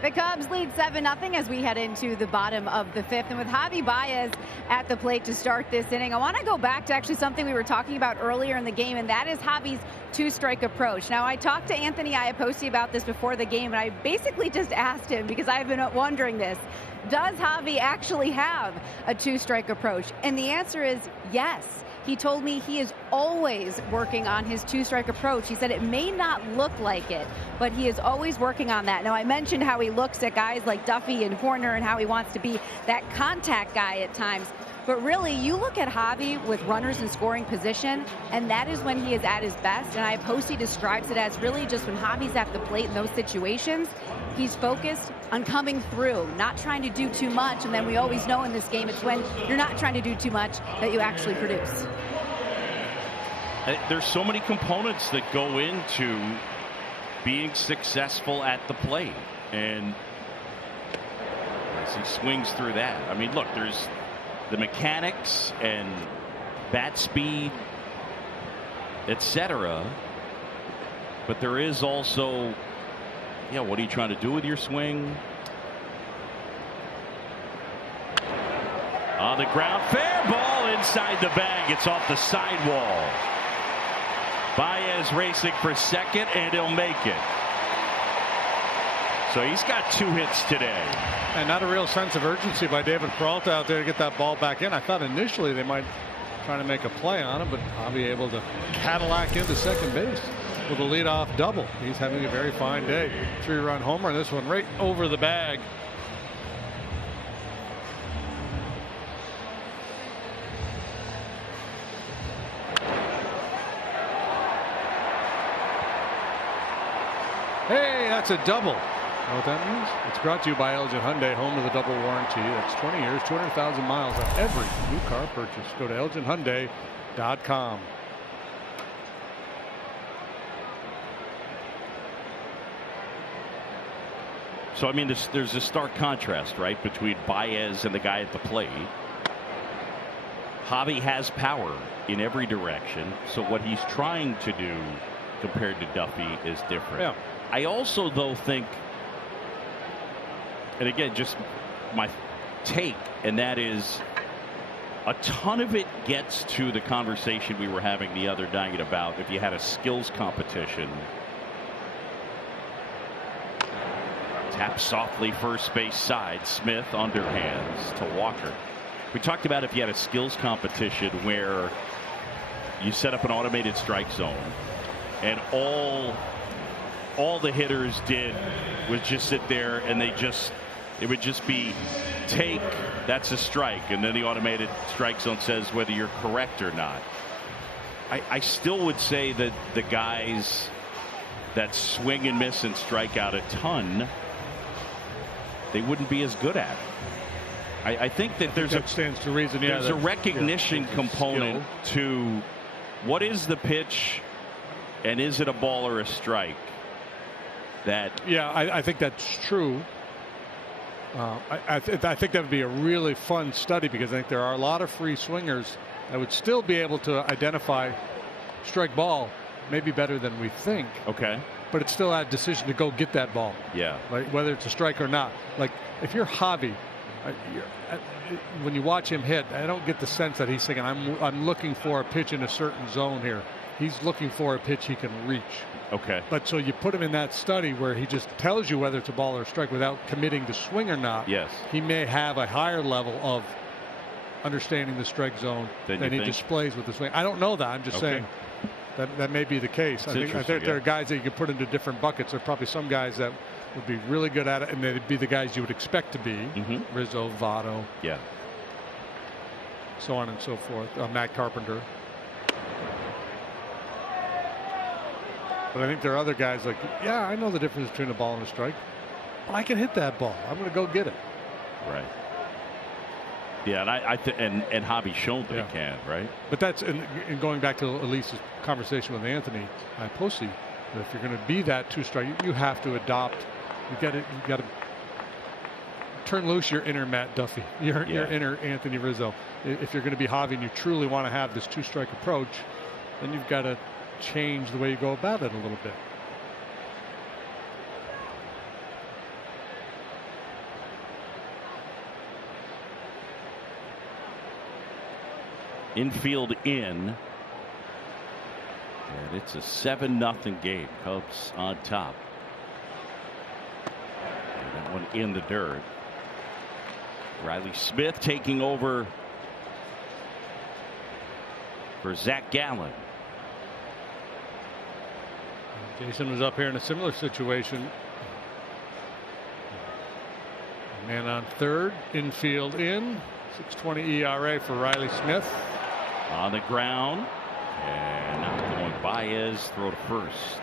The Cubs lead 7-0 as we head into the bottom of the fifth. And with Javi Baez at the plate to start this inning, I want to go back to actually something we were talking about earlier in the game, and that is Javi's two-strike approach. Now, I talked to Anthony Iapoce about this before the game, and I basically just asked him, because I've been wondering this, does Javi actually have a two-strike approach? And the answer is yes. He told me he is always working on his two-strike approach. He said it may not look like it, but he is always working on that. Now, I mentioned how he looks at guys like Duffy and Horner and how he wants to be that contact guy at times. But really, you look at Javi with runners in scoring position, and that is when he is at his best. And Iapoce describes it as really just when Javi's at the plate in those situations, he's focused on coming through, not trying to do too much. And then we always know in this game, it's when you're not trying to do too much that you actually produce. There's so many components that go into being successful at the plate. And as he swings through that, I mean, look, there's the mechanics and bat speed, etc. But there is also, what are you trying to do with your swing? On the ground, fair ball inside the bag. It's off the sidewall. Baez racing for second, and he'll make it. So he's got 2 hits today. And not a real sense of urgency by David Peralta out there to get that ball back in. I thought initially they might try to make a play on him, but Javi able to Cadillac into second base with a leadoff double. He's having a very fine day. 3-run homer, and this one right over the bag. Hey, that's a double. You know what that means? It's brought to you by Elgin Hyundai, home of the double warranty. That's 20 years, 200,000 miles on every new car purchase. Go to ElginHyundai.com. So, I mean, there's a stark contrast, right, between Baez and the guy at the plate. Javi has power in every direction. So what he's trying to do compared to Duffy is different. Yeah. I also, though, think, and again, just my take, and that is a ton of it gets to the conversation we were having the other night about if you had a skills competition. Tap softly first base side. Smith underhands to Walker. We talked about if you had a skills competition where you set up an automated strike zone and all the hitters did was just sit there and it would just be take, that's a strike, and then the automated strike zone says whether you're correct or not. I still would say that the guys that swing and miss and strike out a ton, they wouldn't be as good at it. I think that stands to reason. There's a recognition component to what is the pitch and is it a ball or a strike. I think that's true. I think that would be a really fun study, because I think there are a lot of free swingers that would still be able to identify strike ball maybe better than we think. Okay. But it's still a decision to go get that ball. Yeah. Like whether it's a strike or not. Like if you're Javi, when you watch him hit, I don't get the sense that he's thinking I'm looking for a pitch in a certain zone here. He's looking for a pitch he can reach. Okay. But so you put him in that study where he just tells you whether it's a ball or a strike without committing to swing or not. Yes. He may have a higher level of understanding the strike zone than he displays with the swing. I don't know that. I'm just saying that may be the case. I think there are guys that you can put into different buckets. There are probably some guys that would be really good at it, and they'd be the guys you would expect to be. Mm-hmm. Rizzo, Votto. Yeah. So on and so forth. Matt Carpenter. But I think there are other guys like, yeah, I know the difference between a ball and a strike. But I can hit that ball. I'm going to go get it. Right. Yeah, and Javi's shown that he can, right? But that's and going back to Elise's conversation with Anthony Posse, that if you're going to be that 2-strike, you have to adopt. You got to turn loose your inner Matt Duffy, your inner Anthony Rizzo. If you're going to be Javi and you truly want to have this 2-strike approach, then you've got to change the way you go about it a little bit. Infield in. And it's a 7-0 game. Cubs on top. And that one in the dirt. Riley Smith taking over for Zach Gallen. Jason was up here in a similar situation. Man on third, infield in. 6.20 ERA for Riley Smith. On the ground. And now going Baez, throw to first.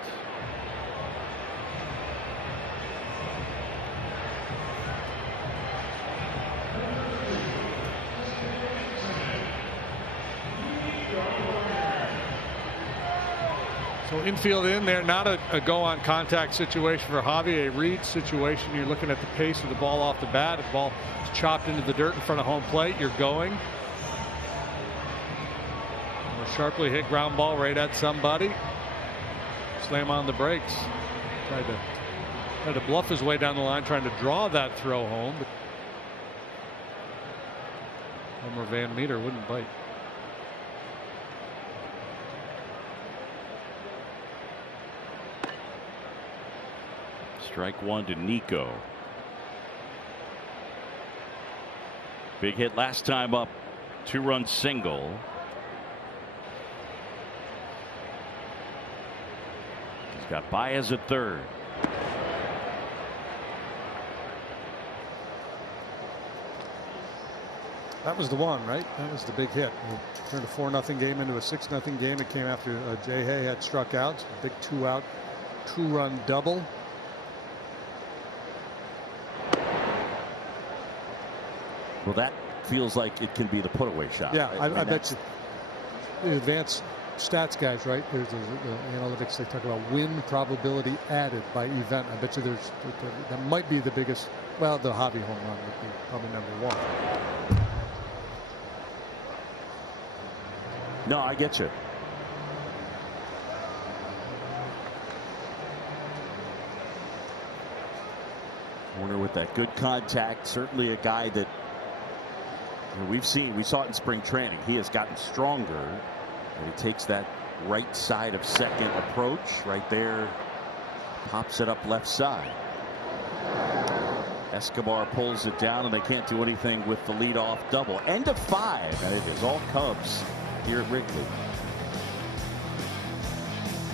So infield in there, not a go on contact situation for Javi, a read situation. You're looking at the pace of the ball off the bat. If the ball is chopped into the dirt in front of home plate, you're going. A sharply hit ground ball right at somebody. Slam on the brakes. Tried to bluff his way down the line, trying to draw that throw home. But Homer Van Meter wouldn't bite. Strike one to Nico. Big hit last time up. 2-run single. He's got Baez at third. That was the one, right? That was the big hit. It turned a 4-0 game into a 6-0 game. It came after Jay Hay had struck out. So big 2-out, 2-run double. Well, that feels like it can be the put-away shot. Yeah, right? I bet you. The advanced stats guys, right? There's the analytics. They talk about win probability added by event. I bet you that might be the biggest. Well, the Javi home run would be probably number one. No, I get you. Warner with that good contact. Certainly a guy that we saw it in spring training. He has gotten stronger. And he takes that right side of second approach right there. Pops it up left side. Escobar pulls it down, and they can't do anything with the leadoff double. End of 5, and it is all Cubs here at Wrigley.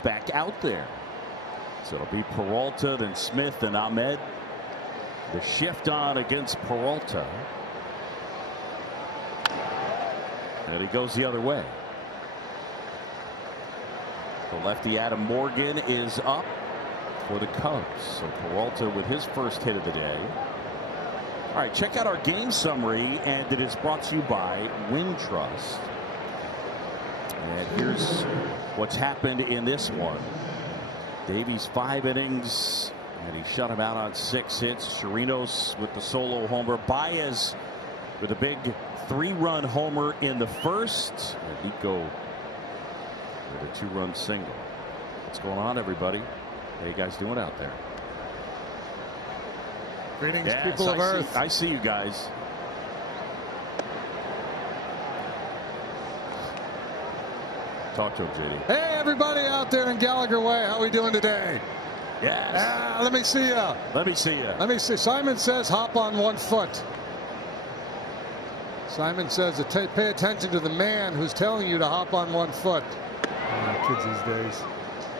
Back out there. So it'll be Peralta, then Smith, and Ahmed. The shift on against Peralta. And he goes the other way. The lefty Adam Morgan is up for the Cubs. So Peralta with his first hit of the day. All right, check out our game summary, and it is brought to you by Wintrust. And here's what's happened in this one. Davies 5 innings, and he shut him out on 6 hits. Chirinos with the solo homer. Baez with a big 3-run homer in the first. And Nico with a 2-run single. What's going on, everybody? How you guys doing out there? Greetings, yes, people of Earth. I see you guys. Talk to him, JD. Hey, everybody out there in Gallagher Way. How we doing today? Yes. Let me see you. Let me see you. Let me see. Simon says hop on 1 foot. Simon says pay attention to the man who's telling you to hop on 1 foot. Kids these days.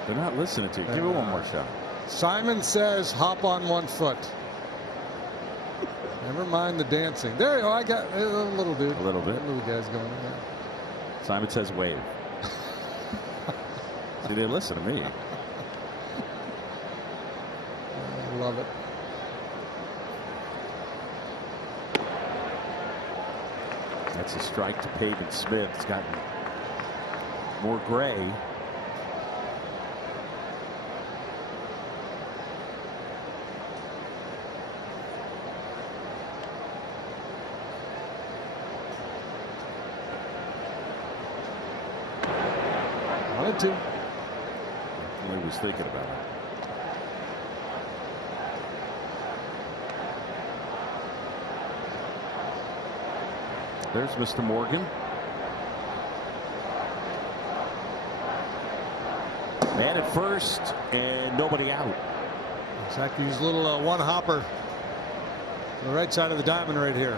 They're not listening to you. Give it one more shot. Simon says hop on 1 foot. Never mind the dancing. There you go. I got a little dude. A little bit. Little guys going in there. Simon says wave. See, they listen to me. love it. That's a strike to Pavin Smith. It's gotten more gray. Wanted to. He was thinking about it. There's Mr. Morgan. Man at first and nobody out. Exactly. His little one hopper on the right side of the diamond right here.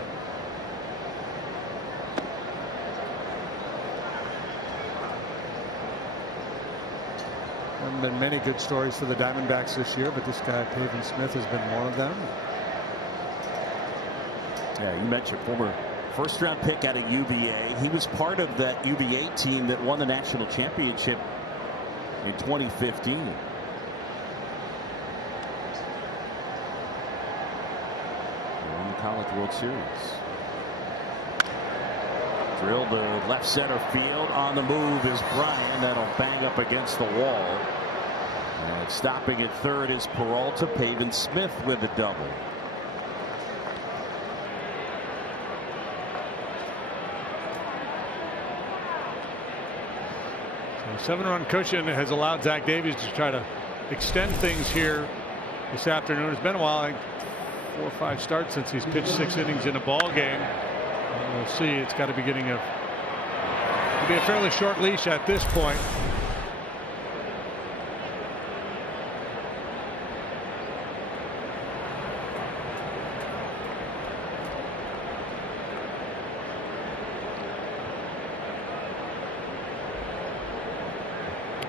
Haven't been many good stories for the Diamondbacks this year, but this guy, Pavin Smith, has been one of them. Yeah, you mentioned former first-round pick out of UVA. He was part of that UVA team that won the national championship in 2015. They won the College World Series. Drilled to left center field. On the move is Bryant. That'll bang up against the wall. And stopping at third is Peralta. Pavin Smith with a double. So 7-run cushion has allowed Zach Davies to try to extend things here this afternoon. It's been a while, I think 4 or 5 starts since he's pitched 6 innings in a ball game. We'll see. It's got to be getting a fairly short leash at this point.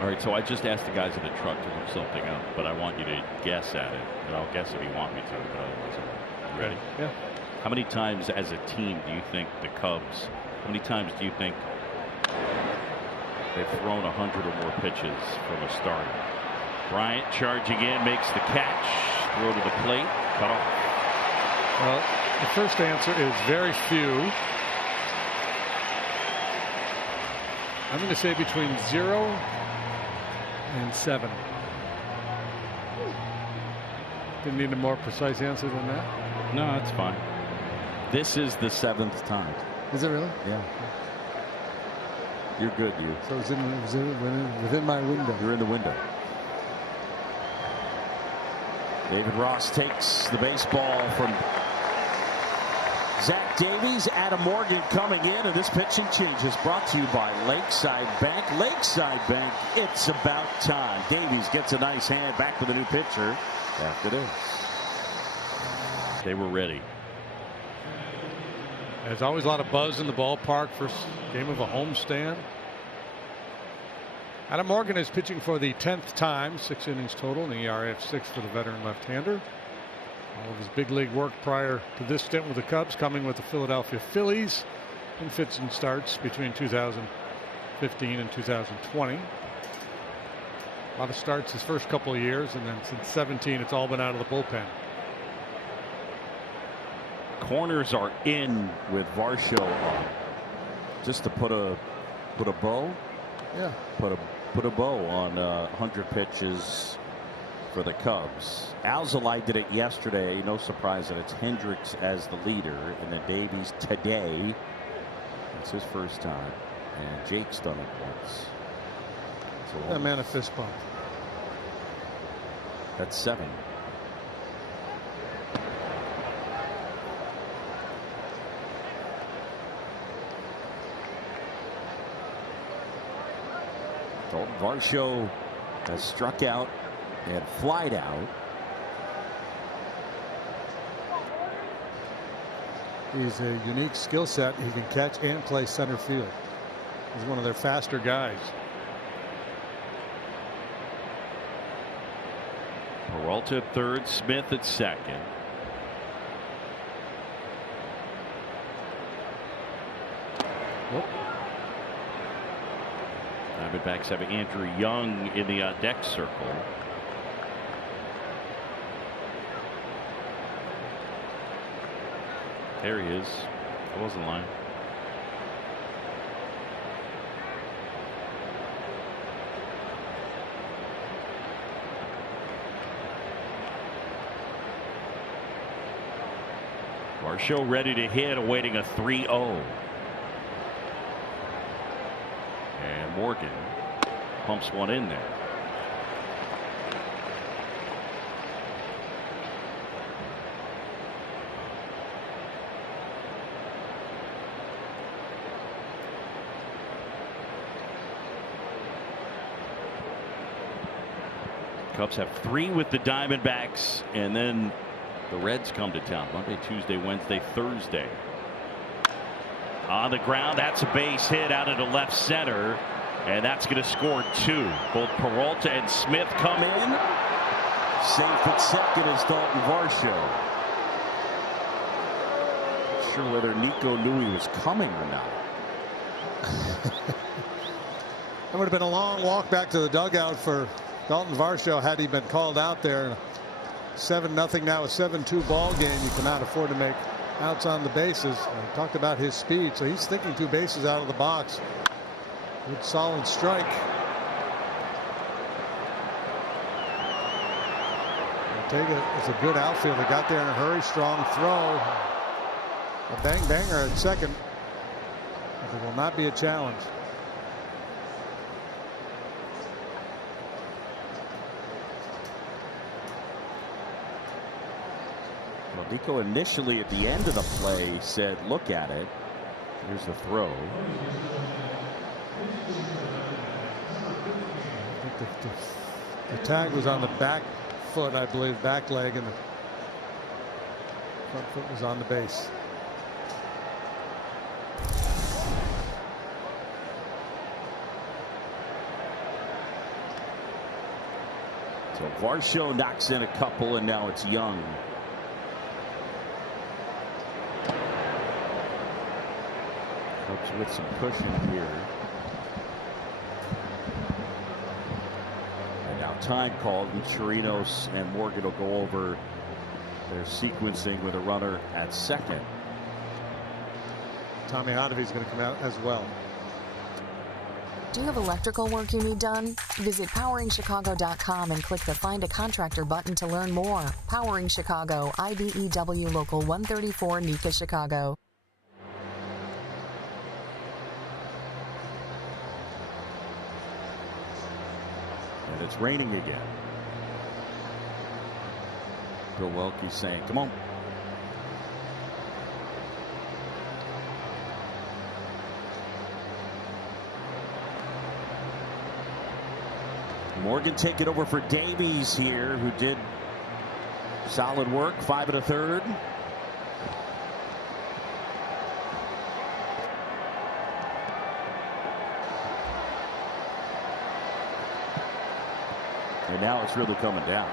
All right, so I just asked the guys in the truck to look something up, but I want you to guess at it. And I'll guess if you want me to, but otherwise I won't. Ready? Yeah. How many times as a team do you think the Cubs, how many times do you think they've thrown 100 or more pitches from a starter? Bryant charging in, makes the catch, throw to the plate, cut off. Well, the first answer is very few. I'm going to say between 0 and 7. Didn't need a more precise answer than that. No, that's fine. This is the 7th time. Is it really? Yeah. You're good, you. So it's within my window. You're in the window. David Ross takes the baseball from Zach Davies. Adam Morgan coming in, and this pitching change is brought to you by Lakeside Bank. Lakeside Bank, it's about time. Davies gets a nice hand back to the new pitcher after this. They were ready. There's always a lot of buzz in the ballpark. First game of a homestand. Adam Morgan is pitching for the 10th time, 6 innings total, and the ERA of 6 for the veteran left-hander. All of his big league work prior to this stint with the Cubs coming with the Philadelphia Phillies in fits and starts between 2015 and 2020. A lot of starts his first couple of years, and then since 17 it's all been out of the bullpen. Corners are in with Varsho on. Just to put a bow. Yeah. Put a bow on 100 pitches for the Cubs. Alzolay did it yesterday. No surprise that it's Hendricks as the leader, and then Davies today. It's his first time, and Jake's done it once. So that man a fist bump. That's 7. Dalton Varsho has struck out and flied out. He's a unique skill set. He can catch and play center field. He's one of their faster guys. Peralta at third, Smith at second. Whoop. Diamondbacks have Andrew Young in the deck circle. There he is. I wasn't lying. Varsho ready to hit, awaiting a 3-0. And Morgan pumps one in there. Cubs have 3 with the Diamondbacks, and then the Reds come to town Monday, Tuesday, Wednesday, Thursday. On the ground, that's a base hit out into left center, and that's going to score 2. Both Peralta and Smith come in. Safe at second is Dalton Varsho. Not sure whether Nico knew he was coming or not. That would have been a long walk back to the dugout for Dalton Varsho had he been called out there. 7-0 now, a 7-2 ball game. You cannot afford to make outs on the bases. I talked about his speed, so he's thinking 2 bases out of the box. Good solid strike. Ortega is a good outfielder. Got there in a hurry. Strong throw. A bang banger at second. It will not be a challenge. Well, Nico initially at the end of the play said, look at it. Here's the throw. I think the tag was on the back foot, I believe, back leg, and the front foot was on the base. So Varsho knocks in a couple, and now it's Young. Cubs with some cushion here. And now time called, and Chirinos and Morgan will go over their sequencing with a runner at second. Tommy Ottavi's going to come out as well. Do you have electrical work you need done? Visit PoweringChicago.com and click the Find a Contractor button to learn more. Powering Chicago, IBEW Local 134, NECA, Chicago. And it's raining again. Bill Welke saying, come on. Morgan take it over for Davies here, who did solid work. 5 1/3. And now it's really coming down.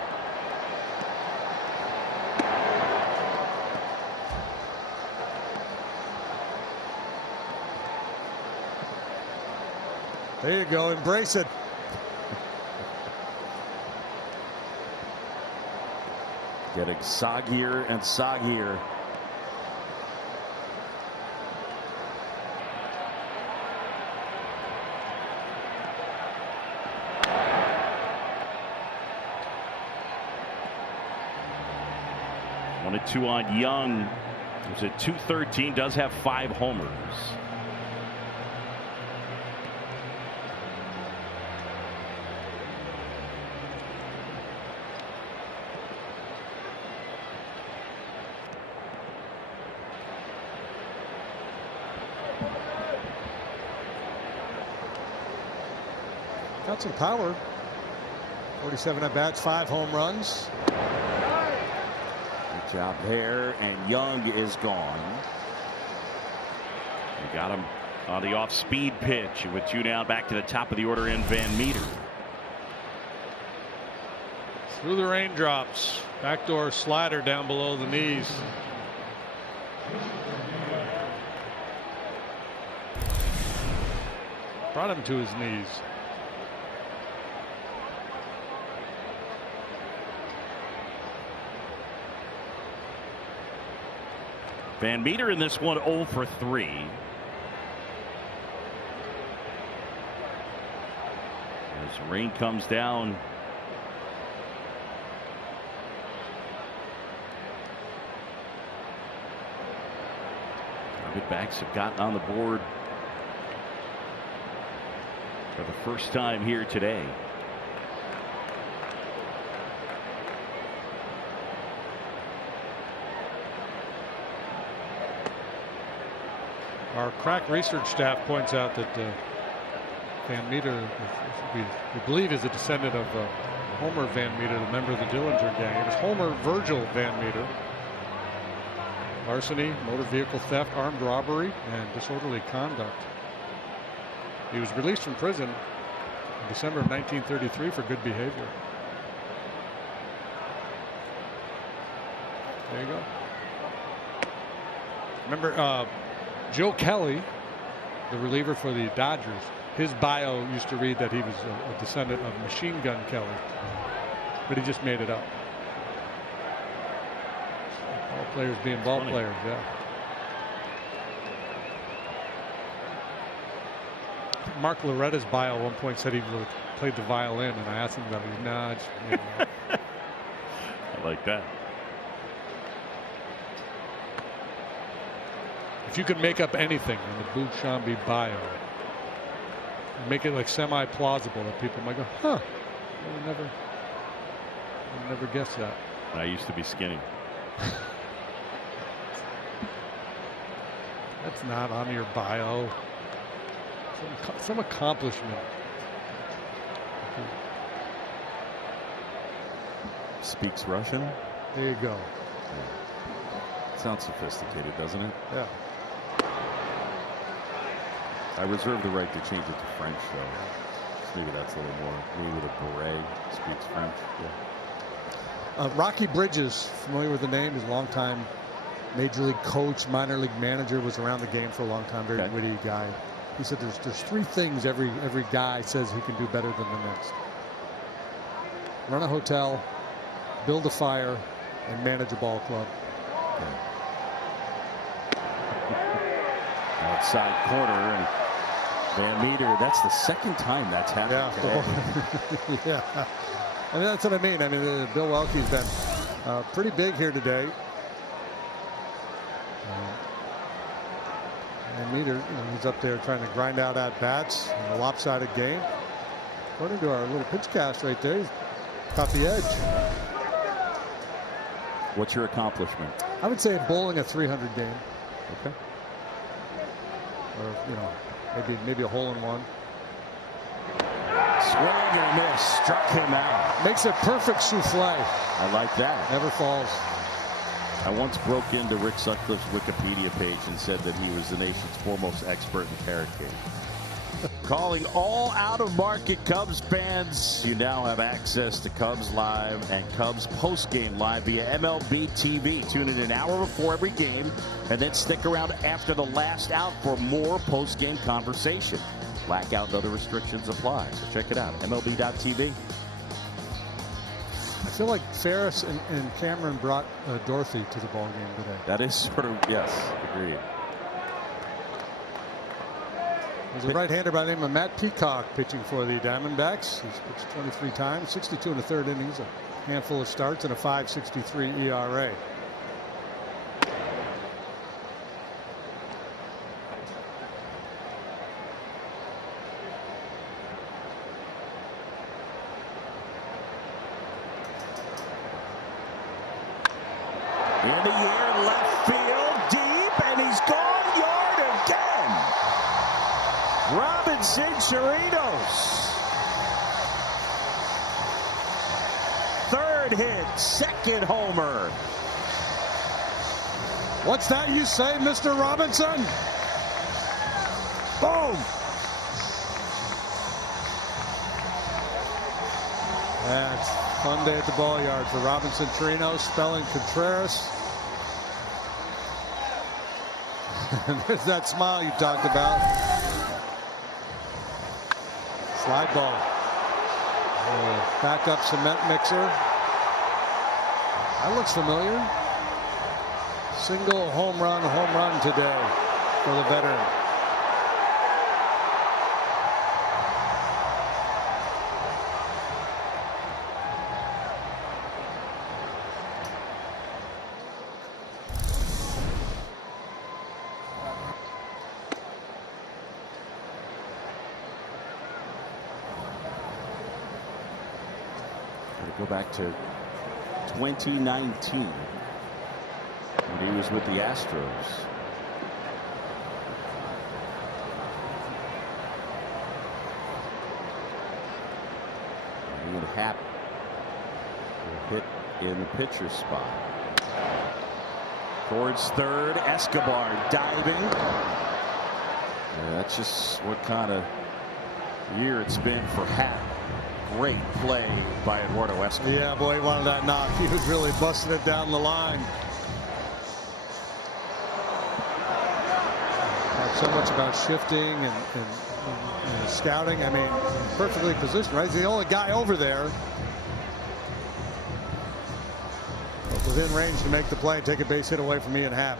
There you go. Embrace it. Getting soggier and soggier. One and 2 on Young. Who's at 213, does have 5 homers. Got some power. 47 at bats, 5 home runs. Good job there, and Young is gone. We got him on the off-speed pitch with 2 down, back to the top of the order in Van Meter. Through the raindrops. Backdoor slider down below the knees. Brought him to his knees. Van Meter in this one 0 for 3. As rain comes down. Diamondbacks have gotten on the board for the first time here today. Our crack research staff points out that Van Meter, we believe, is a descendant of Homer Van Meter, the member of the Dillinger gang. It was Homer Virgil Van Meter. Larceny, motor vehicle theft, armed robbery, and disorderly conduct. He was released from prison in December of 1933 for good behavior. There you go. Remember Joe Kelly, the reliever for the Dodgers, his bio used to read that he was a descendant of Machine Gun Kelly, but he just made it up. Ball players being ball players, yeah. Mark Loretta's bio at one point said he played the violin, and I asked him about it. He's nah, it's made it up. I like that. If you could make up anything in the Bouchambi bio, make it like semi-plausible that people might go, huh, I would never guess that. I used to be skinny. That's not on your bio. Some accomplishment. Speaks Russian. There you go. Sounds sophisticated, doesn't it? Yeah. I reserve the right to change it to French, though. Maybe that's a little more. Maybe with a beret speaks French. Yeah. Rocky Bridges, familiar with the name, is a longtime major league coach, minor league manager, was around the game for a long time, very witty guy. He said there's 3 things every guy says he can do better than the next: run a hotel, build a fire, and manage a ball club. Outside corner, and Van Meter, that's the second time that's happened today. Yeah. I mean, that's what I mean. I mean, Bill Welke's been pretty big here today. And Meter, he's up there trying to grind out at bats in a lopsided game. According to our little pitch cast right there, he's got the edge. What's your accomplishment? I would say bowling a 300 game. Okay. Or maybe a hole in one. Swing and a miss, struck him out. Makes a perfect souffle. I like that. Never falls. I once broke into Rick Sutcliffe's Wikipedia page and said that he was the nation's foremost expert in carrot cake. Calling all out-of-market Cubs fans, you now have access to Cubs Live and Cubs Postgame Live via MLB TV. Tune in an hour before every game, and then stick around after the last out for more postgame conversation. Blackout and other restrictions apply, so check it out, MLB.tv. I feel like Ferris and Cameron brought Dorothy to the ball game today. That is sort of, yes, agreed. There's a right-hander by the name of Matt Peacock pitching for the Diamondbacks. He's pitched 23 times, 62 in the 3rd innings, a handful of starts, and a 5.63 ERA. In the air, left field, deep, and he's gone yard again. Robinson Chirinos. 3rd hit, 2nd homer. What's that you say, Mr. Robinson? Boom! That's a fun day at the ball yard for Robinson Chirinos, spelling Contreras. There's that smile you talked about. Slide ball. Backup cement mixer. That looks familiar. Single home run today for the veteran. Go back to 2019 when he was with the Astros. Ian Happ will hit in the pitcher's spot. Towards third, Escobar diving. That's just what kind of year it's been for Happ. Great play by Eduardo Escobar. Yeah, boy, he wanted that knock. He was really busting it down the line. Not so much about shifting and scouting. I mean, perfectly positioned, right? He's the only guy over there. But within range to make the play and take a base hit away from Ian Happ.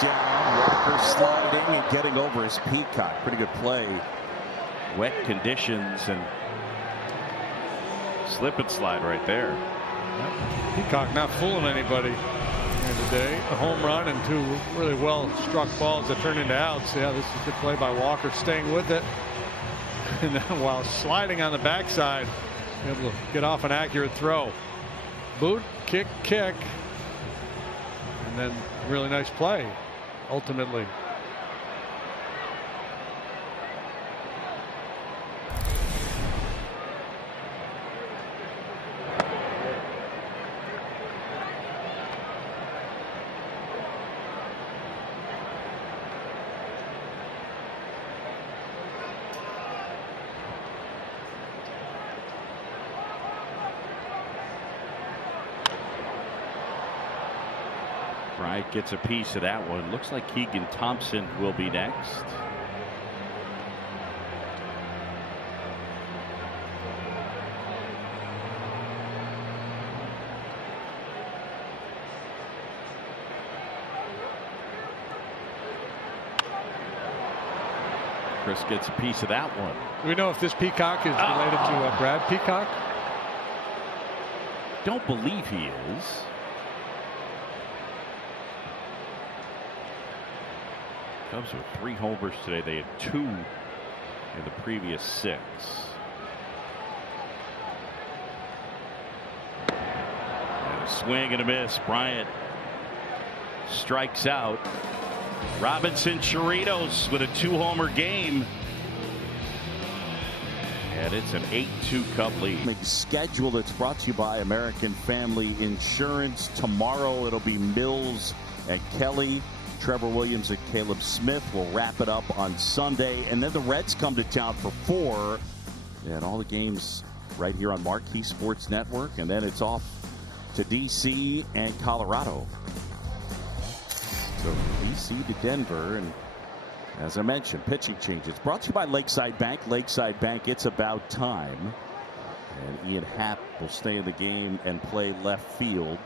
Down, Walker sliding and getting over his Peacock. Pretty good play. Wet conditions and slip and slide right there. Peacock not fooling anybody here today. A home run and two really well struck balls that turned into outs. Yeah, this is a good play by Walker, staying with it. And then while sliding on the backside, able to get off an accurate throw. Boot, kick. And then really nice play. Ultimately. Bryant gets a piece of that one. Looks like Keegan Thompson will be next. Chris gets a piece of that one. Do we know if this Peacock is related to Brad Peacock? Don't believe he is. Cubs with 3 homers today. They had 2 in the previous 6. And a swing and a miss. Bryant strikes out. Robinson Chirinos with a 2-homer game. And it's an 8-2 Cub lead. Schedule that's brought to you by American Family Insurance. Tomorrow it'll be Mills and Kelly. Trevor Williams and Caleb Smith will wrap it up on Sunday. And then the Reds come to town for 4. And all the games right here on Marquee Sports Network. And then it's off to D.C. and Colorado. So D.C. to Denver. And as I mentioned, pitching changes. Brought to you by Lakeside Bank. Lakeside Bank, it's about time. And Ian Happ will stay in the game and play left field.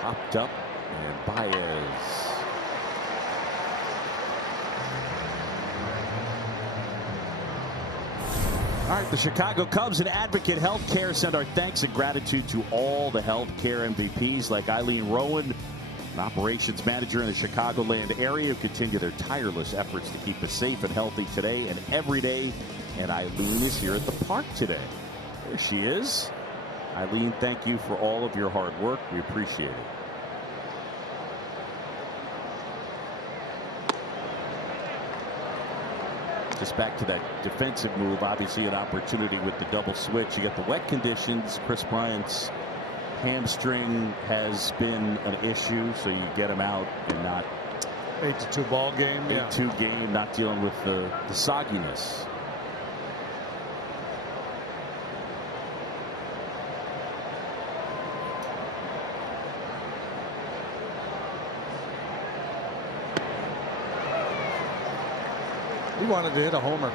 Popped up, and Baez. All right, the Chicago Cubs and Advocate Healthcare send our thanks and gratitude to all the healthcare MVPs like Eileen Rowan, an operations manager in the Chicagoland area, who continue their tireless efforts to keep us safe and healthy today and every day. And Eileen is here at the park today. There she is. Eileen, thank you for all of your hard work. We appreciate it. Just back to that defensive move. Obviously an opportunity with the double switch. You get the wet conditions. Chris Bryant's hamstring has been an issue, so you get him out and not 8-2 ball game. 8-2 game, not dealing with the sogginess. He wanted to hit a homer.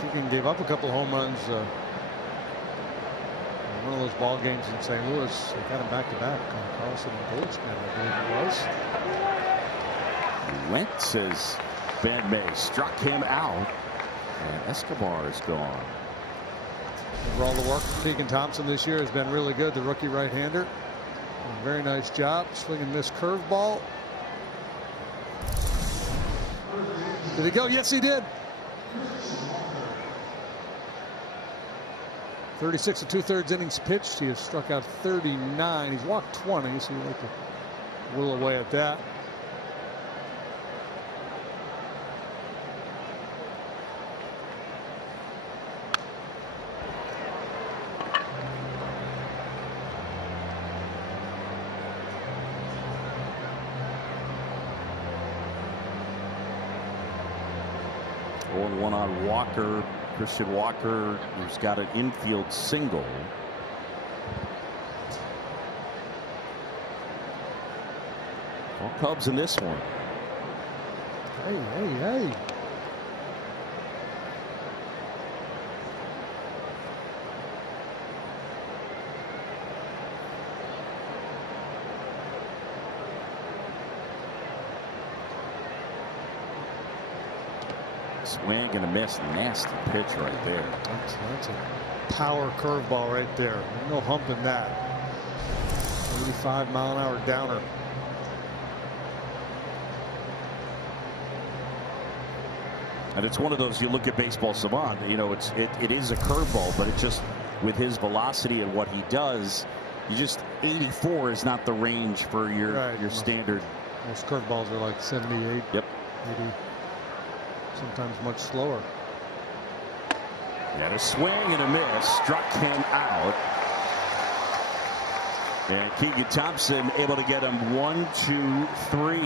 Keegan gave up a couple home runs. One of those ball games in St. Louis. They got him back-to-back. Carlson and Goldschmidt, I believe it was. Wentz, says Van May, struck him out, and Escobar is gone. All the work from Keegan Thompson this year has been really good. The rookie right-hander. Very nice job swinging this curveball. Did he go? Yes, he did. 36 2/3 innings pitched. He has struck out 39. He's walked 20, so you like to whittle away at that. One on Walker. Christian Walker, who's got an infield single. All Cubs in this one. Hey. Swing and a miss. Nasty pitch right there. That's a power curveball right there. No hump in that. 85-mile-an-hour downer. And it's one of those, you look at Baseball Savant, you know, it is a curveball, but it just, with his velocity and what he does, you just, 84 is not the range for your standard. Most curveballs are like 78. Yep. 80. Sometimes much slower. He had a swing and a miss, struck him out. And Keegan Thompson able to get him 1, 2, 3.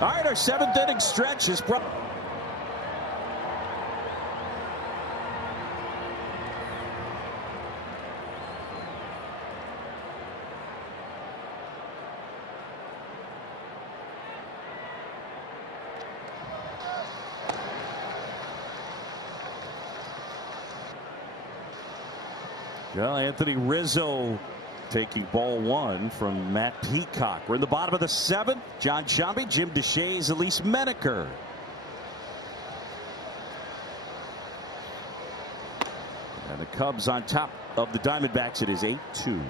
All right, our 7th inning stretch is brought. Well, Anthony Rizzo taking ball 1 from Matt Peacock. We're in the bottom of the 7th. John Sciambi, Jim Deshaies, Elise Menaker. And the Cubs on top of the Diamondbacks. It is 8-2.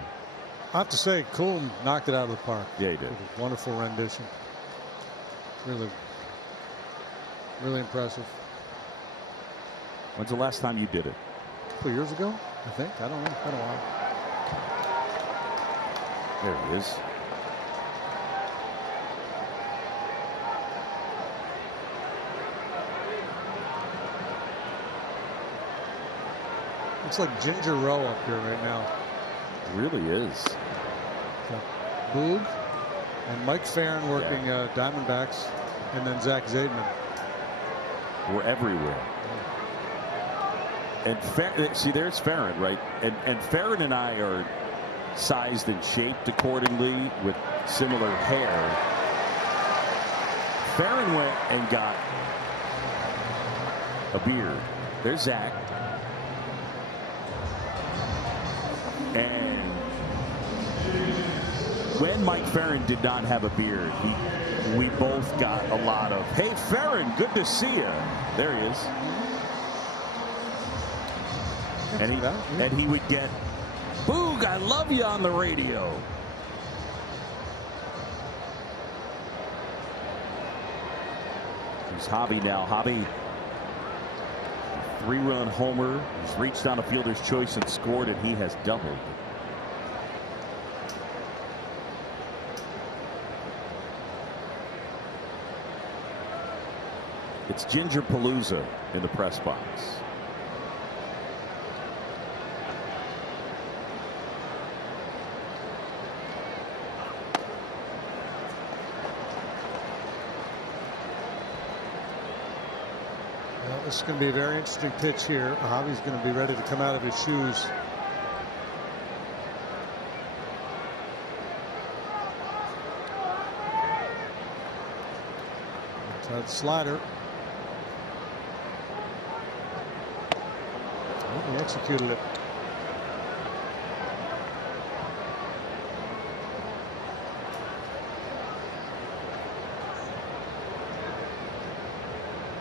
I have to say, Kuhn knocked it out of the park. Yeah, he did. Wonderful rendition. Really, really impressive. When's the last time you did it? A couple years ago, I think. I don't know. It's been a while. There he is. It's like Ginger Row up here right now. It really is. Boog and Mike Farron working Diamondbacks, and then Zach Zaidman. We're everywhere. And see, there's Farron, right? And Farron and I are sized and shaped accordingly with similar hair. Farron went and got a beard. There's Zach. And when Mike Farron did not have a beard, we both got a lot of, "Hey, Farron, good to see you." There he is. And he would get, "Boog, I love you" on the radio. Here's Hobby now. Hobby, 3-run homer. He's reached on a fielder's choice and scored, and he has doubled. It's Ginger Palooza in the press box. This is going to be a very interesting pitch here. Hobby's going to be ready to come out of his shoes. Outside slider. Oh, he executed it.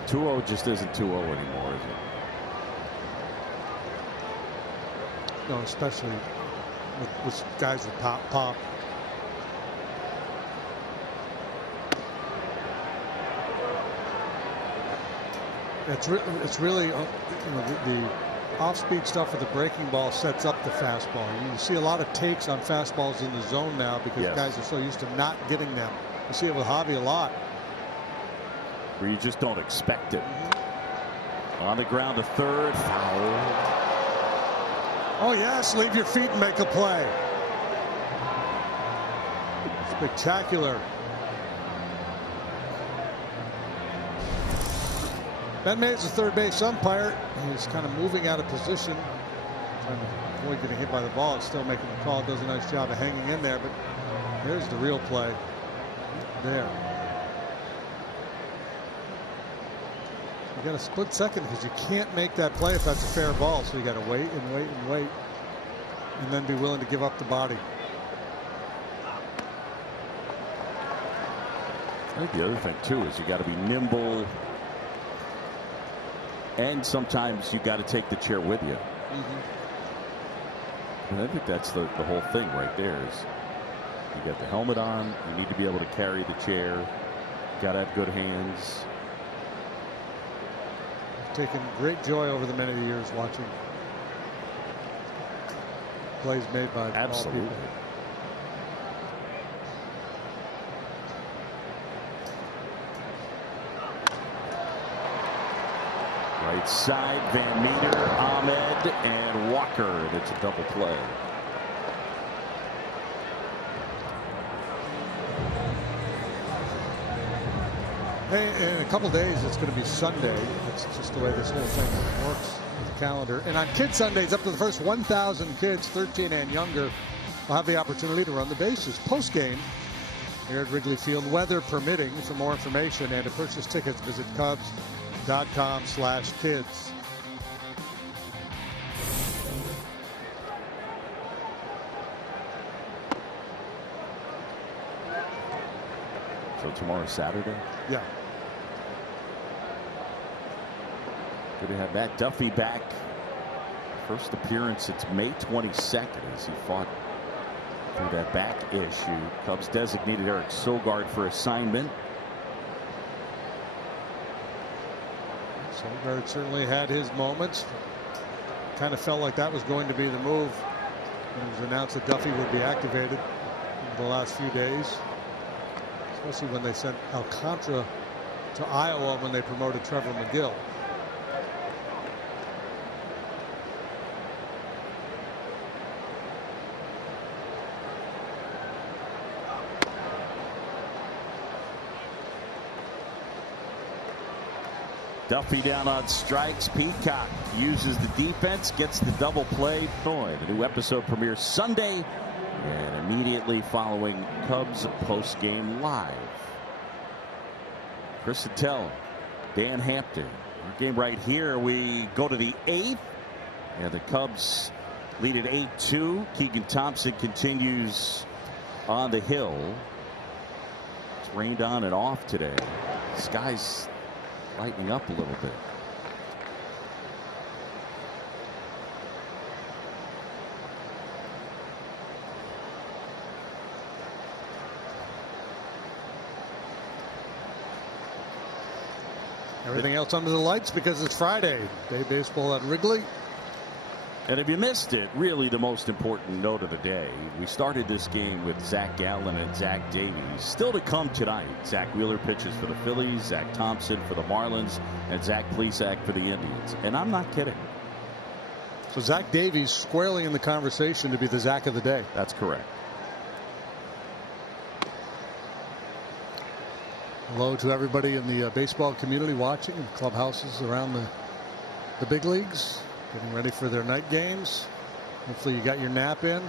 .2-0 just isn't 2-0 anymore, is it? No, especially with guys with pop. It's really the off-speed stuff with the breaking ball sets up the fastball. You see a lot of takes on fastballs in the zone now because guys are so used to not getting them. You see it with Javi a lot. Where you just don't expect it. On the ground to third, foul. Oh yes, leave your feet and make a play. Spectacular. Ben Mays, the third base umpire. He's kind of moving out of position, trying to avoid getting hit by the ball. Still making the call. Does a nice job of hanging in there, but there's the real play. There. You got a split second because you can't make that play if that's a fair ball. So you got to wait and wait and wait, and then be willing to give up the body. I think the other thing too is you got to be nimble, and sometimes you got to take the chair with you. And I think that's the whole thing right there is you got the helmet on, you need to be able to carry the chair, you got to have good hands. Taken great joy over the many years watching plays made by all people. Right side, Van Meter, Ahmed, and Walker. And it's a double play. Hey, in a couple days, it's going to be Sunday. It's just the way this whole thing works with the calendar. And on Kid Sundays, up to the first 1,000 kids, 13 and younger, will have the opportunity to run the bases. Post-game here at Wrigley Field, weather permitting. For more information and to purchase tickets, visit Cubs.com/kids. So tomorrow's Saturday? Yeah. Good to have Matt Duffy back. First appearance since May 22nd as he fought through that back issue. Cubs designated Eric Sogard for assignment. Sogard certainly had his moments. Kind of felt like that was going to be the move when it was announced that Duffy would be activated in the last few days. Especially when they sent Alcantara to Iowa when they promoted Trevor McGill. Duffy down on strikes. Peacock uses the defense, gets the double play. The new episode premieres Sunday, and immediately following Cubs post-game live. Chris Attell, Dan Hampton. Our game right here. We go to the 8th, and the Cubs lead at 8-2. Keegan Thompson continues on the hill. It's rained on and off today. Skies lightening up a little bit. Everything else under the lights because it's Friday. Day baseball at Wrigley. And if you missed it, really the most important note of the day. We started this game with Zach Gallen and Zach Davies. Still to come tonight. Zach Wheeler pitches for the Phillies, Zach Thompson for the Marlins, and Zach Plesac for the Indians. And I'm not kidding. So Zach Davies squarely in the conversation to be the Zach of the day. That's correct. Hello to everybody in the baseball community watching in clubhouses around the big leagues. Getting ready for their night games. Hopefully you got your nap in.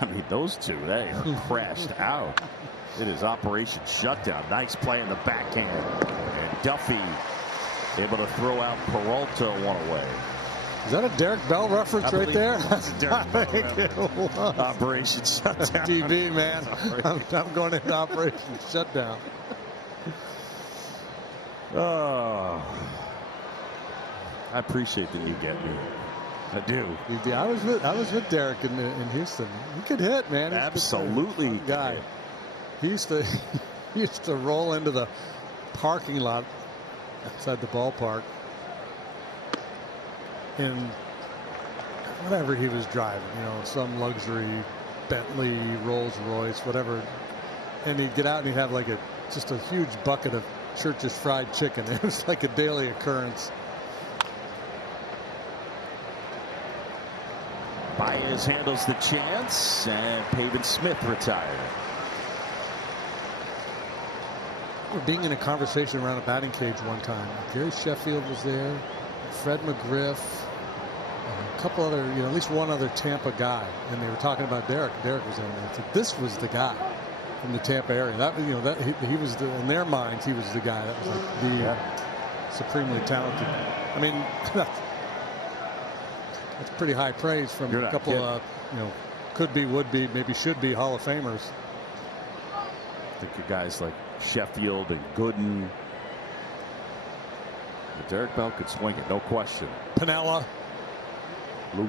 I mean, those two, they are crashed out. It is Operation Shutdown. Nice play in the backhand. And Duffy able to throw out Peralta one away. Is that a Derek Bell reference right there? That's a Derek Bell reference. Operation Shutdown. TV, man. I'm going into Operation Shutdown. Oh, I appreciate that you get me. I do. I was with Derek in Houston. He could hit, man. He's Absolutely, guy. He used to roll into the parking lot outside the ballpark in whatever he was driving, some luxury Bentley, Rolls Royce, whatever, and he'd get out and he'd have like just a huge bucket of Church's fried chicken. It was like a daily occurrence. Baez handles the chance, and Pavin Smith retired. Being in a conversation around a batting cage one time, Gary Sheffield was there, Fred McGriff, a couple other, at least one other Tampa guy, and they were talking about Derek. Derek was in there. So this was the guy from the Tampa area. That he was in their minds, he was the guy that was like the supremely talented. I mean, that's pretty high praise from a couple of could be, would be, maybe should be Hall of Famers. I think your guys like Sheffield and Gooden. But Derek Bell could swing it, no question. Piniella. Lou.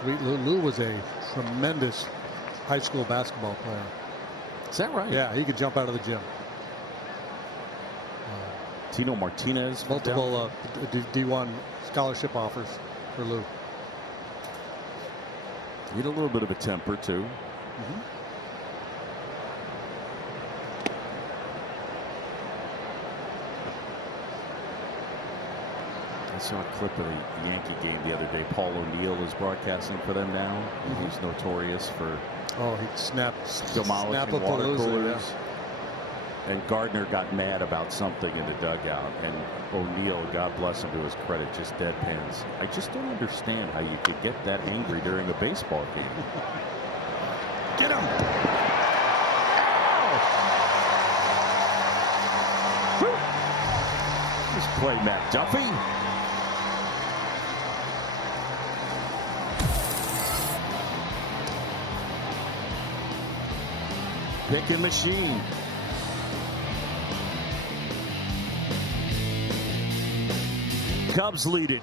Sweet Lou. Lou was a tremendous high school basketball player. Is that right? Yeah, he could jump out of the gym. Tino Martinez. Multiple D1 scholarship offers for Lou. He had a little bit of a temper, too. I saw a clip of the Yankee game the other day. Paul O'Neill is broadcasting for them now. He's notorious for he snapped demolishing water coolers. Yeah. And Gardner got mad about something in the dugout, and O'Neill, God bless him to his credit, just deadpans. I just don't understand how you could get that angry during a baseball game. Get him! Nice play, Matt Duffy. Picking machine. Cubs lead it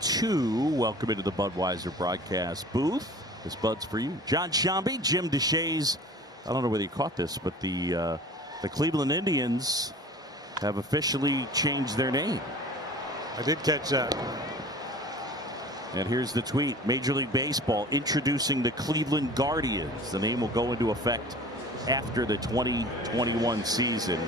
8-2. Welcome into the Budweiser broadcast booth. This Bud's for you. John Shambi, Jim DeShays. I don't know whether you caught this, but the Cleveland Indians have officially changed their name. I did catch that. And here's the tweet. Major League Baseball introducing the Cleveland Guardians. The name will go into effect after the 2021 season.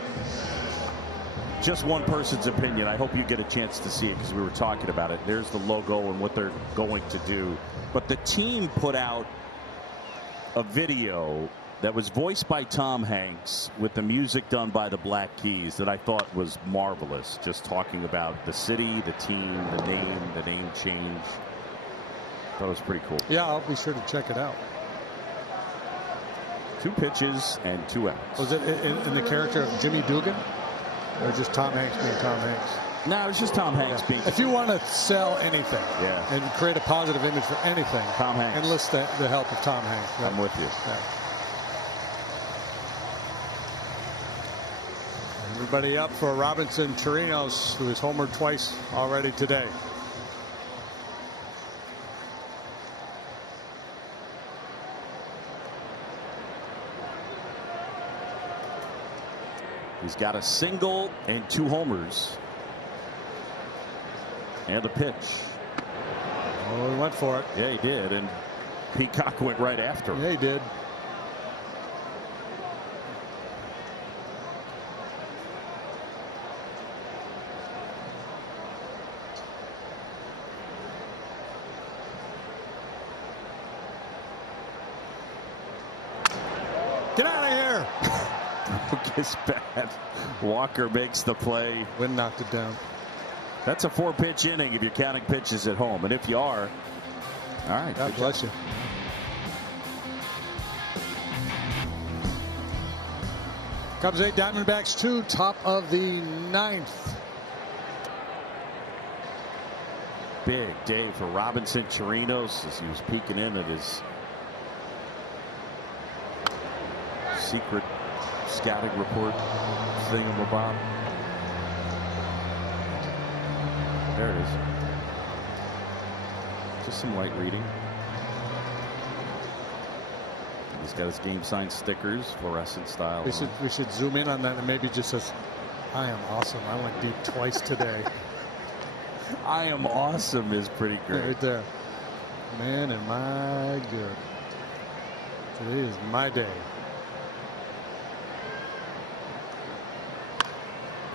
Just one person's opinion. I hope you get a chance to see it because we were talking about it. There's the logo and what they're going to do. But the team put out a video that was voiced by Tom Hanks with the music done by the Black Keys that I thought was marvelous. Just talking about the city, the team, the name change. That was pretty cool. Yeah, I'll be sure to check it out. 2 pitches and 2 outs. Was it in the character of Jimmy Dugan? Or just Tom Hanks being Tom Hanks? No, it's just Tom Hanks being. If you want to sell anything and create a positive image for anything, Tom Hanks. Enlist the help of Tom Hanks. Right? I'm with you. Yeah. Everybody up for Robinson Chirinos, who has homered twice already today. He's got a single and 2 homers. And a pitch. Oh, he went for it. Yeah, he did. And Peacock went right after him. Yeah, he did. Get out of here. Gets bad. Walker makes the play. Wind knocked it down. That's a 4-pitch inning if you're counting pitches at home. And if you are, All right. God bless you. Cubs 8, Diamondbacks 2, top of the 9th. Big day for Robinson Chirinos as he was peeking in at his secret scouting report thingamabob. There it is. Just some light reading. He's got his game sign stickers, fluorescent style. We should zoom in on that and maybe just says, "I am awesome. I went deep twice today." I am awesome is pretty great. Right there. Man, am I good. Today is my day.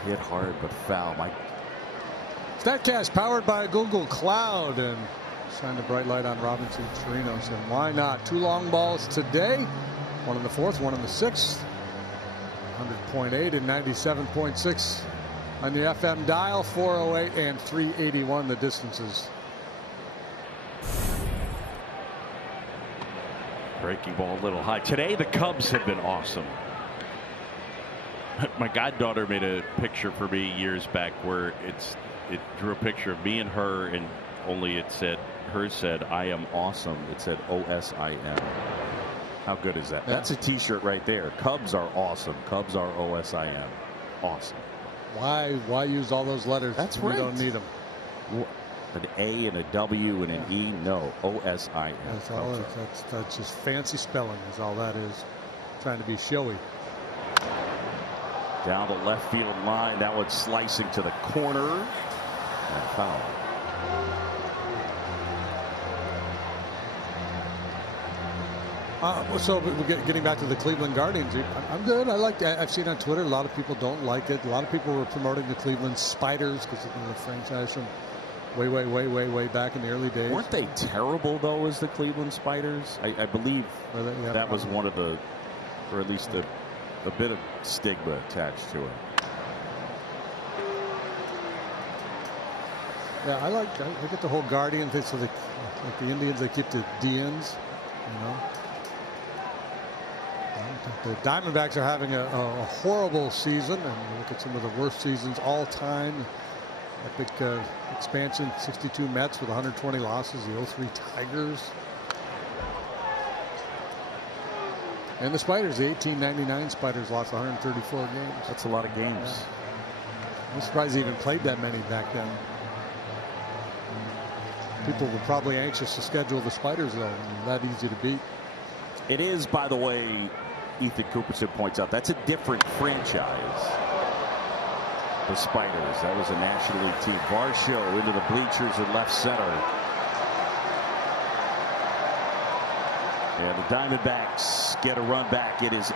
Hit hard but foul. StatCast powered by Google Cloud, and shine the bright light on Robinson Chirinos. And why not? 2 long balls today. 1 in the 4th, 1 in the 6th. 100.8 and 97.6 on the FM dial. 408 and 381 the distances. Breaking ball a little high. Today the Cubs have been awesome. My goddaughter made a picture for me years back where it drew a picture of me and her, and only hers said "I am awesome." It said OSIM. How good is that? Yeah. That's a t-shirt right there. Cubs are awesome. Cubs are OSIM. Awesome. Why use all those letters? That's we right. don't need them. An A and a W and an E. No, OSIM. That's all. That's just fancy spelling is all that is. Trying to be showy. Down the left field line. That one's slicing to the corner. And foul. So we're getting back to the Cleveland Guardians. I'm good. I've seen on Twitter a lot of people don't like it. A lot of people were promoting the Cleveland Spiders because of the franchise from way back in the early days. Weren't they terrible though as the Cleveland Spiders? I believe that was one of the, or at least a bit of stigma attached to it. Yeah, I get the whole Guardian thing. So like the Indians, they keep the DNs, you know. The Diamondbacks are having a horrible season, and you look at some of the worst seasons all time. Epic expansion, 62 Mets with 120 losses, the 03 Tigers. And the Spiders, the 1899 Spiders lost 134 games. That's a lot of games. Yeah. I'm surprised they even played that many back then. People were probably anxious to schedule the Spiders, though. That easy to beat. It is, by the way, Ethan Cooperson points out, that's a different franchise. The Spiders. That was a National League team. Varsho into the bleachers in left center. And the Diamondbacks get a run back. It is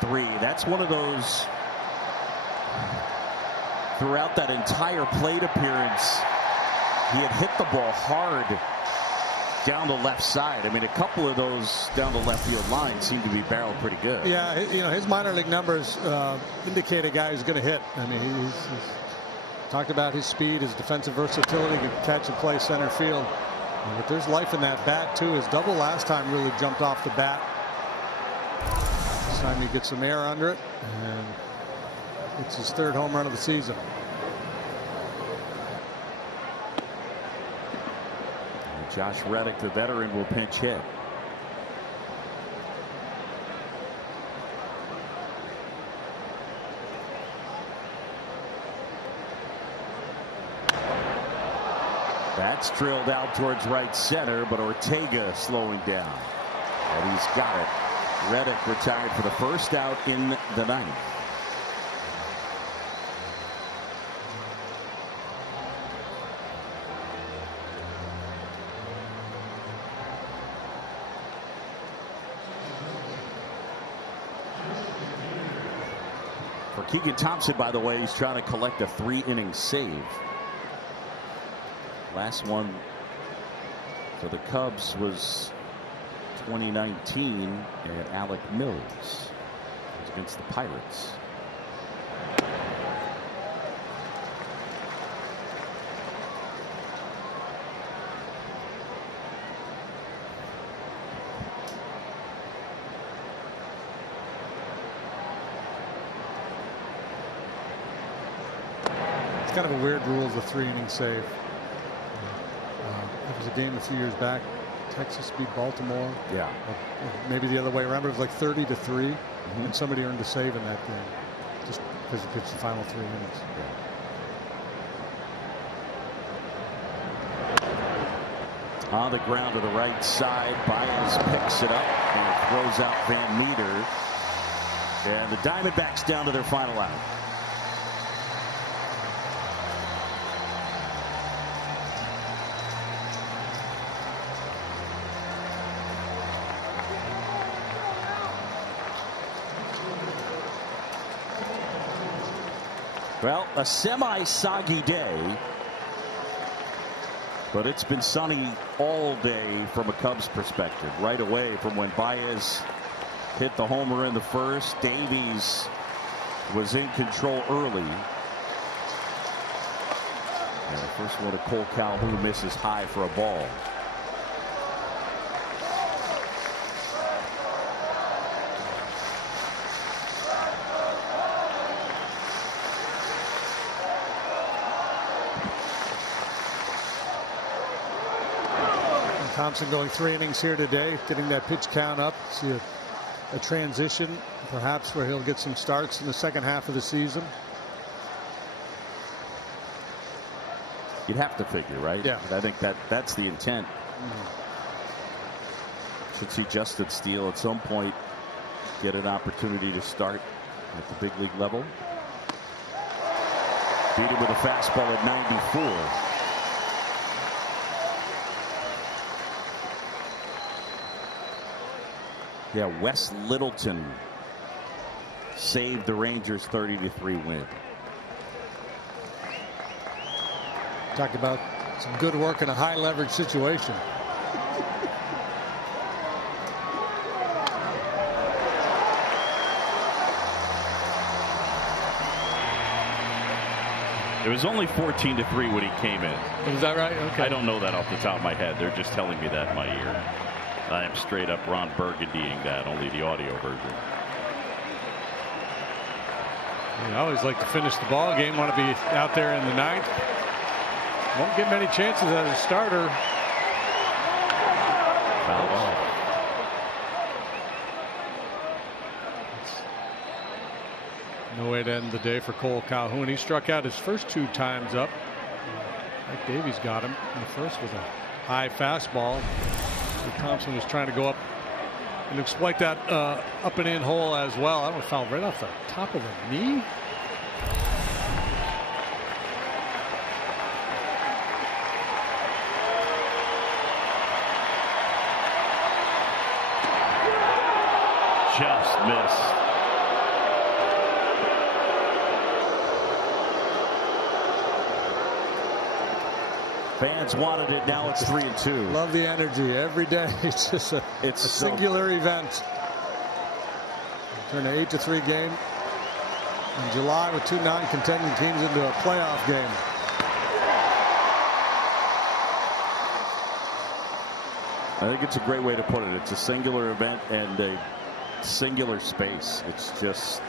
8-3. That's one of those, throughout that entire plate appearance, he had hit the ball hard down the left side. I mean, a couple of those down the left field line seem to be barreled pretty good. Yeah, you know, his minor league numbers indicate a guy who's going to hit. I mean, he's talked about his speed, his defensive versatility, can catch and play center field. But there's life in that bat, too. His double last time really jumped off the bat. This time he gets some air under it, and it's his 3rd home run of the season. Josh Reddick, the veteran, will pinch hit. That's drilled out towards right center, but Ortega slowing down. And he's got it. Reddick retired for the first out in the 9th. For Keegan Thompson, by the way, he's trying to collect a 3-inning save. Last one for the Cubs was 2019, and Alec Mills was against the Pirates. It's kind of a weird rule, the 3-inning save. There was a game a few years back. Texas beat Baltimore. Yeah. Or maybe the other way around. It was like 30-3, and somebody earned a save in that game just because he pitched the final 3 innings. On the ground to the right side, Baez picks it up and throws out Van Meter. And the Diamondbacks down to their final out. Well, a semi-soggy day, but it's been sunny all day from a Cubs perspective. Right away from when Baez hit the homer in the first, Davies was in control early. And the first one to Cole Calhoun misses high for a ball. Thompson going 3 innings here today, getting that pitch count up. See a transition, perhaps, where he'll get some starts in the second half of the season. You'd have to figure, right? Yeah. I think that's the intent. Should see Justin Steele at some point get an opportunity to start at the big league level. Beat him with a fastball at 94. Yeah, Wes Littleton saved the Rangers' 30-3 win. Talk about some good work in a high leverage situation. It was only 14-3 when he came in. Is that right? Okay. I don't know that off the top of my head. They're just telling me that in my ear. I am straight up Ron Burgundying that, only the audio version. I always like to finish the ball game. Want to be out there in the ninth. Won't get many chances as a starter. Foul off. No way to end the day for Cole Calhoun. He struck out his first 2 times up. Mike Davies got him in the first with a high fastball. Thompson was trying to go up and exploit that up and in hole as well. That one fouled right off the top of the knee. Just missed. Fans wanted it. Now it's 3-2. Love the energy every day. It's just a singular event. Turn an 8-3 game in July with 2 non-contending teams into a playoff game. I think it's a great way to put it. It's a singular event and a singular space. It's just.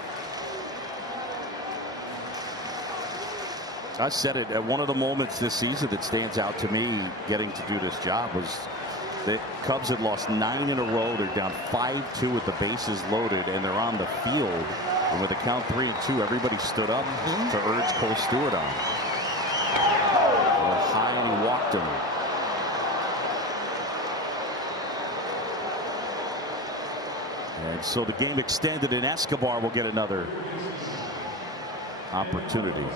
I said it at one of the moments this season that stands out to me getting to do this job was the Cubs had lost 9 in a row. They're down 5-2 with the bases loaded, and they're on the field. And with a count 3-2, everybody stood up to urge Cole Stewart on. High, and he walked him. And so the game extended, and Escobar will get another opportunity.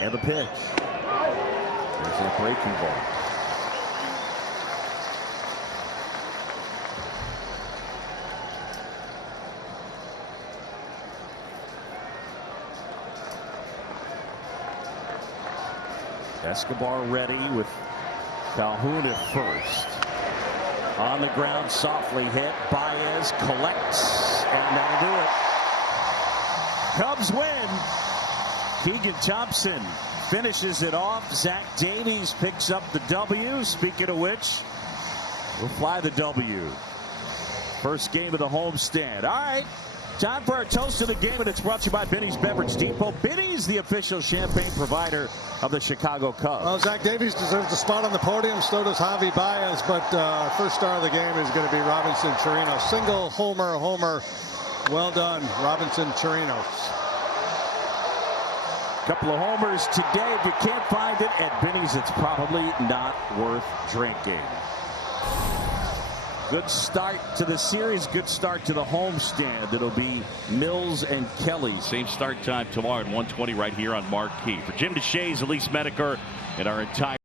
And the pitch. There's a breaking ball. Escobar ready with Calhoun at first. On the ground, softly hit. Baez collects, and that'll do it. Cubs win. Keegan Thompson finishes it off. Zach Davies picks up the W. Speaking of which, we'll fly the W. First game of the homestand. All right. Time for our toast of the game, and it's brought to you by Benny's Beverage Depot. Benny's the official champagne provider of the Chicago Cubs. Well, Zach Davies deserves a spot on the podium. So does Javi Baez. But first star of the game is going to be Robinson Chirinos. Single homer. Well done, Robinson Chirinos. Couple of homers today. If you can't find it at Benny's, it's probably not worth drinking. Good start to the series. Good start to the homestand. It'll be Mills and Kelly. Same start time tomorrow at 1:20 right here on Marquee. For Jim DeShays, Elise Medeker, and our entire